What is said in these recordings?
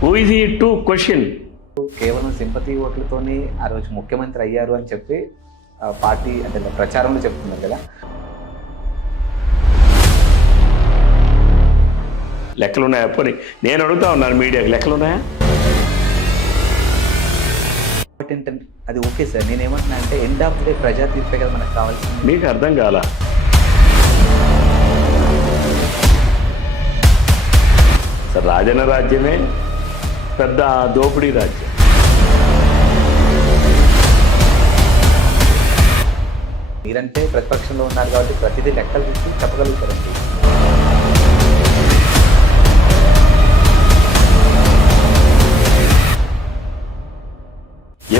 Who is he to question? కేవలం sympathy ఓట్లతోనే ఆ రోజు ముఖ్యమంత్రి అయ్యారు అని చెప్పి పార్టీ అంటే ప్రచారంలో చెప్తున్నారు కదా. లెక్కలున్నాయా? పోనీ నేను అడుగుతా ఉన్నాను మీడియాకి, లెక్కలున్నాయా? అది ఓకే సార్, నేనేమంటున్నా అంటే ఎండ్ ఆఫ్ డే ప్రజా తీర్పే కదా మనకు కావాల్సింది. మీకు అర్థం కాలా? సార్, రాజన్న రాజ్యమే పెద్ద దోపిడీ రాజ్యం. మీరంటే ప్రతిపక్షంలో ఉన్నారు కాబట్టి ప్రతిదీ లెక్కలు తీసి చెప్పగలుగుతారండి.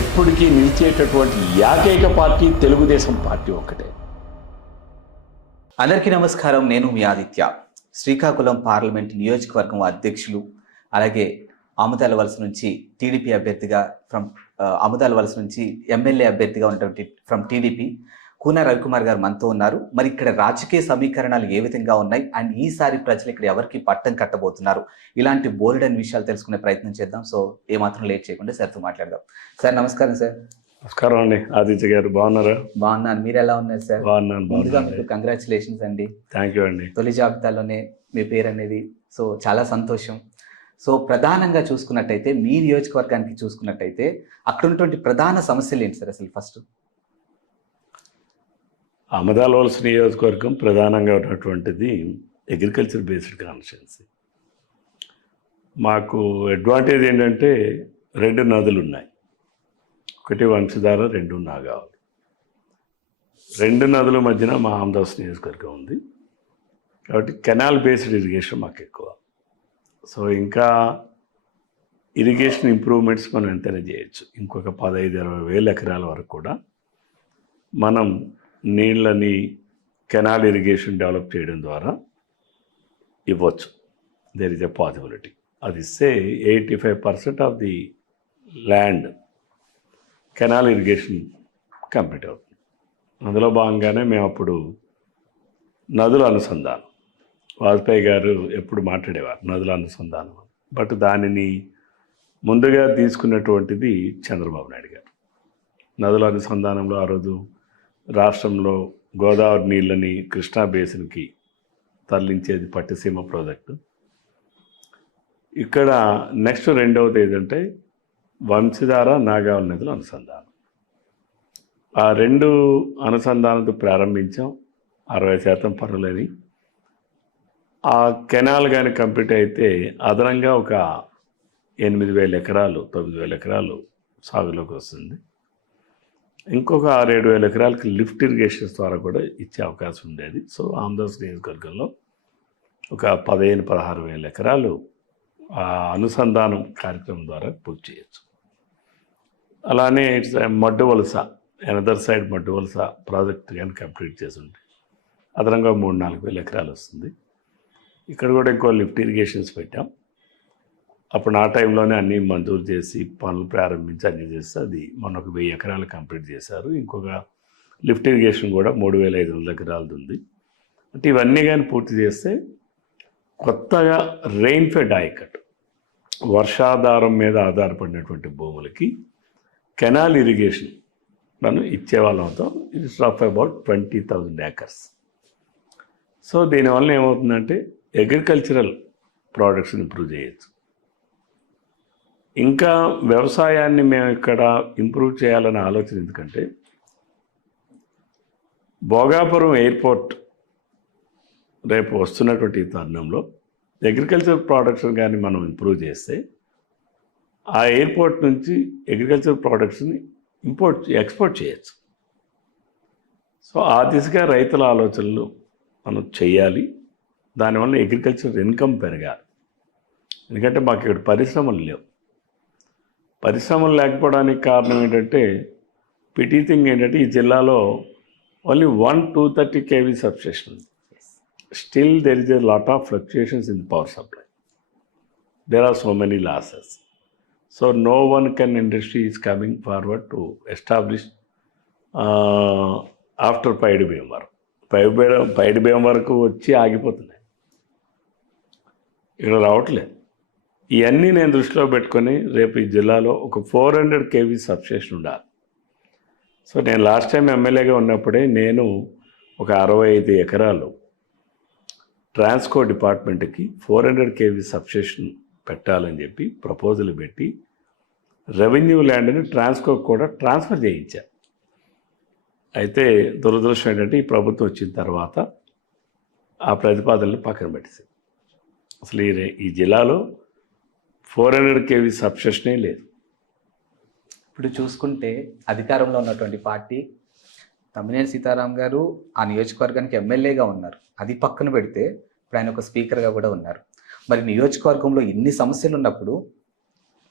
ఎప్పటికీ నిలిచేటటువంటి ఏకైక పార్టీ తెలుగుదేశం పార్టీ ఒక్కటే. అందరికీ నమస్కారం, నేను మీ ఆదిత్య. శ్రీకాకుళం పార్లమెంట్ నియోజకవర్గం అధ్యక్షులు, అలాగే ఆముదాల వలస నుంచి టీడీపీ అభ్యర్థిగా ఆముదాల వలస నుంచి ఎమ్మెల్యే అభ్యర్థిగా ఉన్నటువంటి ఫ్రమ్ టీడీపీ కూన రవికుమార్ గారు మనతో ఉన్నారు. మరి ఇక్కడ రాజకీయ సమీకరణాలు ఏ విధంగా ఉన్నాయి అండ్ ఈసారి ప్రజలు ఇక్కడ ఎవరికి పట్టం కట్టబోతున్నారు, ఇలాంటి బోల్డ్ అండ్ విషయాలు తెలుసుకునే ప్రయత్నం చేద్దాం. సో ఏమాత్రం లేట్ చేయకుండా సార్తో మాట్లాడదాం. సార్ నమస్కారం. సార్ నమస్కారం అండి. ఆదిత్య గారు బాగున్నారా? బాగున్నాను, మీరు ఎలా ఉన్నారు సార్? బాగున్నాను. ముందుగా మీకు కంగ్రాచులేషన్స్ అండి. థ్యాంక్ యూ అండి. తొలి జాబితాలోనే మీ పేరు అనేది, సో చాలా సంతోషం. సో ప్రధానంగా చూసుకున్నట్టయితే మీ నియోజకవర్గానికి చూసుకున్నట్టయితే అక్కడ ఉన్నటువంటి ప్రధాన సమస్యలు ఏంటి సార్? అసలు ఫస్ట్ ఆముదాల వలస నియోజకవర్గం ప్రధానంగా ఉన్నటువంటిది అగ్రికల్చర్ బేస్డ్ కాన్స్టిట్యున్సీ. మాకు అడ్వాంటేజ్ ఏంటంటే 2 నదులు ఉన్నాయి. ఒకటి వంశధార, 2 నాగావళి. 2 నదుల మధ్యన మా ఆముదాల నియోజకవర్గం ఉంది కాబట్టి కెనాల్ బేస్డ్ ఇరిగేషన్ మాకు ఎక్కువ. సో ఇంకా ఇరిగేషన్ ఇంప్రూవ్మెంట్స్ మనం ఎంతైనా చేయొచ్చు. ఇంకొక 15-20 వేల ఎకరాల వరకు కూడా మనం నీళ్ళని కెనాల్ ఇరిగేషన్ డెవలప్ చేయడం ద్వారా ఇవ్వచ్చు. There is a possibility. అది ఇస్తే 85% of the land canal irrigation complete అవుతుంది. అందులో భాగంగానే మేము అప్పుడు నదుల అనుసంధానం, వాజ్పేయి గారు ఎప్పుడు మాట్లాడేవారు నదుల అనుసంధానం, బట్ దానిని ముందుగా తీసుకున్నటువంటిది చంద్రబాబు నాయుడు గారు. నదుల అనుసంధానంలో ఆ రోజు రాష్ట్రంలో గోదావరి నీళ్ళని కృష్ణా బేసిన్కి తరలించేది పట్టిసీమ ప్రాజెక్టు. ఇక్కడ నెక్స్ట్ రెండవది ఏంటంటే వంశధార, నాగావళి నదుల అనుసంధానం. ఆ 2 అనుసంధానంతో ప్రారంభించాం. 60% పనులని. ఆ కెనాల్ కానీ కంప్లీట్ అయితే అదనంగా ఒక 8,000 ఎకరాలు 9,000 ఎకరాలు సాగులోకి వస్తుంది. ఇంకొక 6-7 ఎకరాలకి లిఫ్ట్ ఇరిగేషన్స్ ద్వారా కూడా ఇచ్చే అవకాశం ఉండేది. సో ఆంధ్రప్రదేశ్ నియోజకవర్గంలో ఒక 15-16 వేల ఎకరాలు ఆ అనుసంధానం కార్యక్రమం ద్వారా పూర్తి చేయొచ్చు. అలానే మడ్డు వలస, ఎనదర్ సైడ్ మడ్డు వలస ప్రాజెక్ట్ కానీ కంప్లీట్ చేసి ఉంటే అదనంగా 3-4 వేల ఎకరాలు వస్తుంది. ఇక్కడ కూడా ఇంకో లిఫ్ట్ ఇరిగేషన్స్ పెట్టాం. అప్పుడు ఆ టైంలోనే అన్నీ మంజూరు చేసి పనులు ప్రారంభించి అన్నీ చేస్తే అది మొన్న ఒక 1000 ఎకరాలు కంప్లీట్ చేశారు. ఇంకొక లిఫ్ట్ ఇరిగేషన్ కూడా 3,500 ఎకరాలది ఉంది. అంటే ఇవన్నీ కానీ పూర్తి చేస్తే కొత్తగా రెయిన్ ఫెడ్ ఆయకట్, వర్షాధారం మీద ఆధారపడినటువంటి భూములకి కెనాల్ ఇరిగేషన్ మనం ఇచ్చేవాళ్ళం అవుతాం. It's rough about 20,000 acres. So దీనివల్ల ఏమవుతుందంటే అగ్రికల్చరల్ ప్రోడక్ట్స్ని ఇంప్రూవ్ చేయొచ్చు. ఇంకా వ్యవసాయాన్ని మేము ఇక్కడ ఇంప్రూవ్ చేయాలనే ఆలోచన ఎందుకంటే భోగాపురం ఎయిర్పోర్ట్ రేపు వస్తున్నటువంటి తరుణంలో అగ్రికల్చర్ ప్రోడక్ట్స్ని కానీ మనం ఇంప్రూవ్ చేస్తే ఆ ఎయిర్పోర్ట్ నుంచి అగ్రికల్చర్ ప్రోడక్ట్స్ని ఎక్స్పోర్ట్ చేయొచ్చు. సో ఆ దిశగా రైతుల ఆలోచనలు మనం చేయాలి. దానివల్ల అగ్రికల్చర్ ఇన్కమ్ పెరగాలి. ఎందుకంటే మాకు ఇక్కడ పరిశ్రమలు లేవు. పరిశ్రమలు లేకపోవడానికి కారణం ఏంటంటే పిటీ థింగ్ ఏంటంటే ఈ జిల్లాలో ఓన్లీ 1-230 kV సబ్స్టేషన్ ఉంది. Still there is a lot of fluctuations in the power supply. There are so many losses. So no one can industry is coming forward to establish after Paidi Bhimavaram. Paidi Bhimavaram వరకు వచ్చి ఆగిపోతున్నాయి, ఇక్కడ రావట్లేదు. ఇవన్నీ నేను దృష్టిలో పెట్టుకొని రేపు ఈ జిల్లాలో ఒక 400 kV సబ్స్టేషన్ ఉండాలి. సో నేను లాస్ట్ టైం ఎమ్మెల్యేగా ఉన్నప్పుడే నేను ఒక 65 ఎకరాలు ట్రాన్స్కో డిపార్ట్మెంట్కి 400 kV సబ్స్టేషన్ పెట్టాలని చెప్పి ప్రపోజల్ పెట్టి రెవెన్యూ ల్యాండ్ని ట్రాన్స్కోకి కూడా ట్రాన్స్ఫర్ చేయించారు. అయితే దురదృష్టం ఏంటంటే ఈ ప్రభుత్వం వచ్చిన తర్వాత ఆ ప్రతిపాదనలు పక్కన పెట్టేసింది. అసలు ఈ జిల్లాలో 400 kV సబ్స్టేషనే లేదు. ఇప్పుడు చూసుకుంటే అధికారంలో ఉన్నటువంటి పార్టీ తమ్మినేని సీతారాం గారు ఆ నియోజకవర్గానికి ఎమ్మెల్యేగా ఉన్నారు. అది పక్కన పెడితే ఇప్పుడు ఆయన ఒక స్పీకర్గా కూడా ఉన్నారు. మరి నియోజకవర్గంలో ఇన్ని సమస్యలు ఉన్నప్పుడు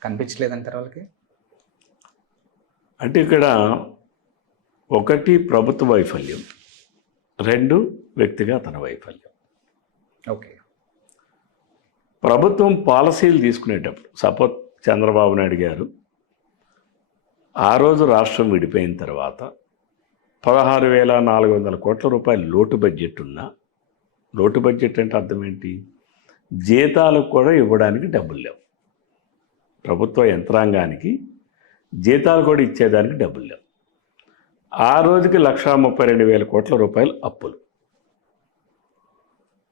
కనిపించలేదంటారు వాళ్ళకి? అంటే ఇక్కడ ఒకటి ప్రభుత్వ వైఫల్యం, 2 వ్యక్తిగా తన వైఫల్యం. ఓకే. ప్రభుత్వం పాలసీలు తీసుకునేటప్పుడు సపోజ్ చంద్రబాబు నాయుడు గారు ఆ రోజు రాష్ట్రం విడిపోయిన తర్వాత 16,400 కోట్ల రూపాయలు లోటు బడ్జెట్ ఉన్న, లోటు బడ్జెట్ అంటే అర్థం ఏంటి? జీతాలకు కూడా ఇవ్వడానికి డబ్బులు లేవు. ప్రభుత్వ యంత్రాంగానికి జీతాలు కూడా ఇచ్చేదానికి డబ్బులు లేవు. ఆ రోజుకి 1,32,000 కోట్ల రూపాయలు అప్పులు.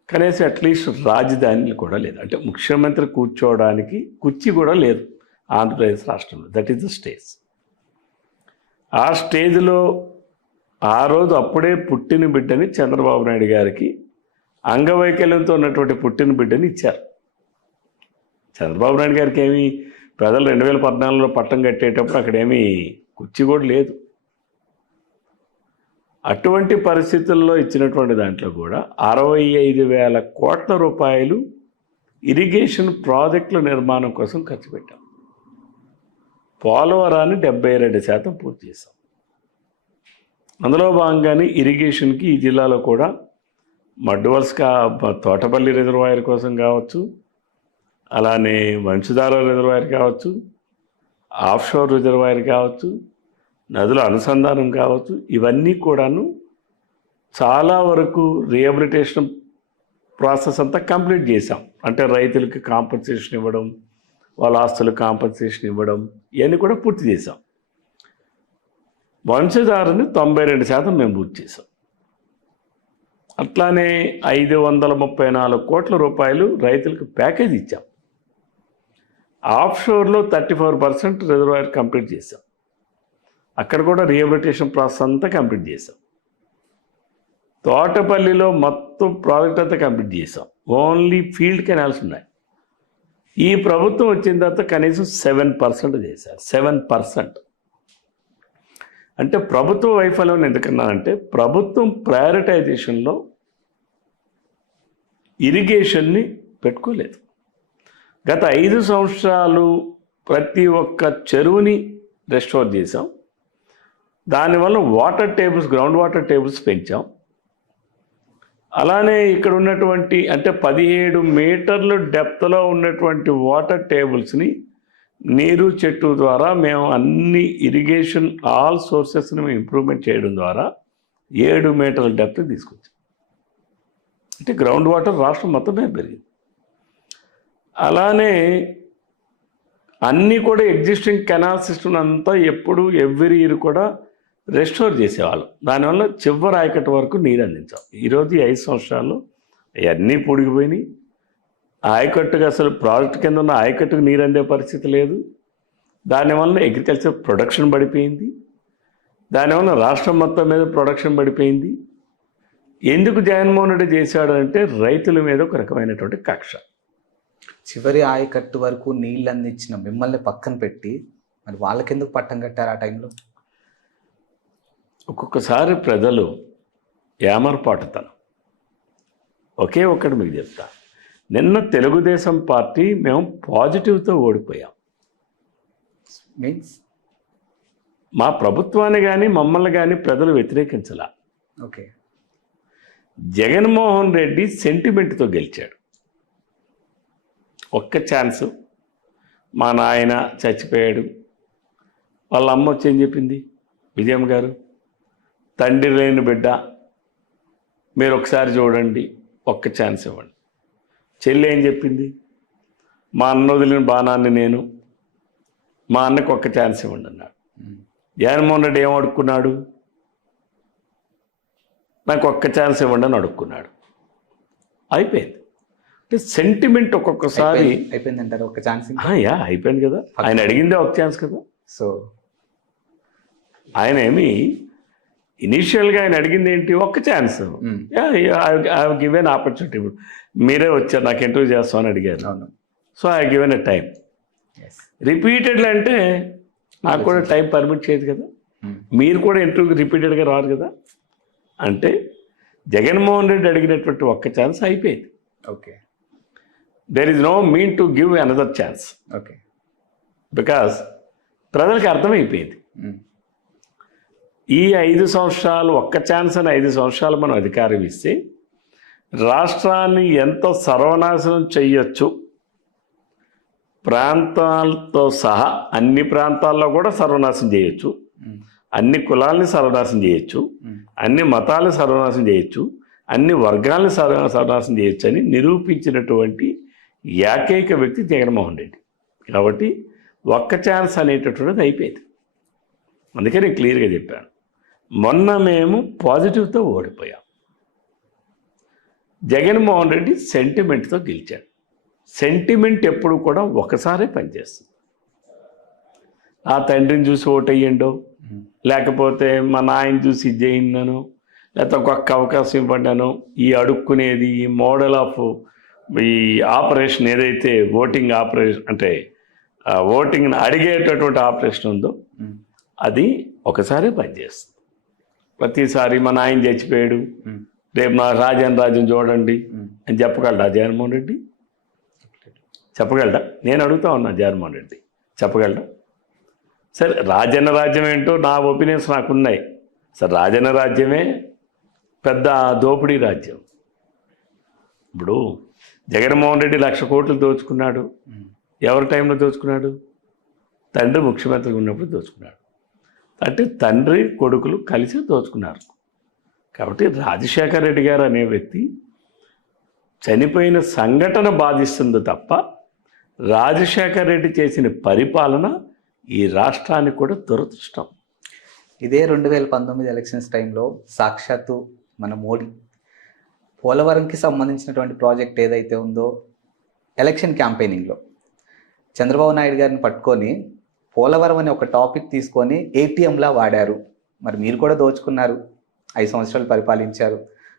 కనీసం అట్లీస్ట్ రాజధానిలు కూడా లేదు. అంటే ముఖ్యమంత్రి కూర్చోవడానికి కుర్చీ కూడా లేదు ఆంధ్రప్రదేశ్ రాష్ట్రంలో. That is the stage. ఆ స్టేజ్లో ఆ రోజు అప్పుడే పుట్టిన బిడ్డని చంద్రబాబు నాయుడు గారికి అంగవైకల్యంతో ఉన్నటువంటి పుట్టిన బిడ్డని ఇచ్చారు. చంద్రబాబు నాయుడు గారికి ఏమి ప్రజలు 2014లో పట్టం కట్టేటప్పుడు అక్కడేమీ కుర్చీ కూడా లేదు. అటువంటి పరిస్థితుల్లో ఇచ్చినటువంటి దాంట్లో కూడా 65,000 కోట్ల రూపాయలు ఇరిగేషన్ ప్రాజెక్టుల నిర్మాణం కోసం ఖర్చు పెట్టాం. పోలవరాన్ని 72% పూర్తి చేశాం. అందులో భాగంగానే ఇరిగేషన్కి ఈ జిల్లాలో కూడా మడ్డువలస తోటపల్లి రిజర్వాయర్ కోసం కావచ్చు, అలానే వంశధార రిజర్వాయర్ కావచ్చు, ఆఫ్షోర్ రిజర్వాయర్ కావచ్చు, నదుల అనుసంధానం కావచ్చు, ఇవన్నీ కూడాను చాలా వరకు రీహాబిలిటేషన్ ప్రాసెస్ అంతా కంప్లీట్ చేశాం. అంటే రైతులకి కాంపన్సేషన్ ఇవ్వడం, వాళ్ళ ఆస్తులకు కాంపన్సేషన్ ఇవ్వడం, ఇవన్నీ కూడా పూర్తి చేశాం. వంశధారని 92% మేము పూర్తి చేశాం. అట్లానే 534 కోట్ల రూపాయలు రైతులకు ప్యాకేజ్ ఇచ్చాం. ఆఫ్షోర్లో 34% రిజర్వాయర్ కంప్లీట్ చేశాం. అక్కడ కూడా రీహాబిలిటేషన్ ప్రాసెస్ అంతా కంప్లీట్ చేశాం. తోటపల్లిలో మొత్తం ప్రాజెక్ట్ అంతా కంప్లీట్ చేశాం. ఓన్లీ ఫీల్డ్ కెనాల్స్ ఉన్నాయి. ఈ ప్రభుత్వం వచ్చిన తర్వాత కనీసం 7% చేశారు. 7%. అంటే ప్రభుత్వ వైఫల్యం ఎందుకన్నానంటే ప్రభుత్వం ప్రయారిటైజేషన్లో ఇరిగేషన్ని పెట్టుకోలేదు. గత 5 సంవత్సరాలు ప్రతి ఒక్క చెరువుని రెస్టోర్ చేశాం. దానివల్ల water tables, ground water tables పెంచాం. అలానే ఇక్కడ ఉన్నటువంటి అంటే 17 మీటర్లు డెప్త్లో ఉన్నటువంటి వాటర్ టేబుల్స్ని నీరు చెట్టు ద్వారా మేము అన్ని ఇరిగేషన్ ఆల్ సోర్సెస్ని మేము ఇంప్రూవ్మెంట్ చేయడం ద్వారా 7 మీటర్ల డెప్త్ తీసుకొచ్చాం. అంటే గ్రౌండ్ వాటర్ రాష్ట్రం మొత్తం మీద పెరిగింది. అలానే అన్నీ కూడా ఎగ్జిస్టింగ్ కెనాల్ సిస్టమ్ అంతా ఎప్పుడు ఎవ్రీ ఇయర్ కూడా రెస్టోర్ చేసేవాళ్ళం. దానివల్ల చివరి ఆయకట్టు వరకు నీరు అందించాం. ఈరోజు ఈ 5 సంవత్సరాల్లో అవన్నీ పొడిగిపోయినాయి. ఆయకట్టుకు అసలు ప్రాజెక్టు కింద ఉన్న ఆయకట్టుకు నీరు అందే పరిస్థితి లేదు. దానివల్ల అగ్రికల్చర్ ప్రొడక్షన్ పడిపోయింది. దానివల్ల రాష్ట్రం మొత్తం మీద ప్రొడక్షన్ పడిపోయింది. ఎందుకు జగన్మోహన్ రెడ్డి చేశాడు అంటే రైతుల మీద ఒక రకమైనటువంటి కక్ష. చివరి ఆయకట్టు వరకు నీళ్ళు అందించిన మిమ్మల్ని పక్కన పెట్టి మరి వాళ్ళకెందుకు పట్టం కట్టారు ఆ టైంలో? ఒక్కొక్కసారి ప్రజలు ఏమరపాటుతనం. ఒకే ఒక్కటి మీకు చెప్తా. నిన్న తెలుగుదేశం పార్టీ మేము పాజిటివ్తో ఓడిపోయాం. మీన్స్ మా ప్రభుత్వాన్ని కానీ మమ్మల్ని కానీ ప్రజలు వ్యతిరేకించలా. ఓకే. జగన్మోహన్ రెడ్డి సెంటిమెంట్తో గెలిచాడు. ఒక్క ఛాన్సు, మా నాయన చచ్చిపోయాడు, వాళ్ళ అమ్మ వచ్చి ఏం చెప్పింది, విజయమ్మ గారు తండ్రి లేని బిడ్డ మీరు ఒకసారి చూడండి, ఒక్క ఛాన్స్ ఇవ్వండి. చెల్లి ఏం చెప్పింది, మా అన్న వదిలిన బాణాన్ని నేను, మా అన్నకు ఒక్క ఛాన్స్ ఇవ్వండి అన్నాడు. జగన్మోహన్ రెడ్డి ఏం అడుక్కున్నాడు? నాకు ఒక్క ఛాన్స్ ఇవ్వండి అని అడుక్కున్నాడు. అయిపోయింది. అంటే సెంటిమెంట్ ఒక్కొక్కసారి అయిపోయింది అంటారు. ఒక ఛాన్స్ అయిపోయింది కదా. ఆయన అడిగిందే ఒక ఛాన్స్ కదా. సో ఆయన ఏమి ఇనీషియల్గా ఆయన అడిగింది ఏంటి? ఒక్క ఛాన్స్. I given opportunity. మీరే వచ్చారు నాకు ఇంటర్వ్యూ చేస్తామని అడిగారు. So I given a time. Repeatedly అంటే నాకు కూడా టైం పర్మిట్ చేయదు కదా. మీరు కూడా ఇంటర్వ్యూకి రిపీటెడ్గా రారు కదా. అంటే జగన్మోహన్ రెడ్డి అడిగినటువంటి ఒక్క ఛాన్స్ అయిపోయింది. Okay, there is no mean to give another chance. Okay, because ప్రజలకు అర్థమైపోయింది. ఈ 5 సంవత్సరాలు ఒక్క ఛాన్స్ అని 5 సంవత్సరాలు మనం అధికారం ఇస్తే రాష్ట్రాన్ని ఎంత సర్వనాశనం చెయ్యొచ్చు, ప్రాంతాలతో సహా అన్ని ప్రాంతాల్లో కూడా సర్వనాశనం చేయొచ్చు, అన్ని కులాలని సర్వనాశనం చేయొచ్చు, అన్ని మతాలను సర్వనాశనం చేయొచ్చు, అన్ని వర్గాలను సర్వనాశనం చేయొచ్చు అని నిరూపించినటువంటి ఏకైక వ్యక్తి జగన్మోహన్ రెడ్డి. కాబట్టి ఒక్క ఛాన్స్ అనేటటువంటిది అయిపోయింది. అందుకే నేను క్లియర్గా చెప్పాను. మొన్న మేము పాజిటివ్తో ఓడిపోయాం. జగన్మోహన్ రెడ్డి సెంటిమెంట్తో గెలిచాడు. సెంటిమెంట్ ఎప్పుడు కూడా ఒకసారే పనిచేస్తుంది. ఆ తండ్రిని చూసి ఓటయ్యండో, లేకపోతే మా నాయన చూసి ఇది చేయిందనో, లేకపోతే ఒక్కొక్క అవకాశం ఇవ్వండానో, ఈ అడుక్కునేది, ఈ మోడల్ ఆఫ్ ఈ ఆపరేషన్ ఏదైతే ఓటింగ్ ఆపరేషన్ అంటే ఓటింగ్ని అడిగేటటువంటి ఆపరేషన్ ఉందో అది ఒకసారే పనిచేస్తుంది. ప్రతిసారి మా నాయన చచ్చిపోయాడు, రేపు నా రాజన్ రాజ్యం చూడండి అని చెప్పగలడా జగన్మోహన్ రెడ్డి? చెప్పగలడా? నేను అడుగుతా ఉన్నా, జగన్మోహన్ రెడ్డి చెప్పగలడా? సరే, రాజన్న రాజ్యం ఏంటో నా ఒపీనియన్స్ నాకున్నాయి. సరే, రాజన్న రాజ్యమే పెద్ద దోపిడీ రాజ్యం. ఇప్పుడు జగన్మోహన్ రెడ్డి 1,00,000 కోట్లు దోచుకున్నాడు. ఎవరి టైంలో దోచుకున్నాడు? తండ్రి ముఖ్యమంత్రిగా ఉన్నప్పుడు దోచుకున్నాడు. అంటే తండ్రి కొడుకులు కలిసి దోచుకున్నారు. కాబట్టి రాజశేఖర రెడ్డి గారు అనే వ్యక్తి చనిపోయిన సంఘటన బాధిస్తుంది తప్ప రాజశేఖర రెడ్డి చేసిన పరిపాలన ఈ రాష్ట్రానికి కూడా దురదృష్టం. ఇదే 2019 ఎలక్షన్స్ టైంలో సాక్షాత్తు మన మోడీ పోలవరంకి సంబంధించినటువంటి ప్రాజెక్ట్ ఏదైతే ఉందో ఎలక్షన్ క్యాంపెయినింగ్లో చంద్రబాబు నాయుడు గారిని పట్టుకొని పోలవరం అనే ఒక టాపిక్ తీసుకొని ఏటీఎంలా వాడారు, మరి మీరు కూడా దోచుకున్నారు, 5 సంవత్సరాలు పరిపాలించారు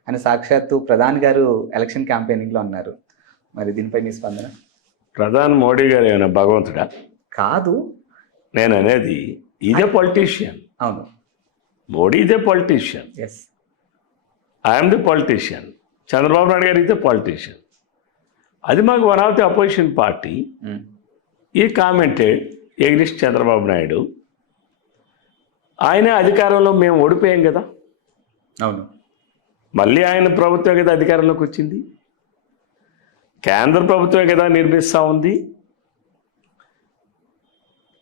అని సాక్షాత్తు ప్రధాని గారు ఎలక్షన్ క్యాంపెయినింగ్లో అన్నారు. మరి దీనిపై మీ స్పందన? ప్రధాని మోడీ గారు ఏమైనా భగవంతుడా? కాదు, నేను అనేది ఈజ్ ఎ పొలిటీషియన్. అవును, Modi is a politician. Yes, I'm the politician. Chandrababu Naidu garu is a politician. అది మాకు one of the opposition party ఈ కామెంటెడ్ ఎగ్నిస్ట్ చంద్రబాబు నాయుడు. ఆయన అధికారంలో మేము ఓడిపోయాం కదా. అవును, మళ్ళీ ఆయన ప్రభుత్వం కదా అధికారంలోకి వచ్చింది. కేంద్ర ప్రభుత్వమే కదా నిర్మిస్తూ ఉంది.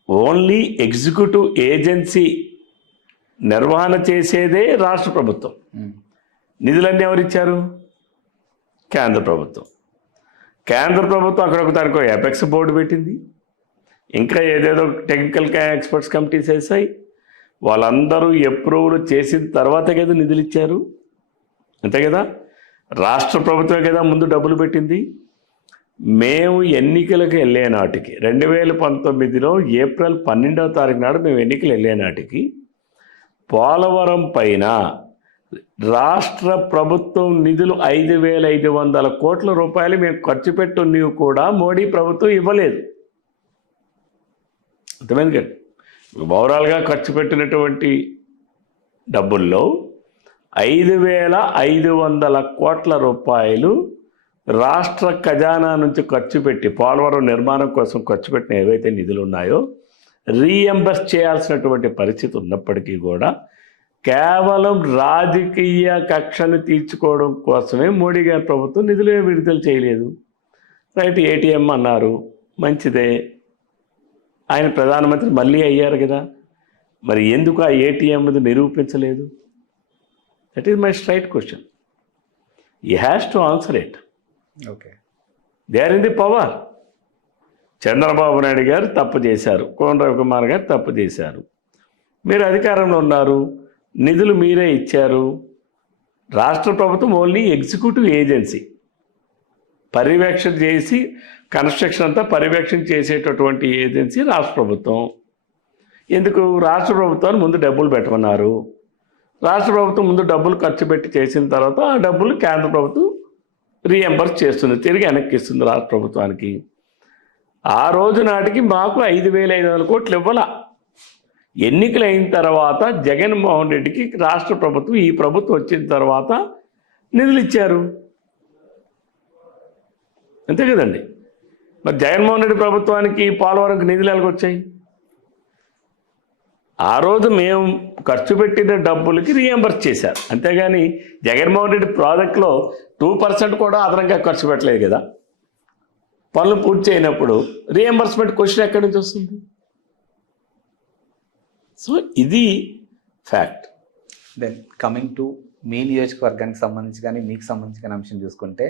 ఓన్లీ ఎగ్జిక్యూటివ్ ఏజెన్సీ నిర్వహణ చేసేదే రాష్ట్ర ప్రభుత్వం. నిధులన్నీ ఎవరిచ్చారు? కేంద్ర ప్రభుత్వం. కేంద్ర ప్రభుత్వం అక్కడ దానికో ఎపెక్స్ బోర్డు పెట్టింది, ఇంకా ఏదేదో టెక్నికల్ ఎక్స్పర్ట్స్ కమిటీస్ వేసాయి. వాళ్ళందరూ అప్రూవల్ చేసిన తర్వాతే కదా నిధులు ఇచ్చారు, అంతే కదా. రాష్ట్ర ప్రభుత్వమే కదా ముందు డబ్బులు పెట్టింది. మేము ఎన్నికలకు వెళ్ళే నాటికి 2019లో ఏప్రిల్ 12వ తారీఖు నాడు మేము ఎన్నికలు వెళ్ళే నాటికి పోలవరం పైన రాష్ట్ర ప్రభుత్వం నిధులు 5,500 కోట్ల రూపాయలు మేము ఖర్చు పెట్టున్నవి కూడా మోడీ ప్రభుత్వం ఇవ్వలేదు. అర్థమైంది కదా. ఓవరాల్గా ఖర్చు పెట్టినటువంటి డబ్బుల్లో 5,500 కోట్ల రూపాయలు రాష్ట్ర ఖజానా నుంచి ఖర్చు పెట్టి పోలవరం నిర్మాణం కోసం ఖర్చు పెట్టిన ఏవైతే నిధులు ఉన్నాయో రీఎంబర్స్ చేయాల్సినటువంటి పరిస్థితి ఉన్నప్పటికీ కూడా కేవలం రాజకీయ కక్షను తీర్చుకోవడం కోసమే మోడీ గారి ప్రభుత్వం నిధులు విడుదల చేయలేదు. రైట్, ఏటీఎం అన్నారు, మంచిదే. ఆయన ప్రధానమంత్రి మళ్ళీ అయ్యారు కదా, మరి ఎందుకు ఆ ఏటీఎంది నిరూపించలేదు? That is my straight question. He has to answer it. Okay, they are in the power. Chandrababu Naidu garu తప్పు చేశారు, కోన రవికుమార్ గారు తప్పు చేశారు. మీరు అధికారంలో ఉన్నారు, నిధులు మీరే ఇచ్చారు. రాష్ట్ర ప్రభుత్వం ఓన్లీ ఎగ్జిక్యూటివ్ ఏజెన్సీ, పర్యవేక్షణ చేసి కన్స్ట్రక్షన్ అంతా పర్యవేక్షణ చేసేటటువంటి ఏజెన్సీ రాష్ట్ర ప్రభుత్వం. ఎందుకు రాష్ట్ర ప్రభుత్వాన్ని ముందు డబ్బులు పెట్టమన్నారు? రాష్ట్ర ప్రభుత్వం ముందు డబ్బులు ఖర్చు పెట్టి చేసిన తర్వాత ఆ డబ్బులు కేంద్ర ప్రభుత్వం రీఎంబర్స్ చేస్తుంది, తిరిగి వెనక్కి ఇస్తుంది రాష్ట్ర ప్రభుత్వానికి. ఆ రోజు నాటికి మాకు 5,500 కోట్లు ఇవ్వాల. ఎన్నికలు అయిన తర్వాత జగన్మోహన్ రెడ్డికి రాష్ట్ర ప్రభుత్వం, ఈ ప్రభుత్వం వచ్చిన తర్వాత నిధులు ఇచ్చారు, అంతే కదండి. మరి జగన్మోహన్ రెడ్డి ప్రభుత్వానికి పోలవరంకి నిధులు ఎలాగొచ్చాయి? ఆ రోజు మేము ఖర్చు పెట్టిన డబ్బులకి రీఎంబర్స్ చేశారు, అంతేగాని జగన్మోహన్ రెడ్డి ప్రాజెక్టులో 2% కూడా అదనంగా ఖర్చు పెట్టలేదు కదా. పనులు పూర్తి చేయనప్పుడు రీఎంబర్స్మెంట్ క్వశ్చన్ ఎక్కడి నుంచి వస్తుంది? సో ఇది fact. Then coming to me నియోజకవర్గానికి సంబంధించి కానీ మీకు సంబంధించిన అంశం చూసుకుంటే,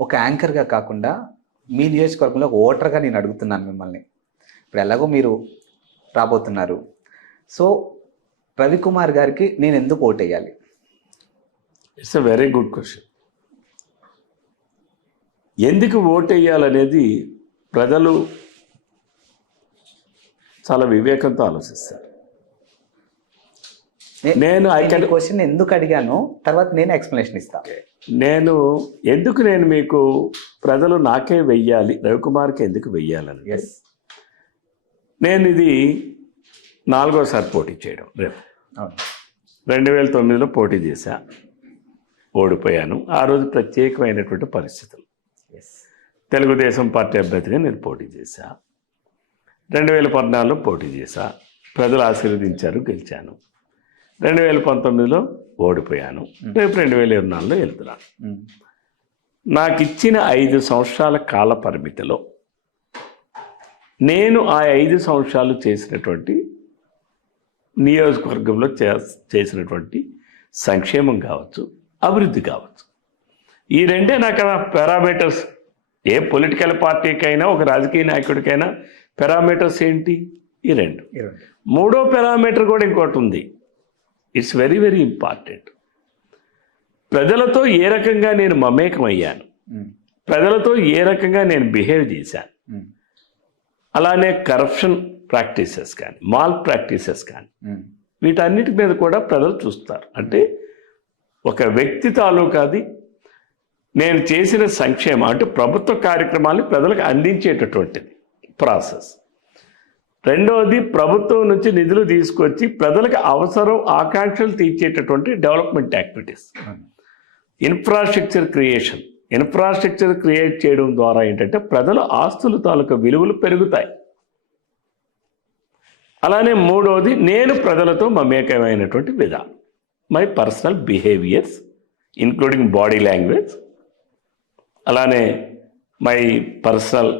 ఒక యాంకర్గా కాకుండా మీ నియోజకవర్గంలో ఒక ఓటర్గా నేను అడుగుతున్నాను మిమ్మల్ని. ఇప్పుడు ఎలాగో మీరు రాబోతున్నారు, సో రవికుమార్ గారికి నేను ఎందుకు ఓటేయాలి? It's a very good question. ఎందుకు ఓటేయాలనేది ప్రజలు చాలా వివేకంతో ఆలోచిస్తారు. నేను క్వశ్చన్ ఎందుకు అడిగాను తర్వాత నేను ఎక్స్ప్లెనేషన్ ఇస్తాను. నేను మీకు ప్రజలు నాకే వెయ్యాలి, రవికుమార్కి ఎందుకు వెయ్యాలని. నేను ఇది 4వసారి పోటీ చేయడం. రేపు 2009లో పోటీ చేశా, ఓడిపోయాను. ఆ రోజు ప్రత్యేకమైనటువంటి పరిస్థితులు. తెలుగుదేశం పార్టీ అభ్యర్థిగా నేను పోటీ చేశా. 2014లో పోటీ చేశా, ప్రజలు ఆశీర్వదించారు, గెలిచాను. 2019లో ఓడిపోయాను. రేపు 2024లో వెళ్తున్నాను. నాకు ఇచ్చిన 5 సంవత్సరాల కాల పరిమితిలో నేను ఆ 5 సంవత్సరాలు చేసినటువంటి నియోజకవర్గంలో చేసినటువంటి సంక్షేమం కావచ్చు, అభివృద్ధి కావచ్చు, ఈ రెండే నాకు పారామీటర్స్. ఏ పొలిటికల్ పార్టీకైనా, ఒక రాజకీయ నాయకుడికైనా పారామీటర్స్ ఏంటి? ఈ రెండు. మూడో పారామీటర్ కూడా ఇంకోటి ఉంది. It's very very important. ప్రజలతో ఏ రకంగా నేను మమేకమయ్యాను, ప్రజలతో ఏ రకంగా నేను బిహేవ్ చేశాను, అలానే కరప్షన్ ప్రాక్టీసెస్ కానీ, మాల్ ప్రాక్టీసెస్ కానీ, వీటన్నిటి మీద కూడా ప్రజలు చూస్తారు. అంటే ఒక వ్యక్తి తాలూకాది నేను చేసిన సంక్షేమం, అంటే ప్రభుత్వ కార్యక్రమాన్ని ప్రజలకు అందించేటటువంటిది ప్రాసెస్. రెండవది, ప్రభుత్వం నుంచి నిధులు తీసుకొచ్చి ప్రజలకు అవసరం, ఆకాంక్షలు తీర్చేటటువంటి development activities. Infrastructure creation. Infrastructure create చేయడం ద్వారా ఏంటంటే ప్రజల ఆస్తుల తాలూకా విలువలు పెరుగుతాయి. అలానే మూడవది, నేను ప్రజలతో మమేకమైనటువంటి విధానం, my personal behaviours including body language, అలానే my personal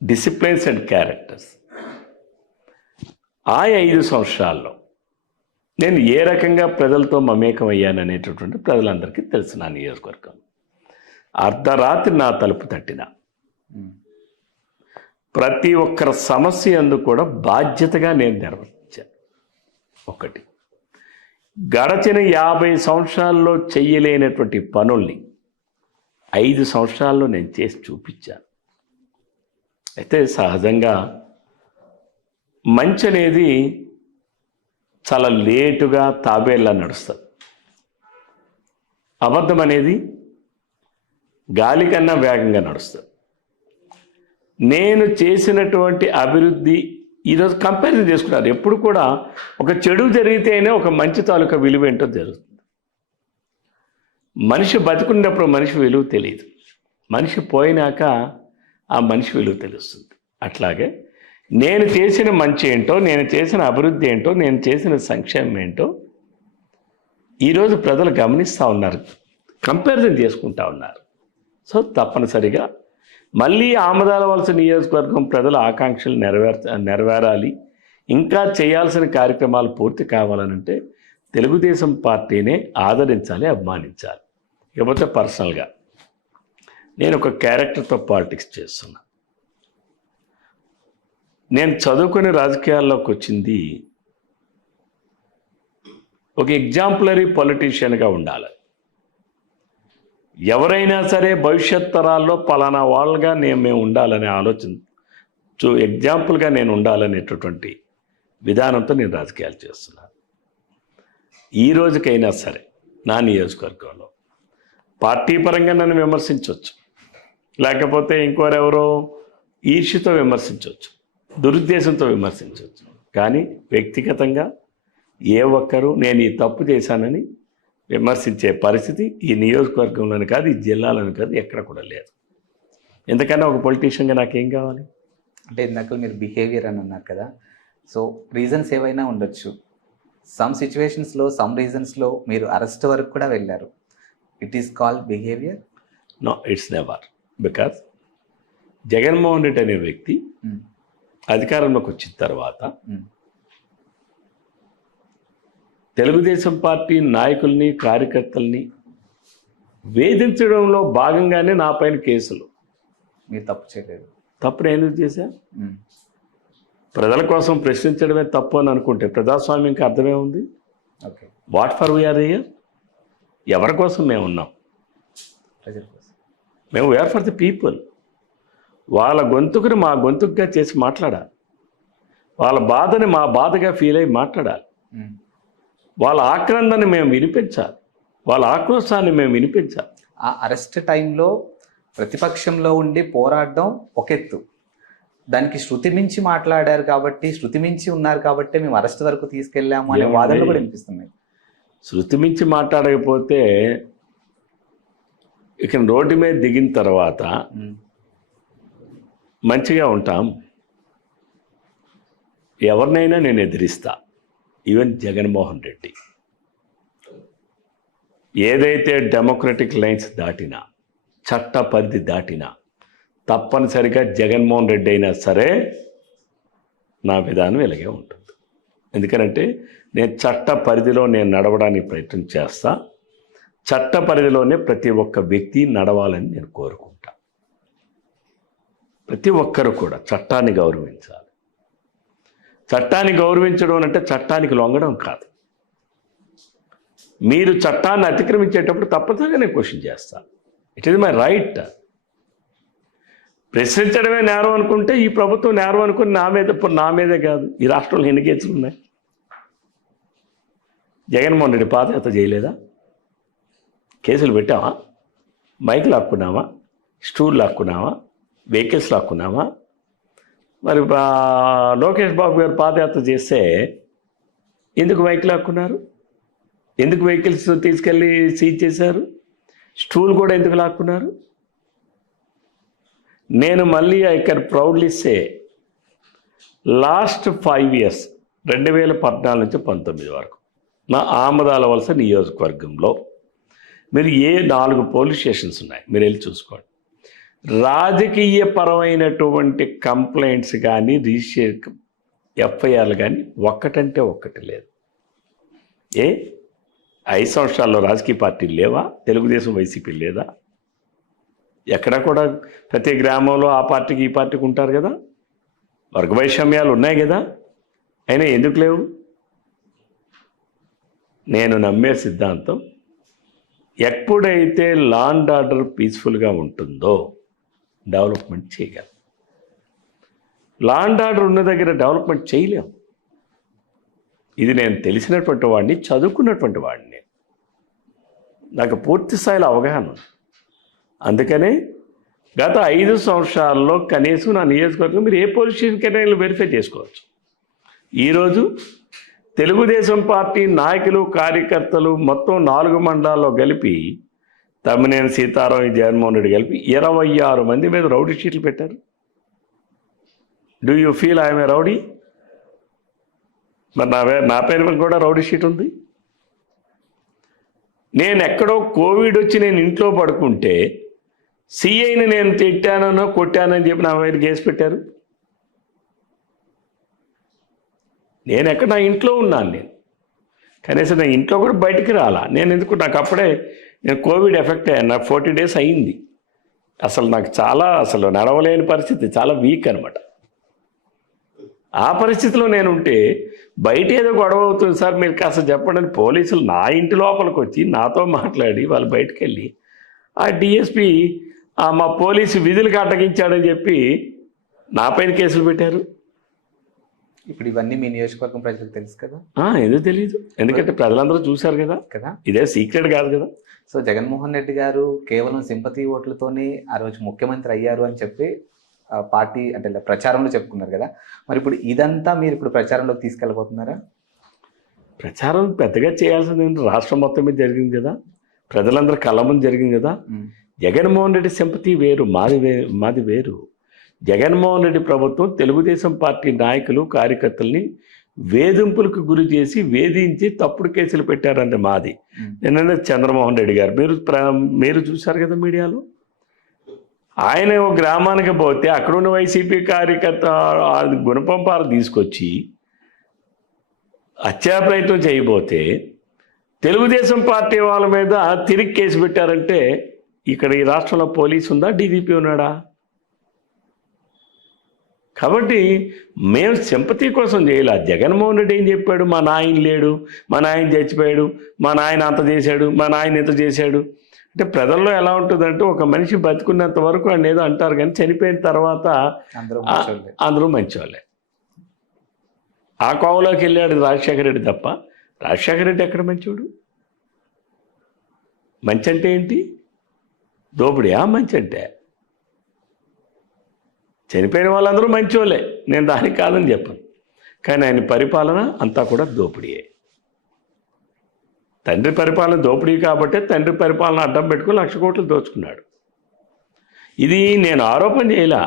disciplines and characters. ఆ 5 సంవత్సరాల్లో నేను ఏ రకంగా ప్రజలతో మమేకం అయ్యాననేటటువంటి ప్రజలందరికీ తెలుసు. నా నియోజకవర్గం అర్ధరాత్రి నా తలుపు తట్టిన ప్రతి ఒక్కరి సమస్య అందుకు కూడా బాధ్యతగా నేను నిర్వహించాను. ఒకటి, గడచిన 50 సంవత్సరాల్లో చెయ్యలేనటువంటి పనుల్ని 5 సంవత్సరాల్లో నేను చేసి చూపించాను. అయితే సహజంగా మంచి అనేది చాలా లేటుగా తాబేళ్ళ నడుస్తుంది. అబద్ధం అనేది గాలి కన్నా వేగంగా నడుస్తుంది. నేను చేసినటువంటి అభివృద్ధి ఈరోజు కంపారిజన్ చేసుకున్నారు. ఎప్పుడు కూడా ఒక చెడు జరిగితేనే ఒక మంచి తాలూకా విలువ ఏంటో జరుగుతుంది. మనిషి బతుకున్నప్పుడు మనిషి విలువ తెలియదు, మనిషి పోయినాక ఆ మనిషి విలువ తెలుస్తుంది. అట్లాగే నేను చేసిన మంచి ఏంటో, నేను చేసిన అభివృద్ధి ఏంటో, నేను చేసిన సంక్షేమం ఏంటో ఈరోజు ప్రజలు గమనిస్తూ ఉన్నారు, కంపారిజన్ చేసుకుంటూ ఉన్నారు. సో తప్పనిసరిగా మళ్ళీ ఆమదాలవలస నియోజకవర్గం ప్రజల ఆకాంక్షలు నెరవేరాలి, ఇంకా చేయాల్సిన కార్యక్రమాలు పూర్తి కావాలనంటే తెలుగుదేశం పార్టీనే ఆదరించాలి, అభిమానించాలి. ఇకపోతే పర్సనల్గా నేను ఒక క్యారెక్టర్తో పాలిటిక్స్ చేస్తున్నా. నేను చదువుకుని రాజకీయాల్లోకి వచ్చింది ఒక ఎగ్జాంపులరీ పొలిటీషియన్గా ఉండాలి. ఎవరైనా సరే భవిష్యత్ తరాల్లో పలానా వాళ్ళుగా మేము ఉండాలనే ఆలోచన ఎగ్జాంపుల్గా నేను ఉండాలనేటటువంటి విధానంతో నేను రాజకీయాలు చేస్తున్నాను. ఈ రోజుకైనా సరే నా నియోజకవర్గంలో పార్టీ పరంగా నన్ను విమర్శించవచ్చు, లేకపోతే ఇంకోరెవరో ఈర్ష్యతో విమర్శించవచ్చు, దురుద్దేశంతో విమర్శించవచ్చు. కానీ వ్యక్తిగతంగా ఏ ఒక్కరూ నేను ఈ తప్పు చేశానని విమర్శించే పరిస్థితి ఈ నియోజకవర్గంలోని కాదు, ఈ జిల్లాలోని కాదు, ఎక్కడ కూడా లేదు. ఎందుకన్నా ఒక పొలిటీషియన్గా నాకేం కావాలి? అంటే ఇందాక మీరు బిహేవియర్ అని అన్నారు కదా, సో రీజన్స్ ఏవైనా ఉండొచ్చు. సమ్ సిచ్యువేషన్స్లో సమ్ రీజన్స్లో మీరు అరెస్ట్ వరకు కూడా వెళ్ళారు. It is called behaviour? No, it's never. Because Jaganmohan Reddy అనే వ్యక్తి అధికారంలోకి వచ్చిన తర్వాత తెలుగుదేశం పార్టీ నాయకుల్ని కార్యకర్తల్ని వేధించడంలో భాగంగానే నా పైన కేసులు. మీరు తప్పు చేయలేదు. తప్పుడు ఎందుకు చేశా? ప్రజల కోసం ప్రశ్నించడమే తప్పు అని అనుకుంటే ప్రజాస్వామ్యంకి అర్థమే ఉంది. Okay, what for we are here? ఎవరి కోసం మేము ఉన్నాం? ప్రజల కోసం. మేము వీఆర్ ఫర్ ది పీపుల్. వాళ్ళ గొంతుకుని మా గొంతుకుగా చేసి మాట్లాడాలి, వాళ్ళ బాధని మా బాధగా ఫీల్ అయ్యి మాట్లాడాలి, వాళ్ళ ఆక్రందాన్ని మేము వినిపించాలి, వాళ్ళ ఆక్రోశాన్ని మేము వినిపించాలి. ఆ అరెస్ట్ టైంలో ప్రతిపక్షంలో ఉండి పోరాడడం ఒక ఎత్తు, దానికి శృతి మించి మాట్లాడారు కాబట్టి, శృతి మించి ఉన్నారు కాబట్టి మేము అరెస్ట్ వరకు తీసుకెళ్ళాము అనే వాదనలు కూడా వినిపిస్తున్నాయి. శృతి మించి మాట్లాడకపోతే ఇక రోడ్డు మీద దిగిన తర్వాత మంచిగా ఉంటాం. ఎవరినైనా నేను ఎదిరిస్తా, ఈవెన్ జగన్మోహన్ రెడ్డి. ఏదైతే డెమోక్రటిక్ లైన్స్ దాటినా, చట్ట పరిధి దాటినా తప్పనిసరిగా జగన్మోహన్ రెడ్డి అయినా సరే నా విధానం ఇలాగే ఉంటుంది. ఎందుకంటే నేను చట్ట పరిధిలో నేను నడవడానికి ప్రయత్నం చేస్తా. చట్ట పరిధిలోనే ప్రతి ఒక్క వ్యక్తి నడవాలని నేను కోరుకుంటా. ప్రతి ఒక్కరు కూడా చట్టాన్ని గౌరవించాలి. చట్టాన్ని గౌరవించడం అంటే చట్టానికి లొంగడం కాదు. మీరు చట్టాన్ని అతిక్రమించేటప్పుడు తప్పనిసరిగా నేను క్వశ్చన్ చేస్తాను. It is my right. ప్రశ్నించడమే నేరం అనుకుంటే ఈ ప్రభుత్వం నేరం అనుకుని నా మీదే కాదు, ఈ రాష్ట్రంలో ఎన్ని కేసులు ఉన్నాయి? జగన్మోహన్ రెడ్డి పాదయాత్ర చేయలేదా? కేసులు పెట్టావా? మైక్ లాక్కున్నావా? స్టూల్ లాక్కున్నావా? వెహికల్స్ లాక్కున్నావా? మరి లోకేష్ బాబు గారు పాదయాత్ర చేస్తే ఎందుకు మైక్ లాక్కున్నారు? ఎందుకు వెహికల్స్ తీసుకెళ్ళి సీజ్ చేశారు? స్టూల్ కూడా ఎందుకు లాక్కున్నారు? నేను మళ్ళీ I can proudly say last 5 years 2014 నుంచి 19 వరకు నా ఆమదాల వలస నియోజకవర్గంలో మీరు 4 పోలీస్ స్టేషన్స్ ఉన్నాయి, మీరు వెళ్ళి చూసుకోండి. రాజకీయపరమైనటువంటి కంప్లైంట్స్ కానీ రిజిస్టర్ ఎఫ్ఐఆర్లు కానీ ఒక్కటంటే ఒక్కటి లేదు. 5 సంవత్సరాల్లో రాజకీయ పార్టీలు లేవా? తెలుగుదేశం వైసీపీ లేదా? ఎక్కడ కూడా ప్రతి గ్రామంలో ఆ పార్టీకి ఈ పార్టీకి ఉంటారు కదా, వర్గ వైషమ్యాలు ఉన్నాయి కదా, అయినా ఎందుకు లేవు? నేను నమ్మే సిద్ధాంతం ఎప్పుడైతే లా అండ్ ఆర్డర్ పీస్ఫుల్గా ఉంటుందో డెవలప్మెంట్ చేయగలం. లా అండ్ ఆర్డర్ ఉన్న దగ్గర డెవలప్మెంట్ చేయలేం. ఇది నేను తెలిసినటువంటి వాడిని, చదువుకున్నటువంటి వాడిని, నాకు పూర్తి స్థాయిలో అవగాహన ఉంది. అందుకనే గత 5 సంవత్సరాల్లో కనీసం నా నియోజకవర్గం మీరు ఏ పోలీస్ స్టేషన్కైనా వెరిఫై చేసుకోవచ్చు. ఈరోజు తెలుగుదేశం పార్టీ నాయకులు కార్యకర్తలు మొత్తం 4 మండలాల్లో కలిపి తమ్మినేని సీతారాం, జగన్మోహన్ రెడ్డి కలిపి 26 మంది మీద రౌడీ షీట్లు పెట్టారు. Do you feel I'm a rowdy? మరి నా పేరు కూడా రౌడీ షీట్ ఉంది. నేను ఎక్కడో కోవిడ్ వచ్చి నేను ఇంట్లో పడుకుంటే సిఐని నేను తిట్టానో కొట్టానని చెప్పి నా మీద కేసు పెట్టారు. నేను ఎక్కడ నా ఇంట్లో ఉన్నాను, నేను కనీసం నా ఇంట్లో కూడా బయటికి రాలా. నేను ఎందుకు, నాకు అప్పుడే నేను కోవిడ్ ఎఫెక్ట్ అయ్యాను. నాకు 40 days అయ్యింది. అసలు నాకు చాలా నడవలేని పరిస్థితి, చాలా వీక్ అనమాట. ఆ పరిస్థితిలో నేనుంటే బయట ఏదో గొడవ అవుతుంది సార్ మీరు కాస్త చెప్పండి అని పోలీసులు నా ఇంటి లోపలికి వచ్చి నాతో మాట్లాడి వాళ్ళు బయటకు వెళ్ళి ఆ డిఎస్పి మా పోలీసు విధులకు అడ్డగించాడని చెప్పి నా పైన కేసులు పెట్టారు. ఇప్పుడు ఇవన్నీ మీ నియోజకవర్గం ప్రజలకు తెలుసు కదా? ఎందుకు తెలియదు, ఎందుకంటే ప్రజలందరూ చూశారు కదా, ఇదే సీక్రెట్ కాదు కదా. సో జగన్మోహన్ రెడ్డి గారు కేవలం సింపతి ఓట్లతోనే ఆ రోజు ముఖ్యమంత్రి అయ్యారు అని చెప్పి పార్టీ అంటే ప్రచారంలో చెప్పుకున్నారు కదా, మరి ఇప్పుడు ఇదంతా మీరు ఇప్పుడు ప్రచారంలోకి తీసుకెళ్ళబోతున్నారా? ప్రచారం పెద్దగా చేయాల్సింది రాష్ట్రం మొత్తం మీద జరిగింది కదా, ప్రజలందరూ కళ్ళ ముందు జరిగింది కదా. జగన్మోహన్ రెడ్డి సింపతి వేరు, మాది వేరు. జగన్మోహన్ రెడ్డి ప్రభుత్వం తెలుగుదేశం పార్టీ నాయకులు కార్యకర్తల్ని వేధింపులకు గురి చేసి వేధించి తప్పుడు కేసులు పెట్టారంటే మాది. నిన్న చంద్రమోహన్ రెడ్డి గారు మీరు చూశారు కదా మీడియాలో, ఆయన ఒక గ్రామానికి పోతే అక్కడున్న వైసీపీ కార్యకర్త గుణపంపాలు తీసుకొచ్చి హత్యా ప్రయత్నం చేయబోతే తెలుగుదేశం పార్టీ వాళ్ళ మీద తిరిగి కేసు పెట్టారంటే ఇక్కడ ఈ రాష్ట్రంలో పోలీసు ఉందా, డీజీపీ ఉన్నాడా? కాబట్టి మేము సింపతి కోసం చేయలే. జగన్మోహన్ రెడ్డి ఏం చెప్పాడు, మా నాయన లేడు, మా నాయన చచ్చిపోయాడు, మా నాయన అంత చేశాడు, మా నాయన ఇంత చేశాడు అంటే ప్రజల్లో ఎలా ఉంటుందంటే ఒక మనిషి బతుకున్నంత వరకు అని ఏదో అంటారు, కానీ చనిపోయిన తర్వాత అందరూ మంచివాళ్ళే. ఆ కోవలోకి వెళ్ళాడు రాజశేఖర రెడ్డి తప్ప రాజశేఖర రెడ్డి ఎక్కడ మంచోడు? మంచి అంటే ఏంటి? దోపిడియా మంచి అంటే? చనిపోయిన వాళ్ళందరూ మంచోళ్ళే, నేను దానికి కాదని చెప్పను, కానీ ఆయన పరిపాలన అంతా కూడా దోపిడీయే. తండ్రి పరిపాలన దోపిడీ కాబట్టే తండ్రి పరిపాలన అడ్డం పెట్టుకుని 1,00,000 కోట్లు దోచుకున్నాడు. ఇది నేను ఆరోపణ చేయలా,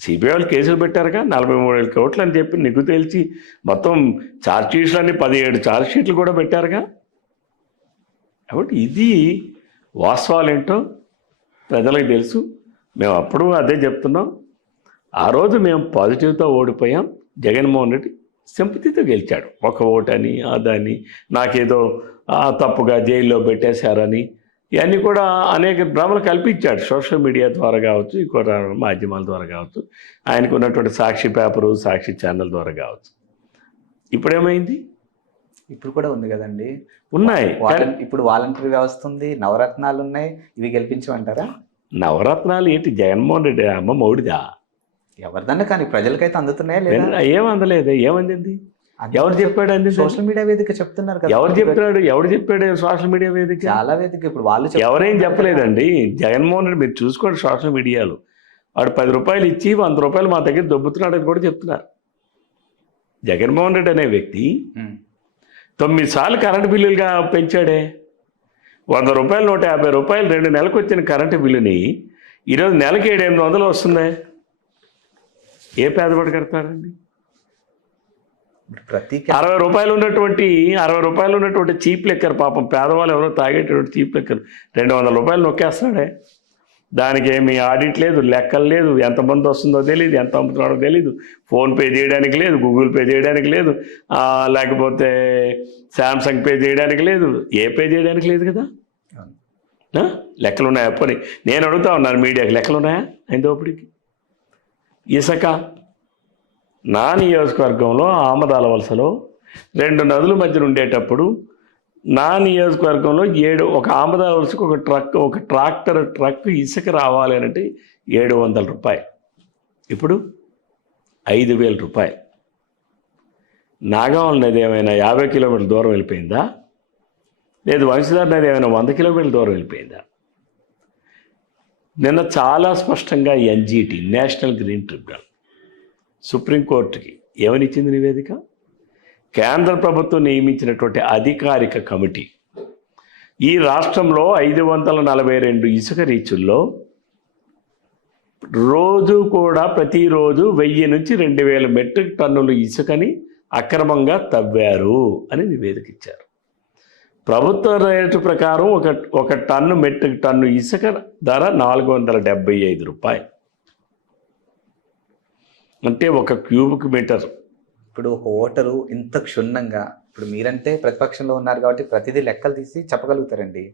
సిబిఐ వాళ్ళు కేసులు పెట్టారుగా 43,000 కోట్లు అని చెప్పి నిగ్గు తేల్చి మొత్తం ఛార్జ్షీట్లన్నీ 17 ఛార్జ్షీట్లు కూడా పెట్టారుగా. కాబట్టి ఇది వాస్తవాలు ఏంటో ప్రజలకు తెలుసు. మేము అప్పుడు అదే చెప్తున్నాం. ఆ రోజు మేము పాజిటివ్తో ఓడిపోయాం, జగన్మోహన్ రెడ్డి సింపతితో గెలిచాడు. ఒక ఓటని అదని నాకేదో తప్పుగా జైల్లో పెట్టేశారని ఇవన్నీ కూడా అనేక భ్రమలు కల్పించాడు. సోషల్ మీడియా ద్వారా కావచ్చు, ఇంకో మాధ్యమాల ద్వారా కావచ్చు, ఆయనకు ఉన్నటువంటి సాక్షి పేపరు, సాక్షి ఛానల్ ద్వారా కావచ్చు. ఇప్పుడేమైంది? ఇప్పుడు కూడా ఉంది కదండి, ఉన్నాయి. ఇప్పుడు వాలంటరీ వ్యవస్థ ఉంది, నవరత్నాలు ఉన్నాయి, ఇవి గెలిపించమంటారా? నవరత్నాలు ఏంటి? జగన్మోహన్ రెడ్డి అమ్మ మౌడిదా? ఎవరిదన్నా కానీ ప్రజలకైతే అందుతున్నాయా లేదా? ఏం అందలేదు. ఏమందింది? ఎవరు చెప్పాడు? అంది సోషల్ మీడియా వేదిక చెప్తున్నారు కదా. ఎవరు చెప్తున్నాడు? ఎవరు చెప్పాడు? సోషల్ మీడియా వేదిక చాలా వేదిక ఇప్పుడు వాళ్ళు ఎవరేం చెప్పలేదండి. జగన్మోహన్ రెడ్డి మీరు చూసుకోండి సోషల్ మీడియాలో, వాడు 10 రూపాయలు ఇచ్చి 100 రూపాయలు మా దగ్గర దొబ్బుతున్నాడు అని కూడా చెప్తున్నారు. జగన్మోహన్ రెడ్డి అనే వ్యక్తి 9 సార్లు కరెంటు బిల్లులుగా పెంచాడే. 100 రూపాయలు 150 రూపాయలు 2 నెలలకు వచ్చిన కరెంటు బిల్లుని ఈరోజు నెలకి 700-800 వస్తుంది. ఏ పేదవాడు కడతాడండి? ప్రతి 60 రూపాయలు ఉన్నటువంటి చీప్ లెక్కర్, పాపం పేదవాళ్ళు ఎవరో తాగేటటువంటి చీప్ లెక్కర్ 200 రూపాయలు నొక్కేస్తున్నాడే. దానికి ఏమి ఆడిట్ లేదు, లెక్కలు లేదు, ఎంతమంది వస్తుందో తెలియదు, ఎంత అమ్ముతున్నాడో తెలియదు, ఫోన్పే చేయడానికి లేదు, గూగుల్ పే చేయడానికి లేదు, లేకపోతే శాంసంగ్ పే చేయడానికి లేదు, ఏ పే చేయడానికి లేదు కదా. లెక్కలు ఉన్నాయా? పోనీ నేను అడుగుతా ఉన్నాను మీడియాకి, లెక్కలు ఉన్నాయా ఆయన దోపిడికి? ఇసుక నా నియోజకవర్గంలో ఆమదాల వలసలో 2 నదుల మధ్యన ఉండేటప్పుడు నా నియోజకవర్గంలో ఒక ఆమదాల వలసకు ఒక ట్రాక్టర్ ట్రక్ ఇసుక రావాలి అంటే 700 రూపాయలు, ఇప్పుడు 5,000 రూపాయలు. నాగావళి నది ఏమైనా 50 కిలోమీటర్ల దూరం వెళ్ళిపోయిందా? లేదు వంశధార నది ఏమైనా 100 కిలోమీటర్ల దూరం వెళ్ళిపోయిందా? నిన్న చాలా స్పష్టంగా ఎన్జిటి నేషనల్ గ్రీన్ ట్రిబ్యునల్ సుప్రీంకోర్టుకి ఏమని ఇచ్చింది నివేదిక? కేంద్ర ప్రభుత్వం నియమించినటువంటి అధికారిక కమిటీ ఈ రాష్ట్రంలో 542 ఇసుక రీచుల్లో ప్రతిరోజు 1000 నుంచి 2000 మెట్రిక్ టన్నులు ఇసుకని అక్రమంగా తవ్వారు అని నివేదిక ఇచ్చారు. ప్రభుత్వ రేటు ప్రకారం ఒక టన్ను మెట్రిక్ టన్ను ఇసుక ధర 475 రూపాయలు, అంటే 1 క్యూబిక్ మీటర్. ఇప్పుడు ఒక ఓటరు ఇంత క్షుణ్ణంగా, ఇప్పుడు మీరంటే ప్రతిపక్షంలో ఉన్నారు కాబట్టి ప్రతిదీ లెక్కలు తీసి చెప్పగలుగుతారండి,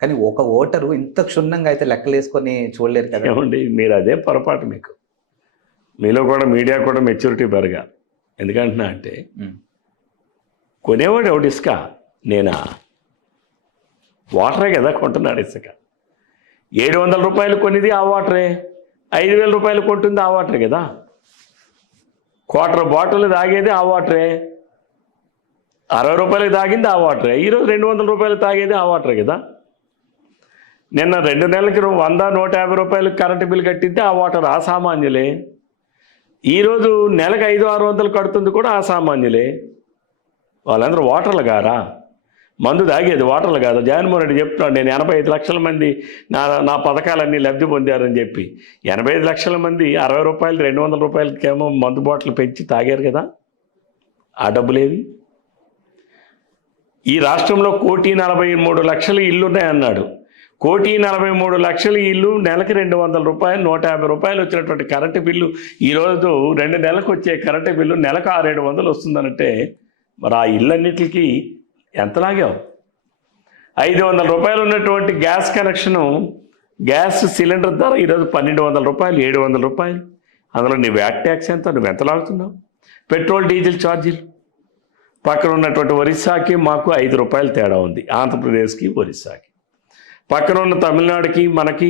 కానీ ఒక ఓటరు ఇంత క్షుణ్ణంగా అయితే లెక్కలు వేసుకొని చూడలేరు కదా. ఏమండి మీరు అదే పొరపాటు, మీలో కూడా మీడియా కూడా మెచ్యూరిటీ పెరగాలి. ఎందుకంటున్నా అంటే ఉమ్. కొనేవాడు ఎవడు ఇసుక? నేనా? వాటరే కదా కొంటున్నాడు ఇసుక. 700 రూపాయలు కొనేది ఆ వాటరే, 5,000 రూపాయలు కొంటుంది ఆ వాటరే కదా. క్వార్టర్ బాటిల్ తాగేది ఆ వాటరే, 60 రూపాయలకి తాగింది ఆ వాటరే, ఈరోజు 200 రూపాయలు తాగేది ఆ వాటరే కదా. నిన్న 2 నెలలకి 100, 150 రూపాయలు కరెంటు బిల్లు కట్టింది ఆ వాటర్ ఆ సామాన్యులే. ఈరోజు నెలకు 500-600 కడుతుంది కూడా ఆ సామాన్యులే. వాళ్ళందరూ వాటర్లు గారా? మందు తాగేది వాటర్లు కాదా? జగన్మోహన్ రెడ్డి చెప్తున్నాడు, నేను 85 లక్షల మంది నా పథకాలన్నీ లబ్ధి పొందారని చెప్పి. 85 లక్షల మంది 60 రూపాయలు 200 రూపాయలకేమో మందు బాటిల్ పెంచి తాగారు కదా. ఆ డబ్బులేవి? ఈ రాష్ట్రంలో 1,43,00,000 ఇల్లు ఉన్నాయన్నాడు. 1,43,00,000 ఇల్లు, నెలకి 200 రూపాయలు, 150 రూపాయలు వచ్చినటువంటి కరెంటు బిల్లు, ఈరోజు 2 నెలలకు వచ్చే కరెంటు బిల్లు నెలకు 600-700 వస్తుందనంటే మరి ఆ ఇళ్ళన్నిటికీ ఎంతలాగావు? 500 రూపాయలు ఉన్నటువంటి గ్యాస్ కనెక్షను, గ్యాస్ సిలిండర్ ధర ఈరోజు 1,200 రూపాయలు, 700 రూపాయలు. అందులో నీ వ్యాట్ ట్యాక్స్ ఎంత? నువ్వు ఎంత లాగుతున్నావు? పెట్రోల్ డీజిల్ ఛార్జీలు, పక్కన ఉన్నటువంటి ఒరిస్సాకి మాకు 5 రూపాయలు తేడా ఉంది, ఆంధ్రప్రదేశ్కి ఒరిస్సాకి. పక్కన ఉన్న తమిళనాడుకి మనకి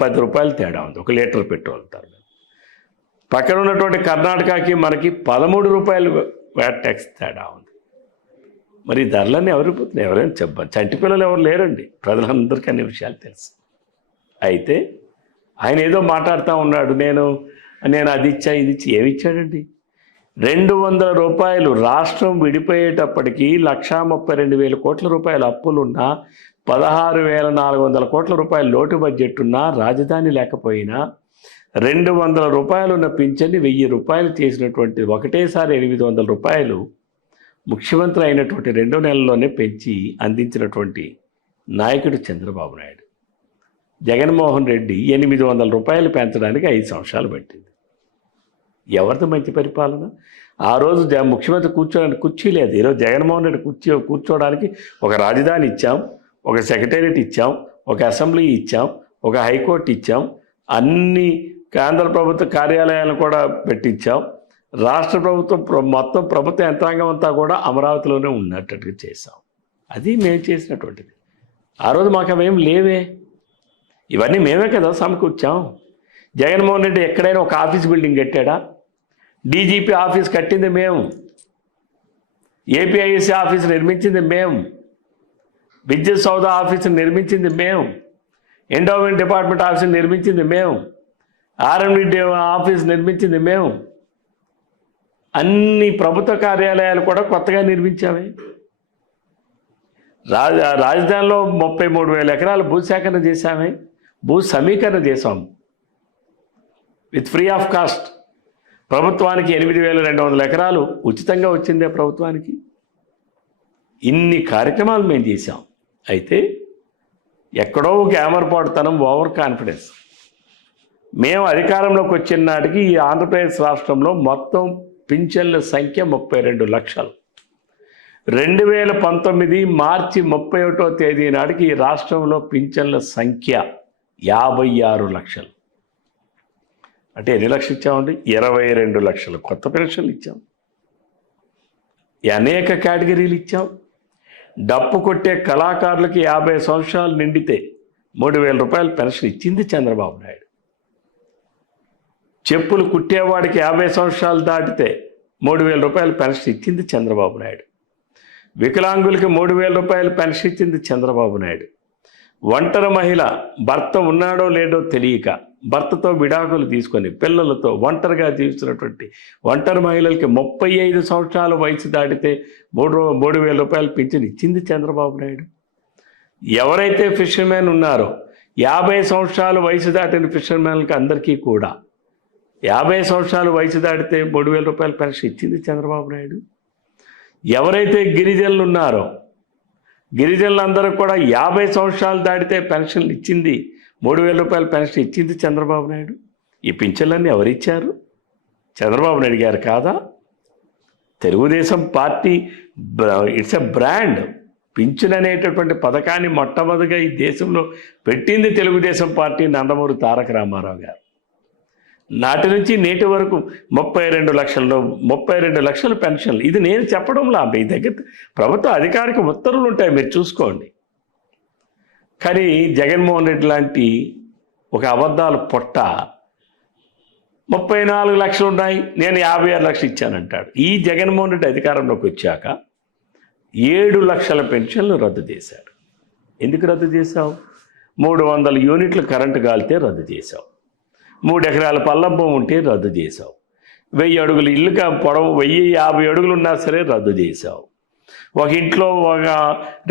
10 రూపాయలు తేడా ఉంది 1 లీటర్ పెట్రోల్ ధర. పక్కన ఉన్నటువంటి కర్ణాటకకి మనకి 13 రూపాయలు వ్యాట్ ట్యాక్స్ తేడా ఉంది. మరి ఈ ధరలన్నీ ఎవరిపోతున్నాయి? ఎవరైనా చెప్పాలి? చంటి పిల్లలు ఎవరు లేరండి, ప్రజలందరికీ అన్ని విషయాలు తెలుసు. అయితే ఆయన ఏదో మాట్లాడుతూ ఉన్నాడు, నేను అది ఇచ్చా ఇది ఇచ్చి. ఏమి ఇచ్చాడండి? 200 రూపాయలు రాష్ట్రం విడిపోయేటప్పటికీ 1,32,000 కోట్ల రూపాయల అప్పులున్నా, 16,400 కోట్ల రూపాయల లోటు బడ్జెట్ ఉన్నా, రాజధాని లేకపోయినా 200 రూపాయలు ఉన్న పింఛన్ని 1,000 రూపాయలు చేసినటువంటి, ఒకటేసారి 800 రూపాయలు ముఖ్యమంత్రి అయినటువంటి 2 నెలల్లోనే పెంచి అందించినటువంటి నాయకుడు చంద్రబాబు నాయుడు. జగన్మోహన్ రెడ్డి 800 రూపాయలు పెంచడానికి 5 సంవత్సరాలు పట్టింది. ఎవరిది మంచి పరిపాలన? ఆ రోజు ముఖ్యమంత్రి కూర్చోడానికి కుర్చీ లేదు. ఈరోజు జగన్మోహన్ రెడ్డి కూర్చోడానికి ఒక రాజధాని ఇచ్చాం, ఒక సెక్రటేరియట్ ఇచ్చాం, ఒక అసెంబ్లీ ఇచ్చాం, ఒక హైకోర్టు ఇచ్చాం, అన్ని కేంద్ర ప్రభుత్వ కార్యాలయాలను కూడా పెట్టించాం. రాష్ట్ర ప్రభుత్వం మొత్తం ప్రభుత్వ యంత్రాంగం అంతా కూడా అమరావతిలోనే ఉన్నట్టుగా చేశాం. అది మేము చేసినటువంటిది. ఆ రోజు మాకు అవేం లేవే. ఇవన్నీ మేమే కదా సమకూర్చాం. జగన్మోహన్ రెడ్డి ఎక్కడైనా ఒక ఆఫీస్ బిల్డింగ్ కట్టాడా? డీజీపీ ఆఫీస్ కట్టింది మేము, ఏపీఐఎస్సీ ఆఫీస్ నిర్మించింది మేము, విద్యుత్ సౌధ ఆఫీసు నిర్మించింది మేము, ఎండోమెంట్ డిపార్ట్మెంట్ ఆఫీస్ నిర్మించింది మేము, ఆర్ఎండ్బి ఆఫీస్ నిర్మించింది మేము. అన్ని ప్రభుత్వ కార్యాలయాలు కూడా కొత్తగా నిర్మించామే. రాజధానిలో 33,000 ఎకరాలు భూసేకరణ చేశామే, భూ సమీకరణ చేశాం విత్ ఫ్రీ ఆఫ్ కాస్ట్. ప్రభుత్వానికి 8,200 ఎకరాలు ఉచితంగా వచ్చిందే ప్రభుత్వానికి. ఇన్ని కార్యక్రమాలు మేము చేశాం. అయితే ఎక్కడో ఒక ఏమరపాటుతనం, ఓవర్ కాన్ఫిడెన్స్. మేము అధికారంలోకి వచ్చిన నాటికి ఈ ఆంధ్రప్రదేశ్ రాష్ట్రంలో మొత్తం పింఛన్ల సంఖ్య 32 లక్షలు. 2019 మార్చి 31వ తేదీ నాటికి ఈ రాష్ట్రంలో పింఛన్ల సంఖ్య 56 లక్షలు. అంటే ఎన్ని లక్షలు ఇచ్చామండి? 22 లక్షలు కొత్త పెన్షన్లు ఇచ్చాం, అనేక కేటగిరీలు ఇచ్చాం. డప్పు కొట్టే కళాకారులకి 50 సంవత్సరాలు నిండితే 3,000 రూపాయలు పెన్షన్ ఇచ్చింది చంద్రబాబు నాయుడు. చెప్పులు కుట్టేవాడికి 50 సంవత్సరాలు దాటితే 3,000 రూపాయలు పెన్షన్ ఇచ్చింది చంద్రబాబు నాయుడు. వికలాంగులకి 3,000 రూపాయలు పెన్షన్ ఇచ్చింది చంద్రబాబు నాయుడు. ఒంటరి మహిళ భర్త ఉన్నాడో లేడో తెలియక భర్తతో విడాకులు తీసుకొని పిల్లలతో ఒంటరిగా జీవిస్తున్నటువంటి ఒంటరి మహిళలకి 35 సంవత్సరాల వయసు దాటితే 3,000 రూపాయలు పింఛన్ ఇచ్చింది చంద్రబాబు నాయుడు. ఎవరైతే ఫిషర్మెన్ ఉన్నారో 50 సంవత్సరాల వయసు దాటిన ఫిషర్మెన్లకి అందరికీ కూడా 50 సంవత్సరాల వయసు దాటితే 3,000 రూపాయల పెన్షన్ ఇచ్చింది చంద్రబాబు నాయుడు. ఎవరైతే గిరిజనులు ఉన్నారో గిరిజనులందరూ కూడా 50 సంవత్సరాలు దాటితే పెన్షన్లు ఇచ్చింది, 3,000 రూపాయల పెన్షన్ ఇచ్చింది చంద్రబాబు నాయుడు. ఈ పింఛన్లన్నీ ఎవరిచ్చారు? చంద్రబాబు నాయుడు గారు కాదా? Telugu Desam party it's a brand. Pension అనేటటువంటి పథకాన్ని మొట్టమొదటిగా ఈ దేశంలో పెట్టింది తెలుగుదేశం పార్టీ, నందమూరి తారక రామారావు గారు. నాటి నుంచి నేటి వరకు 32 లక్షల పెన్షన్లు. ఇది నేను చెప్పడంలా, మీ దగ్గర ప్రభుత్వ అధికారిక ఉత్తర్వులు ఉంటాయి, మీరు చూసుకోండి. కానీ జగన్మోహన్ రెడ్డి లాంటి ఒక అబద్ధాలు పొట్ట 34 లక్షలు ఉన్నాయి, నేను 56 లక్షలు ఇచ్చానంటాడు. ఈ జగన్మోహన్ రెడ్డి అధికారంలోకి వచ్చాక 7 లక్షల పెన్షన్లు రద్దు చేశాడు. ఎందుకు రద్దు చేశావు? 300 యూనిట్లు కరెంటు కాలితే రద్దు చేశావు. 3 ఎకరాల పల్లభం ఉంటే రద్దు చేశావు. 1000 అడుగులు ఇల్లు పొడవు 1050 అడుగులు ఉన్నా సరే రద్దు చేశావు. ఒక ఇంట్లో ఒక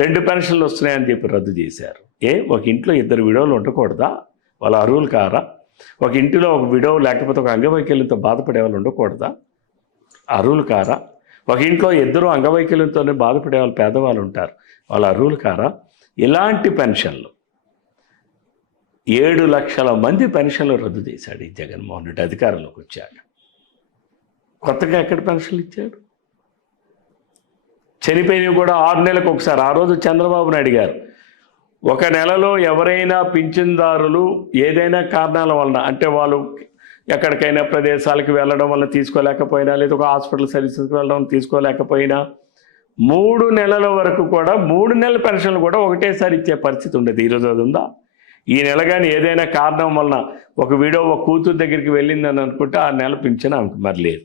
2 పెన్షన్లు వస్తున్నాయని చెప్పి రద్దు చేశారు. ఒక ఇంట్లో 2 విడోలు ఉండకూడదా? వాళ్ళ అర్హులు కారా? ఒక ఇంటిలో ఒక విడో లేకపోతే ఒక అంగవైకల్యంతో బాధపడే వాళ్ళు ఉండకూడదా? అర్హులు కారా? ఒక ఇంట్లో 2 అంగవైకల్యంతోనే బాధపడే వాళ్ళు పేదవాళ్ళు ఉంటారు, వాళ్ళ అర్హులు కారా? ఇలాంటి పెన్షన్లు 7 లక్షల మంది పెన్షన్లు రద్దు చేశాడు ఈ జగన్మోహన్ రెడ్డి అధికారంలోకి వచ్చాక. కొత్తగా ఎక్కడ పెన్షన్లు ఇచ్చాడు? చనిపోయినవి కూడా 6 నెలలకు ఒకసారి. ఆ రోజు చంద్రబాబు నాయుడు గారు, ఒక నెలలో ఎవరైనా పింఛన్దారులు ఏదైనా కారణాల వలన, అంటే వాళ్ళు ఎక్కడికైనా ప్రదేశాలకు వెళ్ళడం వల్ల తీసుకోలేకపోయినా, లేదా ఒక హాస్పిటల్ సర్వీసెస్కి వెళ్ళడం తీసుకోలేకపోయినా, 3 నెలల వరకు కూడా 3 నెలల పెన్షన్లు కూడా ఒకటేసారి ఇచ్చే పరిస్థితి ఉండేది. ఈరోజు అది ఉందా? ఈ నెల కానీ ఏదైనా కారణం వలన ఒక కూతురు దగ్గరికి వెళ్ళిందని అనుకుంటే ఆ నెల పింఛన్ ఆమెకు మరి లేదు.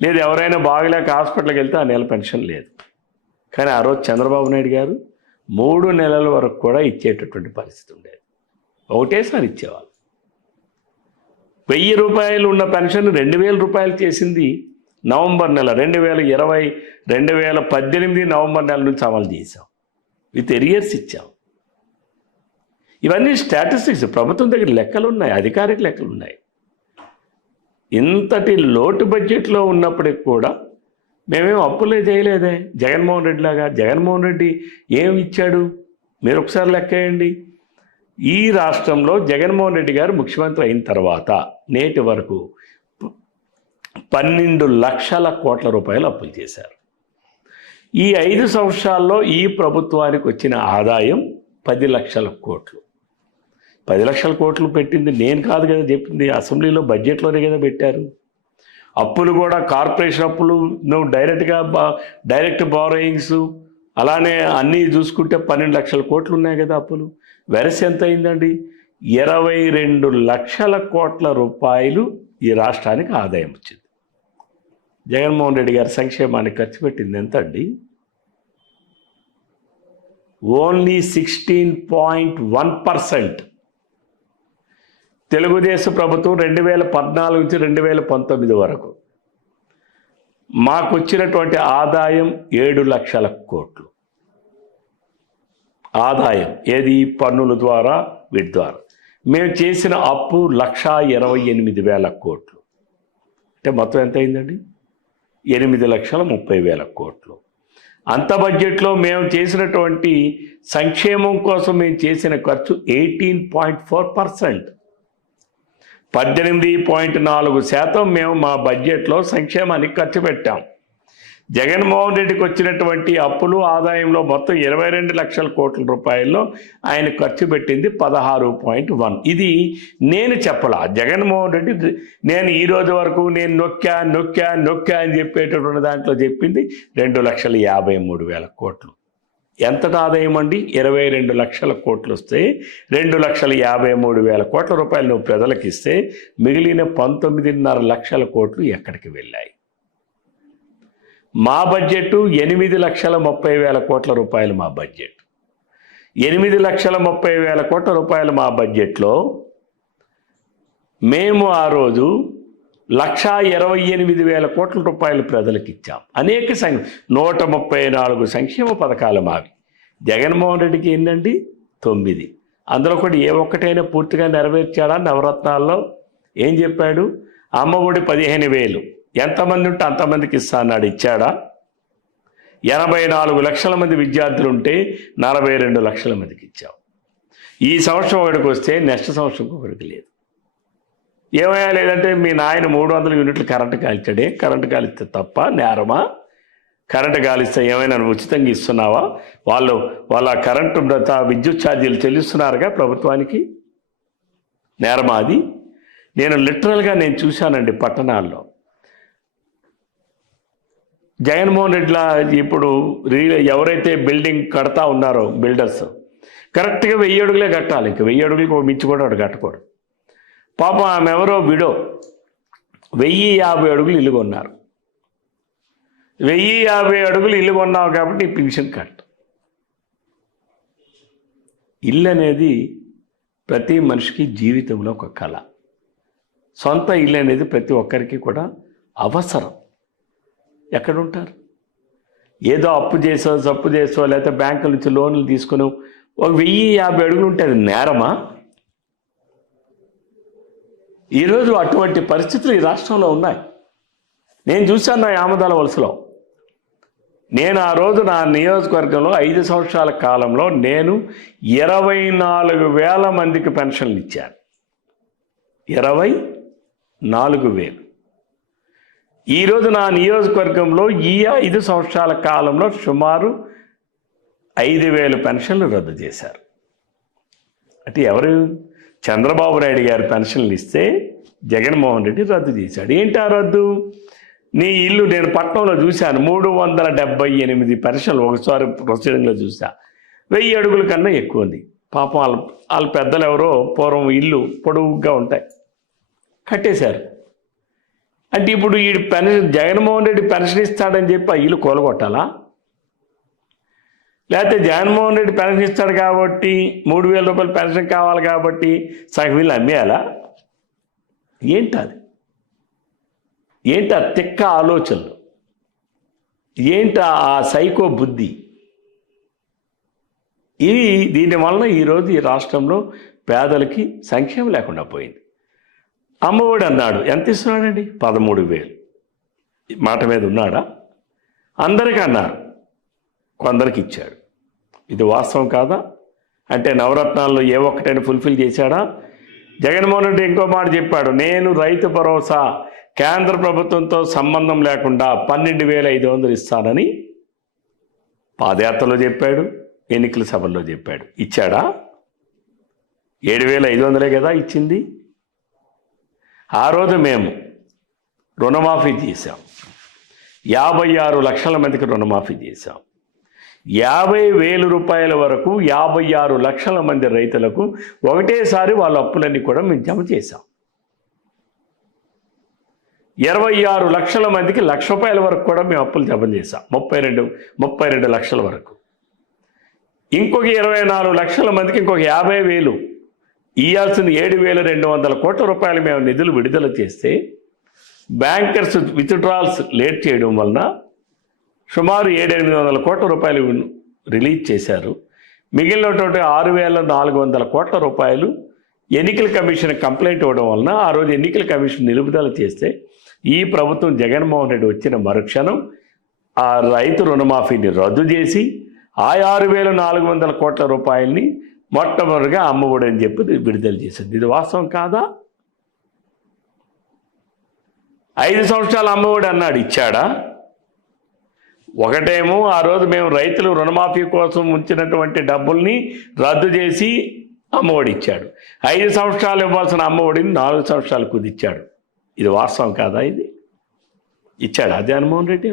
లేదు ఎవరైనా బాగలేక హాస్పిటల్కి వెళ్తే ఆ నెల పెన్షన్ లేదు. కానీ ఆ రోజు చంద్రబాబు నాయుడు గారు 3 నెలల వరకు కూడా ఇచ్చేటటువంటి పరిస్థితి ఉండేది, ఒకటేసారి ఇచ్చేవాళ్ళు. 1000 రూపాయలు ఉన్న పెన్షన్ 2000 రూపాయలు చేసింది నవంబర్ నెల 2018 నవంబర్ నెల నుంచి అమలు చేశాం. విత్ ఎరియర్స్ ఇచ్చాం. ఇవన్నీ స్టాటిస్టిక్స్, ప్రభుత్వం దగ్గర లెక్కలు ఉన్నాయి, అధికారిక లెక్కలు ఉన్నాయి. ఇంతటి లోటు బడ్జెట్లో ఉన్నప్పటికి కూడా మేమేం అప్పులే చేయలేదే జగన్మోహన్ రెడ్డి లాగా. జగన్మోహన్ రెడ్డి ఏమి ఇచ్చాడు మీరు ఒకసారి లెక్కేయండి. ఈ రాష్ట్రంలో జగన్మోహన్ రెడ్డి గారు ముఖ్యమంత్రి అయిన తర్వాత నేటి వరకు 12 లక్షల కోట్ల రూపాయలు అప్పులు చేశారు. ఈ 5 సంవత్సరాల్లో ఈ ప్రభుత్వానికి వచ్చిన ఆదాయం 10 లక్షల కోట్లు. 10 లక్షల కోట్లు పెట్టింది నేను కాదు కదా చెప్పింది, అసెంబ్లీలో బడ్జెట్లోనే కదా పెట్టారు. అప్పులు కూడా కార్పొరేషన్ అప్పులు, నువ్వు డైరెక్ట్ బారోయింగ్స్, అలానే అన్నీ చూసుకుంటే 12 లక్షల కోట్లు ఉన్నాయి కదా అప్పులు. వెరసి ఎంత అయిందండి? 22 లక్షల కోట్ల రూపాయలు ఈ రాష్ట్రానికి ఆదాయం వచ్చింది. జగన్మోహన్ రెడ్డి గారి సంక్షేమానికి ఖర్చు పెట్టింది ఎంత అండి? ఓన్లీ 16.1%. తెలుగుదేశం ప్రభుత్వం 2014 నుంచి 2019 వరకు మాకు వచ్చినటువంటి ఆదాయం 7 లక్షల కోట్లు. ఆదాయం ఏది? పన్నుల ద్వారా, వీటి ద్వారా. మేము చేసిన అప్పు 1,28,000 కోట్లు. అంటే మొత్తం ఎంత అయిందండి? 8,30,000 కోట్లు. అంత బడ్జెట్లో మేము చేసినటువంటి సంక్షేమం కోసం మేము చేసిన ఖర్చు 18.4%. 18.4% మేము మా బడ్జెట్లో సంక్షేమానికి ఖర్చు పెట్టాం. జగన్మోహన్ రెడ్డికి వచ్చినటువంటి అప్పులు ఆదాయంలో మొత్తం 22 లక్షల కోట్ల రూపాయల్లో ఆయన ఖర్చు పెట్టింది 16.1. ఇది నేను చెప్పలా, జగన్మోహన్ రెడ్డి. నేను ఈ రోజు వరకు నేను నొక్కా అని చెప్పేటటువంటి దాంట్లో చెప్పింది 2,53,000 కోట్లు. ఎంతటి ఆదాయం అండి? 22 లక్షల కోట్లు వస్తే 2,53,000 కోట్ల రూపాయలు నువ్వు ప్రజలకు ఇస్తే మిగిలిన 19.5 లక్షల కోట్లు ఎక్కడికి వెళ్ళాయి? మా బడ్జెట్ 8,30,000 కోట్ల రూపాయలు మా బడ్జెట్. 8,30,000 కోట్ల రూపాయలు మా బడ్జెట్లో మేము ఆ రోజు 1,28,000 కోట్ల రూపాయలు ప్రజలకు ఇచ్చాం. అనేక 134 సంక్షేమ పథకాలు మావి. జగన్మోహన్ రెడ్డికి ఏంటండి? 9. అందులో కూడా ఏ ఒక్కటైనా పూర్తిగా నెరవేర్చాడా? నవరత్నాల్లో ఏం చెప్పాడు? అమ్మ ఒడి 15,000 ఎంతమంది ఉంటే అంతమందికి ఇస్తా అన్నాడు, ఇచ్చాడా? 84 లక్షల మంది విద్యార్థులు ఉంటే 42 లక్షల మందికి ఇచ్చావు. ఈ సంవత్సరం ఒకటికి వస్తే నెక్స్ట్ సంవత్సరం ఒకటికి లేదు. ఏమయ్యా లేదంటే మీ నాయన 300 యూనిట్లు కరెంటు కాల్చాడే, కరెంటు కాలిస్తే తప్ప నేరమా? కరెంటు కాలిస్తే ఏమైనా ఉచితంగా ఇస్తున్నావా? వాళ్ళ కరెంటు విద్యుత్ ఛార్జీలు చెల్లిస్తున్నారుగా ప్రభుత్వానికి, నేరమా అది? నేను లిటరల్గా నేను చూశానండి పట్టణాల్లో. జగన్మోహన్ రెడ్డిలా ఇప్పుడు ఎవరైతే బిల్డింగ్ కడతా ఉన్నారో బిల్డర్స్ కరెక్ట్గా 1000 అడుగులే కట్టాలి. ఇంక 1000 అడుగులకు మించి కూడా వాడు కట్టకూడదు. పాపం ఆమె ఎవరో విడో 1050 అడుగులు ఇల్లు కొన్నారు. 1050 అడుగులు ఇల్లు కొన్నావు కాబట్టి పెన్షన్ కట్. ఇల్లు అనేది ప్రతి మనిషికి జీవితంలో ఒక కళ. సొంత ఇల్లు అనేది ప్రతి ఒక్కరికి కూడా అవసరం. ఎక్కడుంటారు? ఏదో అప్పు చేసో లేకపోతే బ్యాంకుల నుంచి లోన్లు తీసుకుని ఒక 1050 అడుగులు ఉంటే అది నేరమా? ఈరోజు అటువంటి పరిస్థితులు ఈ రాష్ట్రంలో ఉన్నాయి. నేను చూశాను నా ఆమదాల వలసలో. నేను ఆ రోజు నా నియోజకవర్గంలో 5 సంవత్సరాల కాలంలో నేను 24,000 మందికి పెన్షన్లు ఇచ్చాను. 24,000. ఈరోజు నా నియోజకవర్గంలో ఈ 5 సంవత్సరాల కాలంలో సుమారు 5,000 పెన్షన్లు రద్దు చేశారు. అంటే ఎవరు? చంద్రబాబు నాయుడు గారు పెన్షన్లు ఇస్తే జగన్మోహన్ రెడ్డి రద్దు చేశాడు. ఏంటి ఆ రద్దు? నీ ఇల్లు నేను పట్నంలో చూశాను, 378 పెన్షన్లు ఒకసారి ప్రొసీడింగ్లో చూసా. 1000 అడుగుల కన్నా ఎక్కువ ఉంది. పాపం వాళ్ళ పెద్దలు ఎవరో పూర్వం ఇల్లు పొడవుగా ఉంటాయి కట్టేశారు. అంటే ఇప్పుడు ఈ జగన్మోహన్ రెడ్డి పెన్షన్ ఇస్తాడని చెప్పి ఆ ఇల్లు కూలగొట్టాలా? లేకపోతే జగన్మోహన్ రెడ్డి పెన్షన్ ఇస్తాడు కాబట్టి 3,000 రూపాయలు పెన్షన్ కావాలి కాబట్టి సగం ఇల్లు అమ్మేయాలా? ఏంటది? ఏంటి ఆ తిక్క ఆలోచనలు? ఏంటి ఆ సైకో బుద్ధి? దీనివలన ఈరోజు ఈ రాష్ట్రంలో పేదలకి సంక్షేమం లేకుండా పోయింది. అమ్మఒడి అన్నాడు, ఎంత ఇస్తున్నాడండి? 13,000. మాట మీద ఉన్నాడా? అందరికీ అన్నారు, కొందరికి ఇచ్చాడు. ఇది వాస్తవం కాదా? అంటే నవరత్నాల్లో ఏ ఒక్కటైనా ఫుల్ఫిల్ చేశాడా? జగన్మోహన్ రెడ్డి ఇంకో మాట చెప్పాడు, నేను రైతు భరోసా కేంద్ర ప్రభుత్వంతో సంబంధం లేకుండా 12,500 ఇస్తానని పాదయాత్రలో చెప్పాడు, ఎన్నికల సభల్లో చెప్పాడు. ఇచ్చాడా? 7,500 కదా ఇచ్చింది. ఆ రోజు మేము రుణమాఫీ చేశాం. 56 లక్షల మందికి రుణమాఫీ చేశాం. 50,000 రూపాయల వరకు 56 లక్షల మంది రైతులకు ఒకటేసారి వాళ్ళ అప్పులన్నీ కూడా మేము జమ చేశాం. 26 లక్షల మందికి ₹1,00,000 వరకు కూడా మేము అప్పులు జమ చేశాం. 32 లక్షల వరకు. ఇంకొక 24 లక్షల మందికి ఇంకొక 50,000 ఇవ్వాల్సిన 7,200 కోట్ల రూపాయలు మేము నిధులు విడుదల చేస్తే బ్యాంకర్స్ విత్డ్రాల్స్ లేట్ చేయడం వలన సుమారు 7,800 కోట్ల రూపాయలు రిలీజ్ చేశారు. మిగిలినటువంటి 6,400 కోట్ల రూపాయలు ఎన్నికల కమిషన్ కంప్లైంట్ ఇవ్వడం వలన ఆ రోజు ఎన్నికల కమిషన్ నిలుపుదల చేస్తే ఈ ప్రభుత్వం జగన్మోహన్ రెడ్డి వచ్చిన మరుక్షణం ఆ రైతు రుణమాఫీని రద్దు చేసి ఆ 6,400 కోట్ల రూపాయలని మొట్టమొదటిగా అమ్మఒడి అని చెప్పి విడుదల చేసింది. ఇది వాస్తవం కాదా? 5 సంవత్సరాలు అమ్మఒడి అన్నాడు, ఇచ్చాడా? ఒకటేమో ఆ రోజు మేము రైతులు రుణమాఫీ కోసం ఉంచినటువంటి డబ్బుల్ని రద్దు చేసి అమ్మఒడి ఇచ్చాడు. 5 సంవత్సరాలు ఇవ్వాల్సిన అమ్మఒడిని 4 సంవత్సరాలు కుదిచ్చాడు. ఇది వాస్తవం కాదా? ఇది ఇచ్చాడు జగన్మోహన్ రెడ్డి.